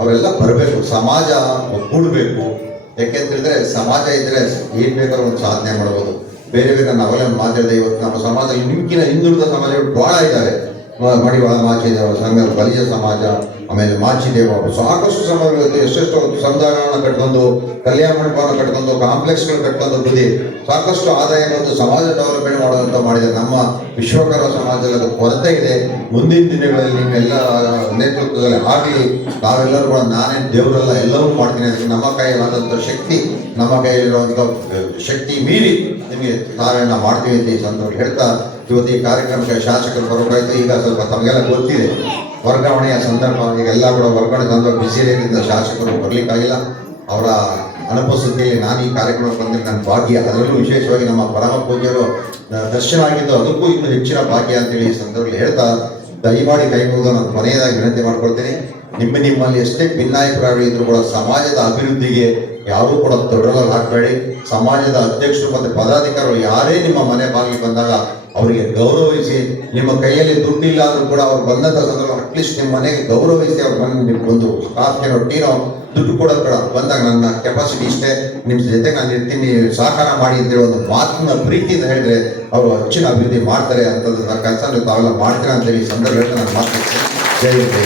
ಅವೆಲ್ಲ ಬರಬೇಕು, ಸಮಾಜ ಒಗ್ಗೂಡಬೇಕು. ಯಾಕೆಂತೇಳಿದ್ರೆ ಸಮಾಜ ಇದ್ದರೆ ಏನು ಬೇಕಾದ್ರೂ ಒಂದು ಸಾಧನೆ ಮಾಡ್ಬೋದು. ಬೇರೆ ಬೇರೆ ನಾವೆಲ್ಲ ಮಾತಾಡಿದೆ. ಇವತ್ತು ನಮ್ಮ ಸಮಾಜ ನಿಮ್ಗಿನ ಹಿಂದುಳಿದ ಸಮಾಜಗಳು ಭಾಳ ಇದ್ದಾರೆ. ಮಡಿವಾಳ ಮಾಚಿದೇವ ಸಂಘದ ಬಲಿಜ ಸಮಾಜ, ಆಮೇಲೆ ಮಾಚಿದೇವ, ಸಾಕಷ್ಟು ಸಮಾಜಗಳು ಎಷ್ಟೆಷ್ಟು ಸಮುದಾಯಗಳನ್ನು ಕಟ್ಕೊಂಡು, ಕಲ್ಯಾಣ ಮಂಟಪವನ್ನು ಕಟ್ಕೊಂಡು, ಕಾಂಪ್ಲೆಕ್ಸ್ಗಳು ಕಟ್ಕೊಂಡು ಬುದ್ಧಿ ಸಾಕಷ್ಟು ಆದಾಯ ಮತ್ತು ಸಮಾಜ ಡೆವಲಪ್ಮೆಂಟ್ ಮಾಡುವಂತ ಮಾಡಿದೆ. ನಮ್ಮ ವಿಶ್ವಕರ್ಮ ಸಮಾಜದಲ್ಲಿ ಅದು ಕೊರತೆ ಇದೆ. ಮುಂದಿನ ದಿನಗಳಲ್ಲಿ ನಿಮ್ಮೆಲ್ಲ ನೇತೃತ್ವದಲ್ಲಿ ಆಗಲಿ, ನಾವೆಲ್ಲರೂ ಕೂಡ ನಾನೇ ದೇವರೆಲ್ಲ ಎಲ್ಲವೂ ಮಾಡ್ತೀನಿ. ಅದಕ್ಕೆ ನಮ್ಮ ಕೈಯಲ್ಲಾದಂಥ ಶಕ್ತಿ, ನಮ್ಮ ಕೈಯಲ್ಲಿರುವಂಥ ಶಕ್ತಿ ಮೀರಿ ನಿಮಗೆ ನಾವೇನ ಮಾಡ್ತೀವಿ ಅಂತ ಈ ಸಂದರ್ಭ ಹೇಳ್ತಾ, ಇವತ್ತು ಈ ಕಾರ್ಯಕ್ರಮಕ್ಕೆ ಶಾಸಕರು ಬರಬೇಕಾಯ್ತು. ಈಗ ಸ್ವಲ್ಪ ತಮಗೆಲ್ಲ ಗೊತ್ತಿದೆ ವರ್ಗಾವಣೆಯ ಸಂದರ್ಭ, ಈಗೆಲ್ಲ ಕೂಡ ವರ್ಗಾವಣೆ ಸಂದರ್ಭ ಬಿಸಿ ಇರೋದ್ರಿಂದ ಶಾಸಕರು ಬರಲಿಕ್ಕಾಗಿಲ್ಲ. ಅವರ ಅನುಪಸ್ಥಿತಿಯಲ್ಲಿ ನಾನು ಈ ಕಾರ್ಯಕ್ರಮಕ್ಕೆ ಬಂದರೆ ನನ್ನ ಭಾಗ್ಯ. ಅದರಲ್ಲೂ ವಿಶೇಷವಾಗಿ ನಮ್ಮ ಪರಮ ಪೂಜ್ಯರು ದರ್ಶನ ಆಗಿದ್ದು ಅದಕ್ಕೂ ಇನ್ನೂ ಹೆಚ್ಚಿನ ಭಾಗ್ಯ ಅಂತೇಳಿ ಈ ಸಂದರ್ಭದಲ್ಲಿ ಹೇಳ್ತಾ, ದಯಮಾಡಿ ಕೈ ಮುಗಿದು ನಾನು ಕೊನೆಯದಾಗಿ ವಿನಂತಿ ಮಾಡ್ಕೊಳ್ತೀನಿ. ನಿಮ್ಮಲ್ಲಿ ಎಷ್ಟೇ ಭಿನ್ನಾಭಿಪ್ರಾಯಗಳಿದ್ರು ಕೂಡ ಸಮಾಜದ ಅಭಿವೃದ್ಧಿಗೆ ಯಾರೂ ಕೂಡ ತೊಡರಲು ಹಾಕಬೇಡಿ. ಸಮಾಜದ ಅಧ್ಯಕ್ಷರು ಮತ್ತು ಪದಾಧಿಕಾರಿಗಳು ಯಾರೇ ನಿಮ್ಮ ಮನೆ ಬಾಗಿಲಿಗೆ ಬಂದಾಗ ಅವರಿಗೆ ಗೌರವಿಸಿ, ನಿಮ್ಮ ಕೈಯಲ್ಲಿ ದುಡ್ಡಿಲ್ಲ ಆದ್ರೂ ಕೂಡ ಅವ್ರು ಬಂದಂಥ ಸಂದರ್ಭ ಅಟ್ಲೀಸ್ಟ್ ನಿಮ್ಮ ಮನೆಗೆ ಗೌರವಿಸಿ ಅವ್ರು ಬಂದು ನಿಮ್ಗೊಂದು ಕಾಫಿನೋ ಟೀನೋ ದುಡ್ಡು ಕೊಡೋದು ಬೇಡ, ಬಂದಾಗ ನನ್ನ ಕೆಪಾಸಿಟಿ ಇಷ್ಟೇ, ನಿಮ್ಮ ಜೊತೆ ನಾನು ಇರ್ತೀನಿ, ಸಹಕಾರ ಮಾಡಿ ಅಂತೇಳಿ ಒಂದು ಮಾತನ್ನ ಪ್ರೀತಿಯಿಂದ ಹೇಳಿದ್ರೆ ಅವರು ಹೆಚ್ಚಿನ ಅಭಿವೃದ್ಧಿ ಮಾಡ್ತಾರೆ ಅಂತಂದ್ರೆ ಕೆಲಸ ತಾವೆಲ್ಲ ಮಾಡ್ತೀರಾ ಅಂತೇಳಿ ಈ ಸಂದರ್ಭ ಹೇಳ್ತಾ ನಾನು ಮಾತಾಡ್ತೀನಿ. ಜೈ ಹಿಂದ್.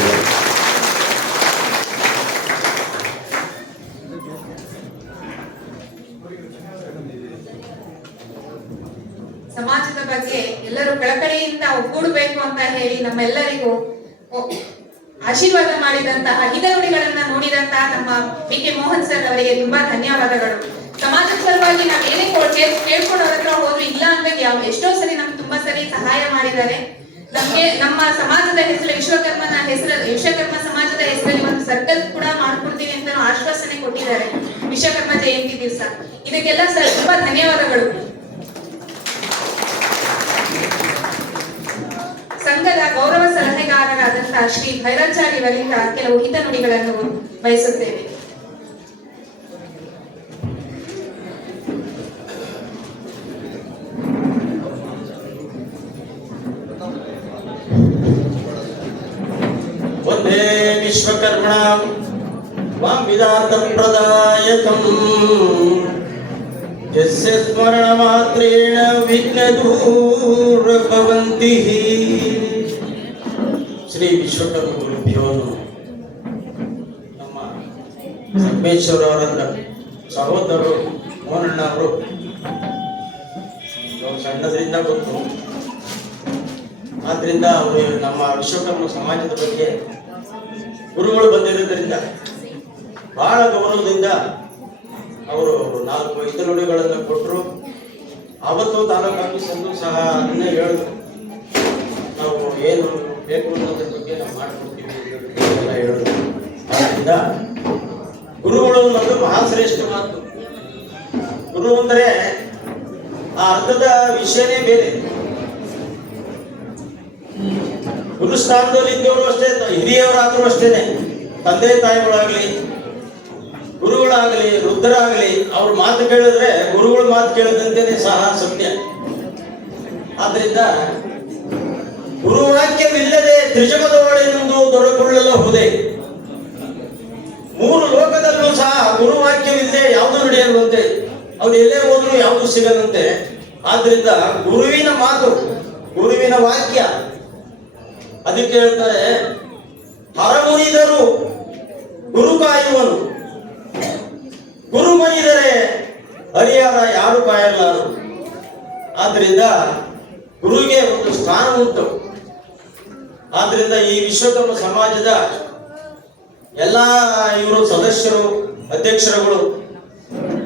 ಸಮಾಜದ ಬಗ್ಗೆ ಎಲ್ಲರೂ ಕಳಕಳಿಯಿಂದ ಒಗ್ಗೂಡಬೇಕು ಅಂತ ಹೇಳಿ ನಮ್ಮೆಲ್ಲರಿಗೂ ಆಶೀರ್ವಾದ ಮಾಡಿದಂತಹ ಹಿತನುಡಿಗಳನ್ನ ನೋಡಿದಂತಹ ನಮ್ಮ ಬಿ.ಕೆ. ಮೋಹನ್ ಸರ್ ಅವರಿಗೆ ತುಂಬಾ ಧನ್ಯವಾದಗಳು. ಸಮಾಜದ ಸಲುವಾಗಿ ನಾವು ಏನೇ ಕೇಳ್ಕೊಂಡವ್ರ ಹತ್ರ ಹೋದ್ರು ಇಲ್ಲ ಅಂದಾಗ ಎಷ್ಟೋ ಸರಿ ನಮ್ಗೆ ತುಂಬಾ ಸರಿ ಸಹಾಯ ಮಾಡಿದ್ದಾರೆ. ನಮ್ಗೆ ನಮ್ಮ ಸಮಾಜದ ಹೆಸರು ವಿಶ್ವಕರ್ಮ ಸಮಾಜದ ಹೆಸರಲ್ಲಿ ಒಂದು ಸರ್ಕಲ್ ಕೂಡ ಮಾಡ್ಕೊಡ್ತೀವಿ ಅಂತ ಆಶ್ವಾಸನೆ ಕೊಟ್ಟಿದ್ದಾರೆ ವಿಶ್ವಕರ್ಮ ಜಯಂತಿ ದಿವಸ. ಇದಕ್ಕೆಲ್ಲ ಸರ್ ತುಂಬಾ ಧನ್ಯವಾದಗಳು. ಸಂಘದ ಗೌರವ ಸಲಹೆಗಾರರಾದಂತಹ ಶ್ರೀ ಭೈರಾಚಾರ್ಯ ಅವರಿಂದ ಕೆಲವು ಹಿತನುಡಿಗಳನ್ನು ಬಯಸುತ್ತೇವೆ. ವಂದೇ ವಿಶ್ವಕರ್ಮಣ ವಾಂವಿದಾರ್ಥಂ ಪ್ರದಾಯಕಂ ಯಸ್ಯ ಸ್ಮರಣ ಮಾತ್ರೇಣ ವಿಘ್ನ ದೂರ ಭವಂತಿ. ಶ್ರೀ ವಿಶ್ವಕರ್ಮ ಗುರುಭ್ಯೋ ನಮಃ. ನಮ್ಮ ಸಂಗಮೇಶ್ವರ ಅವರ ಸಹೋದರರು ಮೋಹನಣ್ಣ ಅವರು ಸಣ್ಣದರಿಂದ ಗೊತ್ತು. ಆದ್ರಿಂದ ಅವರು ನಮ್ಮ ವಿಶ್ವಕರ್ಮ ಸಮಾಜದ ಬಗ್ಗೆ ಗುರುಗಳು ಬಂದಿರೋದ್ರಿಂದ ಬಹಳ ಗೌರವದಿಂದ ಅವರು 4 ಹಿತನುಡಿಗಳನ್ನು ಕೊಟ್ಟರು. ಆವತ್ತು ತಾಲೂಕು ಆಫೀಸಲ್ಲೂ ಸಹ ಅದನ್ನೇ ಹೇಳಿದ್ರು, ನಾವು ಏನು ಬೇಕು ಅನ್ನೋದ್ರ ಬಗ್ಗೆ ನಾವು ಮಾಡ್ಕೊಡ್ತೀವಿ ಎಲ್ಲ ಹೇಳಿದ್ರು. ಆದ್ದರಿಂದ ಗುರುಗಳು ಅನ್ನೋದು ಮಹಾಶ್ರೇಷ್ಠ ಮಾತು. ಗುರು ಅಂದರೆ ಆ ಅರ್ಥದ ವಿಷಯನೇ ಬೇರೆ. ಗುರು ಸ್ಥಾನದಲ್ಲಿ ಇದ್ದವರು ಅಷ್ಟೇ, ಹಿರಿಯವರಾದರೂ ಅಷ್ಟೇನೆ, ತಂದೆ ತಾಯಿಗಳಾಗ್ಲಿ, ಗುರುಗಳಾಗಲಿ, ವೃದ್ಧರಾಗಲಿ, ಅವ್ರ ಮಾತು ಕೇಳಿದ್ರೆ ಗುರುಗಳ ಮಾತು ಕೇಳಿದಂತೆಯೇ ಸಹ ಸತ್ಯ. ಆದ್ರಿಂದ ಗುರುವಾಕ್ಯವಿಲ್ಲದೆ ತ್ರಿಜಗದೊಳಗೆಂದು ದೊರಕೊಳ್ಳಬಹುದೇ. 3 ಲೋಕದಲ್ಲೂ ಸಹ ಗುರುವಾಕ್ಯವಿಲ್ಲದೆ ಯಾವುದು ನಡೆಯಲ್ವಂತೆ, ಅವ್ರು ಎಲ್ಲೇ ಹೋದ್ರು ಯಾವುದು ಸಿಗದಂತೆ. ಆದ್ರಿಂದ ಗುರುವಿನ ಮಾತು, ಗುರುವಿನ ವಾಕ್ಯ, ಅದಕ್ಕೆ ಹೇಳ್ತಾರೆ ಹರಮುನಿದರು ಗುರು ಕಾಯುವನು, ಗುರು ಮನಿದರೆ ಹರಿಹರ ಯಾರು ಕಾಯಲಾರು. ಆದ್ರಿಂದ ಗುರುವಿಗೆ ಒಂದು ಸ್ಥಾನ ಉಂಟು. ಆದ್ರಿಂದ ಈ ವಿಶ್ವಕರ್ಮ ಸಮಾಜದ ಎಲ್ಲ ಇವರು ಸದಸ್ಯರು, ಅಧ್ಯಕ್ಷರುಗಳು,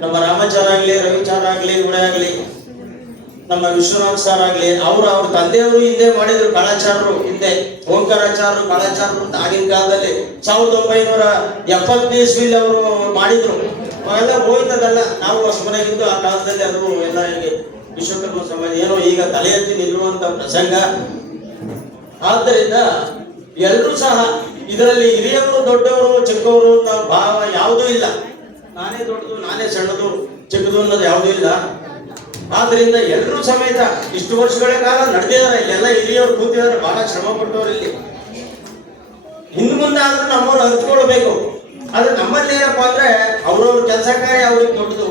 ನಮ್ಮ ರಾಮಾಚಾರ ಆಗ್ಲಿ, ರವಿಚಾರ ಆಗ್ಲಿ, ಉಡೆ ಆಗ್ಲಿ, ನಮ್ಮ ವಿಶ್ವನಾಥ್ ಸರ್ ಆಗ್ಲಿ, ಅವ್ರ ತಂದೆಯವರು ಹಿಂದೆ ಮಾಡಿದ್ರು, ಕಾಳಾಚಾರರು ಹಿಂದೆ, ಓಂಕಾರಾಚಾರರು ಕಾಳಾಚಾರರು ಅಂತ ಆಗಿನ ಕಾಲದಲ್ಲಿ 1970 ಇಸ್ವಿಲಿ ಅವರು ಮಾಡಿದ್ರು. ಅವೆಲ್ಲ ಹೋಯ್ತದಲ್ಲ, ನಾವು ಹೊಸಮನೆಗಿದ್ದು ಆ ಕಾಲದಲ್ಲಿ ಅದು ಎಲ್ಲ ಹೀಗೆ ವಿಶ್ವಕರ್ಮ ಸಮಾಜ ಏನೋ ಈಗ ತಲೆ ಎತ್ತಿ ನಿಲ್ಲುವಂತ ಪ್ರಸಂಗ. ಆದ್ದರಿಂದ ಎಲ್ಲರೂ ಸಹ ಇದರಲ್ಲಿ ಹಿರಿಯವರು, ದೊಡ್ಡವರು, ಚಿಕ್ಕವರು ಅನ್ನೋ ಭಾವ ಯಾವುದೂ ಇಲ್ಲ. ನಾನೇ ದೊಡ್ಡದು, ನಾನೇ ಸಣ್ಣದು, ಚಿಕ್ಕದು ಅನ್ನೋದು ಯಾವುದೂ ಇಲ್ಲ. ಆದ್ರಿಂದ ಎಲ್ಲರೂ ಸಮೇತ ಇಷ್ಟು ವರ್ಷಗಳ ಕಾಲ ನಡೆದಿದ್ದಾರೆ. ಇಲ್ಲೆಲ್ಲ ಹಿರಿಯವರು ಕೂತಿದ್ದಾರೆ, ಬಹಳ ಶ್ರಮ ಪಟ್ಟವರು. ಇಲ್ಲಿ ಇನ್ನು ಮುಂದೆ ಆದ್ರೂ ನಮ್ಮವ್ರು ಅರ್ಥಕೊಳ್ಬೇಕು. ಆದ್ರೆ ನಮ್ಮಲ್ಲಿ ಏನಪ್ಪಾ ಅಂದ್ರೆ ಅವ್ರವ್ರ ಕೆಲಸ ಕಾರ್ಯ ಅವ್ರಿಗೆ ಕೊಟ್ಟದು.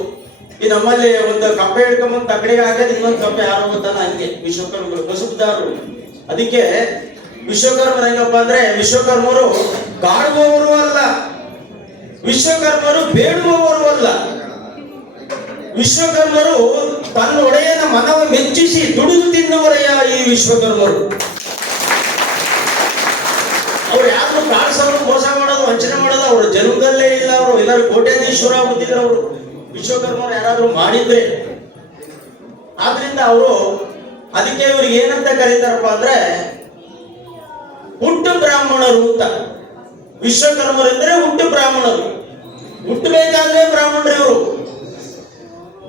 ಈ ನಮ್ಮಲ್ಲಿ ಒಂದು ಕಪ್ಪೆ ಹಿಡ್ಕೊಂಬಂದು ತಕ್ಕಡಿಗೆ ಹಾಕೋದು, ಇನ್ನೊಂದು ಕಪ್ಪೆ ಯಾರು ಗೊತ್ತಾನ ಹಂಗೆ ವಿಶ್ವಕರ್ಮಗಳು ಕಸುಬುದಾರರು. ಅದಕ್ಕೆ ವಿಶ್ವಕರ್ಮರು ಹೆಂಗಪ್ಪ ಅಂದ್ರೆ ವಿಶ್ವಕರ್ಮರು ಕಾಡುವವರು ಅಲ್ಲ, ವಿಶ್ವಕರ್ಮರು ಬೇಡುವವರು ಅಲ್ಲ, ವಿಶ್ವಕರ್ಮರು ತನ್ನ ಒಡೆಯನ ಮನವ ಮೆಚ್ಚಿಸಿ ದುಡಿದು ತಿನ್ನುವರೆಯ ಈ ವಿಶ್ವಕರ್ಮರು. ಅವ್ರು ಯಾರು ಕಾಡ್ಸೋರು, ಮೋಸ ಮಾಡೋದು, ವಂಚನೆ ಮಾಡೋದು ಅವ್ರ ಜನ್ಮದಲ್ಲೇ ಇಲ್ಲ. ಅವರು ಎಲ್ಲರೂ ಕೋಟ್ಯಾಧೀಶ್ವರ ಆಗ್ಬಿಟ್ಟಿದ್ರು ಅವರು ವಿಶ್ವಕರ್ಮರು ಯಾರಾದ್ರೂ ಮಾಡಿದ್ರೆ. ಆದ್ರಿಂದ ಅವರು ಅದಕ್ಕೆ ಇವ್ರಿಗೆ ಏನಂತ ಕರೀತಾರಪ್ಪ ಅಂದ್ರೆ ಹುಟ್ಟು ಬ್ರಾಹ್ಮಣರು ಅಂತ. ವಿಶ್ವಕರ್ಮರು ಅಂದ್ರೆ ಹುಟ್ಟು ಬ್ರಾಹ್ಮಣರು, ಹುಟ್ಟಬೇಕಾದ್ರೆ ಬ್ರಾಹ್ಮಣರು. ಇವರು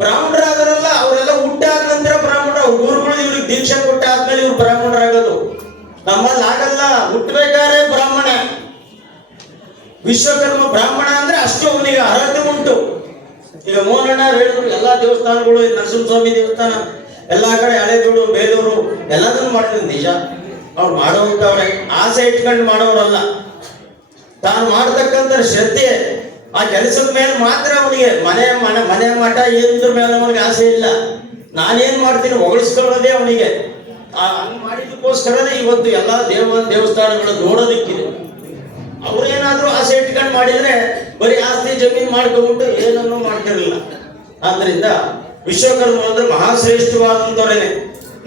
ಬ್ರಾಹ್ಮಣರಾಗರಲ್ಲ, ಅವರೆಲ್ಲ ಹುಟ್ಟಾದ ನಂತರ ಬ್ರಾಹ್ಮಣ. ಗುರುಗಳು ಇವ್ರಿಗೆ ದೀಕ್ಷೆ ಕೊಟ್ಟ ಆದ್ಮೇಲೆ ಇವ್ರು ಬ್ರಾಹ್ಮಣರಾಗೋದು. ನಮ್ಮಲ್ಲಿ ಆಗಲ್ಲ, ಹುಟ್ಟಬೇಕಾದ್ರೆ ಬ್ರಾಹ್ಮಣ. ವಿಶ್ವಕರ್ಮ ಬ್ರಾಹ್ಮಣ ಅಂದ್ರೆ ಅಷ್ಟು ಅವನಿಗೆ ಅರ್ಹತೆ ಉಂಟು. ಈಗ ಮೋಹನಣ್ಣ ಹೇಳಿದ್ರು ಎಲ್ಲಾ ದೇವಸ್ಥಾನಗಳು, ನರಸಿಂಹಸ್ವಾಮಿ ದೇವಸ್ಥಾನ ಎಲ್ಲಾ ಕಡೆ ಹಳೆಬೀಡು, ಬೇಲೂರು ಎಲ್ಲದನ್ನು ಮಾಡಿದ್ರು. ನಿಜ, ಅವ್ರು ಮಾಡೋವ್ರೆ, ಆಸೆ ಇಟ್ಕೊಂಡು ಮಾಡೋರಲ್ಲ. ತಾನು ಮಾಡತಕ್ಕಂಥ ಶ್ರದ್ಧೆ ಆ ಕೆಲಸದ ಮೇಲೆ ಮಾತ್ರ ಅವನಿಗೆ ಮನೆ ಮಠ ಏದ್ರ ಮೇಲೆ ಅವನಿಗೆ ಆಸೆ ಇಲ್ಲ. ನಾನೇನ್ ಮಾಡ್ತೀನಿ ಹೊಗಳಿಸ್ಕೊಳ್ಳೋದೇ ಅವನಿಗೆ. ಹಂಗ್ ಮಾಡಿದಕ್ಕೋಸ್ಕರನೇ ಇವತ್ತು ಎಲ್ಲಾ ದೇವಸ್ಥಾನಗಳು ನೋಡೋದಕ್ಕಿದೆ. ಅವ್ರೇನಾದ್ರೂ ಆಸೆ ಇಟ್ಕೊಂಡು ಮಾಡಿದ್ರೆ ಬರೀ ಆಸ್ತಿ ಜಮೀನು ಮಾಡ್ಕೊಂಡ್ಬಿಟ್ಟು ಏನನ್ನೂ ಮಾಡ್ತಿರಲಿಲ್ಲ. ಆದ್ರಿಂದ ವಿಶ್ವಕರ್ಮ ಅಂದ್ರೆ ಮಹಾಶ್ರೇಷ್ಠವಾದಂತವ್ರೇನೆ.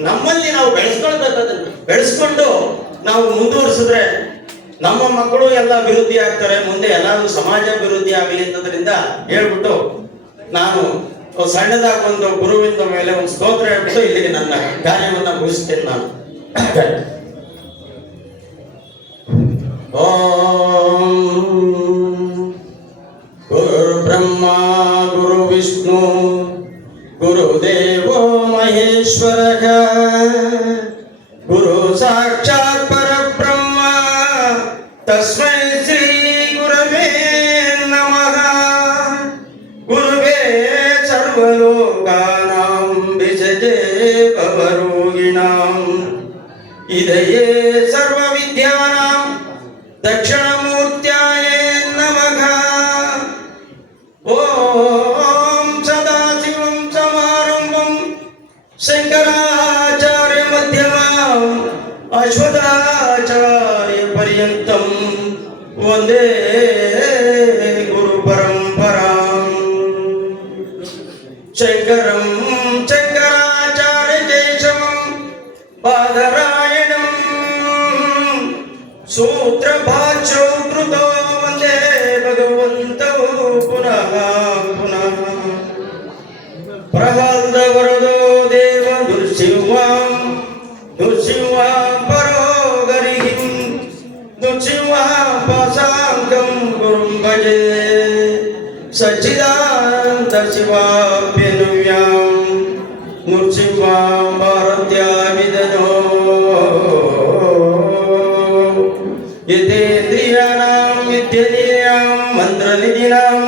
ನಮ್ಮಲ್ಲಿ ನಾವು ಬೆಳೆಸ್ಕೊಳ್ಬೇಕಾದ್ರೆ ಬೆಳೆಸ್ಕೊಂಡು ನಾವು ಮುಂದುವರಿಸಿದ್ರೆ ನಮ್ಮ ಮಕ್ಕಳು ಎಲ್ಲ ಅಭಿವೃದ್ಧಿ ಆಗ್ತಾರೆ, ಮುಂದೆ ಎಲ್ಲಾದ್ರೂ ಸಮಾಜ ಅಭಿವೃದ್ಧಿ ಆಗಲಿ ಅಂತದ್ರಿಂದ ಹೇಳ್ಬಿಟ್ಟು ನಾನು ಸಣ್ಣದಾಗಿ ಒಂದು ಗುರುವಿನ ಮೇಲೆ ಒಂದು ಸ್ತೋತ್ರ ಹೇಳ್ಬಿಟ್ಟು ಇಲ್ಲಿಗೆ ನನ್ನ ಕಾರ್ಯವನ್ನ ಮುಗಿಸ್ತೇನೆ ನಾನು. ಓಂ ಗುರು ಬ್ರಹ್ಮ ಗುರು ವಿಷ್ಣು ಗುರುದೇವೋ ಮಹೇಶ್ವರ ಗುರು ಸಾಕ್ಷಾತ್ ಪರಬ್ರಹ್ಮ ತಸ್ಮೈ ಶ್ರೀ ಗುರವೇ ನಮಃ. ಗುರುವೇ ಸರ್ವಲೋಕಾನಾಂ ವಿಜಯೇ ಭವರೋಗಿಣಾಂ ಇದಯೇ ಸರ್ವವಿದ್ಯಾನಾಂ ದಕ್ಷಿಣಮೂರ್ತ್ಯಾಯೇ ನಮಃ. ಓಂ ಸದಾಶಿವಂ ಸಮಾರಂಭಂ ಶಂಕರಾಚಾರ್ಯ ಮಧ್ಯಮಾಂ ಅಶ್ವತ್ಥಾಚಾರ್ಯ ಪರ್ಯಂತಂ ವಂದೇ ಗುರು ಪರಂಪರಾಂ. ಶಂಕರಂ ಶಂಕರಾಚಾರ್ಯ ಕೇಶವಂ ಬಾದರಾಯಣಂ ಸೂತ್ರ ಭಾಷ್ಯೌ ಕೃತೋ ವಂದೇ ಭಗವಂತೌ ಪುನಃ ಪುನಃ. ಪ್ರಹ್ಲಾದ ವರದೋ ದೇವ ದುರ್ಸಿಂಹಾಂ ದುರ್ಸಿಂಹಾಂ ಪರೋ ಗರಿಹಿಂ ದುರ್ಸಿಂಹಾಂ ಪಾಸಾಂಗಂ ಗುರುಂ ಭಜೆ ಸಚ್ಚಿದಾನಂದ ಶಿವಾಭ್ಯನುವ್ಯಾಂ ನೃಸಿಂಹಾಂ ಭಾರತ್ಯಾಮಿದನೋ ಯತೇಂದ್ರಿಯಾಣಾಂ ವಿದ್ಯಧೀಯಾಂ ಮಂತ್ರನಿಧಿನಾಂ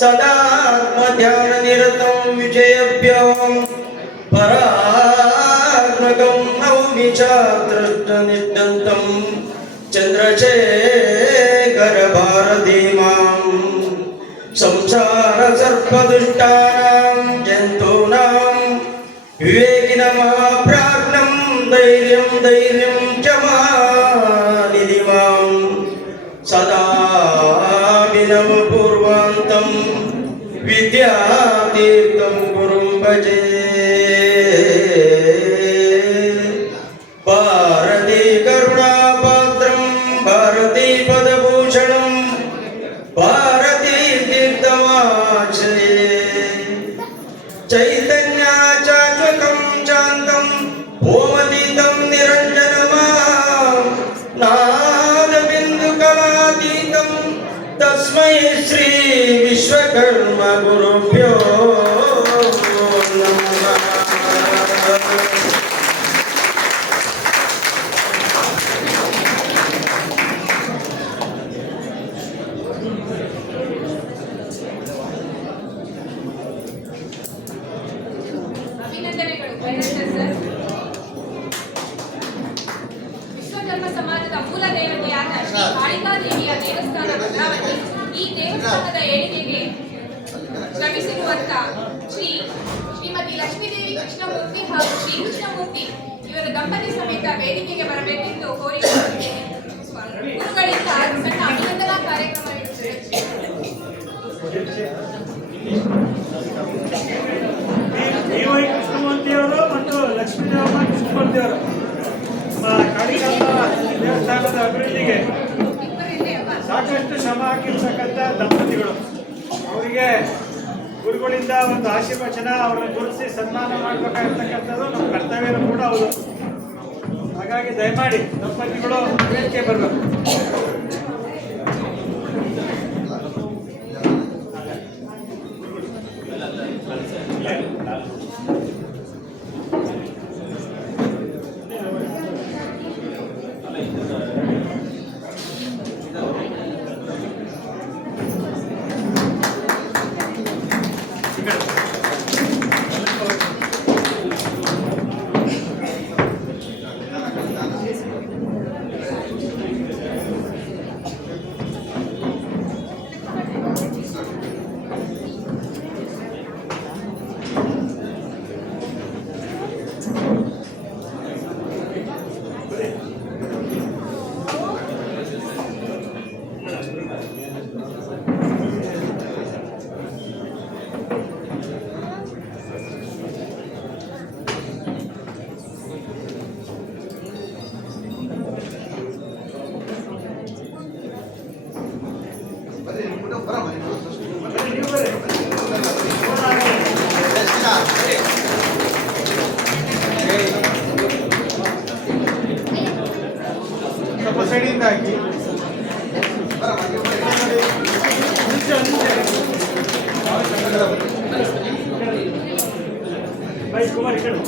ಸದಾತ್ಮಧ್ಯಾನನಿರತಂ ವಿಜಯಭ್ಯಾಂ ಪರಾತ್ಮಕಂ ನೌಮಿ ಚಾತ್ರಷ್ಟನಿಷ್ಠಂತಂ ಚಂದ್ರಶೇಖರ ಭಾರತೀ ಮಾಂ. ಸಂಸಾರ ಸರ್ಪದುಷ್ಟಾನಾಂ ಜಂತೂನಾಂ ವಿವೇಕಿನಃ ಪ್ರಾಜ್ಞಂ ಧೈರ್ಯಂ ಧೈರ್ಯಂ ಕ್ಷಮಾನಿಧಿ ಮಾಂ. ಸದಾ ವಿನಮ ಪೂರ್ವಾಂತಂ ವಿದ್ಯಾತೀರ್ಥಂ ಗುರುಂ ಭಜೆ. ಭಾರತೀ ಕರುಣಾಪಾತ್ರಂ ಭಾರತೀ ಪದಭೂಷಣಂ ಭಾರತೀ ತೀರ್ಥಮಾಶ್ರಯೇ. ಚೈತನ್ಯಾಚಾರ್ಯಕಂ ಶಾಂತಂ ಓಮತೀತಂ ನಿರಂಜನಮಾಂ ನಾದಬಿಂದು ಕಲಾತೀತಂ ತಸ್ಮೈ ಶ್ರೀ ವಿಶ್ವಕರ್ಮ ಗುರುಭ್ಯೋ ನಮಃ. ಅಭಿನಂದನೆಗಳು ಡೈರೆಕ್ಟರ್ ಸರ್. ವಿಶ್ವಕರ್ಮ ಸಮಾಜದ ಮೂಲ ದೇವತೆಯಾದ ಶ್ರೀ ಕಾಳಿಕಾದೇವಿಯ ದೇವಸ್ಥಾನ ಭದ್ರಾವತಿ ಈ ದೇವಸ್ಥಾನದ ಏಳಿಗೆಗೆ ಶ್ರಮಿಸಿರುವಂತ ಶ್ರೀಮತಿ ಲಕ್ಷ್ಮೀದೇವಿ ಕೃಷ್ಣಮೂರ್ತಿ ಹಾಗೂ ಶ್ರೀ ಕೃಷ್ಣಮೂರ್ತಿ ಇವರು ದಂಪತಿ ಸಮೇತ ವೇದಿಕೆಗೆ ಬರಬೇಕೆಂದು ಕೋರಿಕೊಳ್ಳುತ್ತೇನೆ. ಗುರುಗಳಿಂದ ಸಣ್ಣ ಅಭಿನಂದನಾ ಕಾರ್ಯಕ್ರಮವಿರುತ್ತದೆ. DY ಕೃಷ್ಣಮೂರ್ತಿಯವರು ಮತ್ತು ಲಕ್ಷ್ಮೀದೇವಮ್ಮ ಕೃಷ್ಣಮೂರ್ತಿಯವರು ಕಾಳಿಕಾಂಬ ದೇವಸ್ಥಾನದ ಅಭಿವೃದ್ಧಿಗೆ ಸಾಕಷ್ಟು ಶ್ರಮ ಹಾಕಿರ್ತಕ್ಕಂಥ ದಂಪತಿಗಳು. ಅವರಿಗೆ ಗುರುಗಳಿಂದ ಒಂದು ಆಶೀರ್ವಚನ, ಅವರನ್ನು ಗುರುತಿಸಿ ಸನ್ಮಾನ ಮಾಡಬೇಕಾಗಿರ್ತಕ್ಕಂಥದ್ದು ನಮ್ಮ ಕರ್ತವ್ಯನೂ ಕೂಡ ಹೌದು. ಹಾಗಾಗಿ ದಯಮಾಡಿ ದಂಪತಿಗಳು ವೇದಿಕೆ ಬರಬೇಕು. ಸೈಡಿಂದ ಹಾಕಿ ಕುಮಾರ್ ಈ ಕಡೆ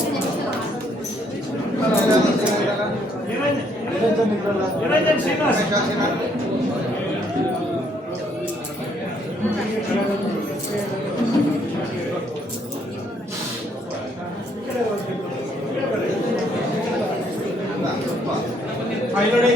ನಿರಂಜನ್ ಶ್ರೀನಿವಾಸ್ ನೋಡಿ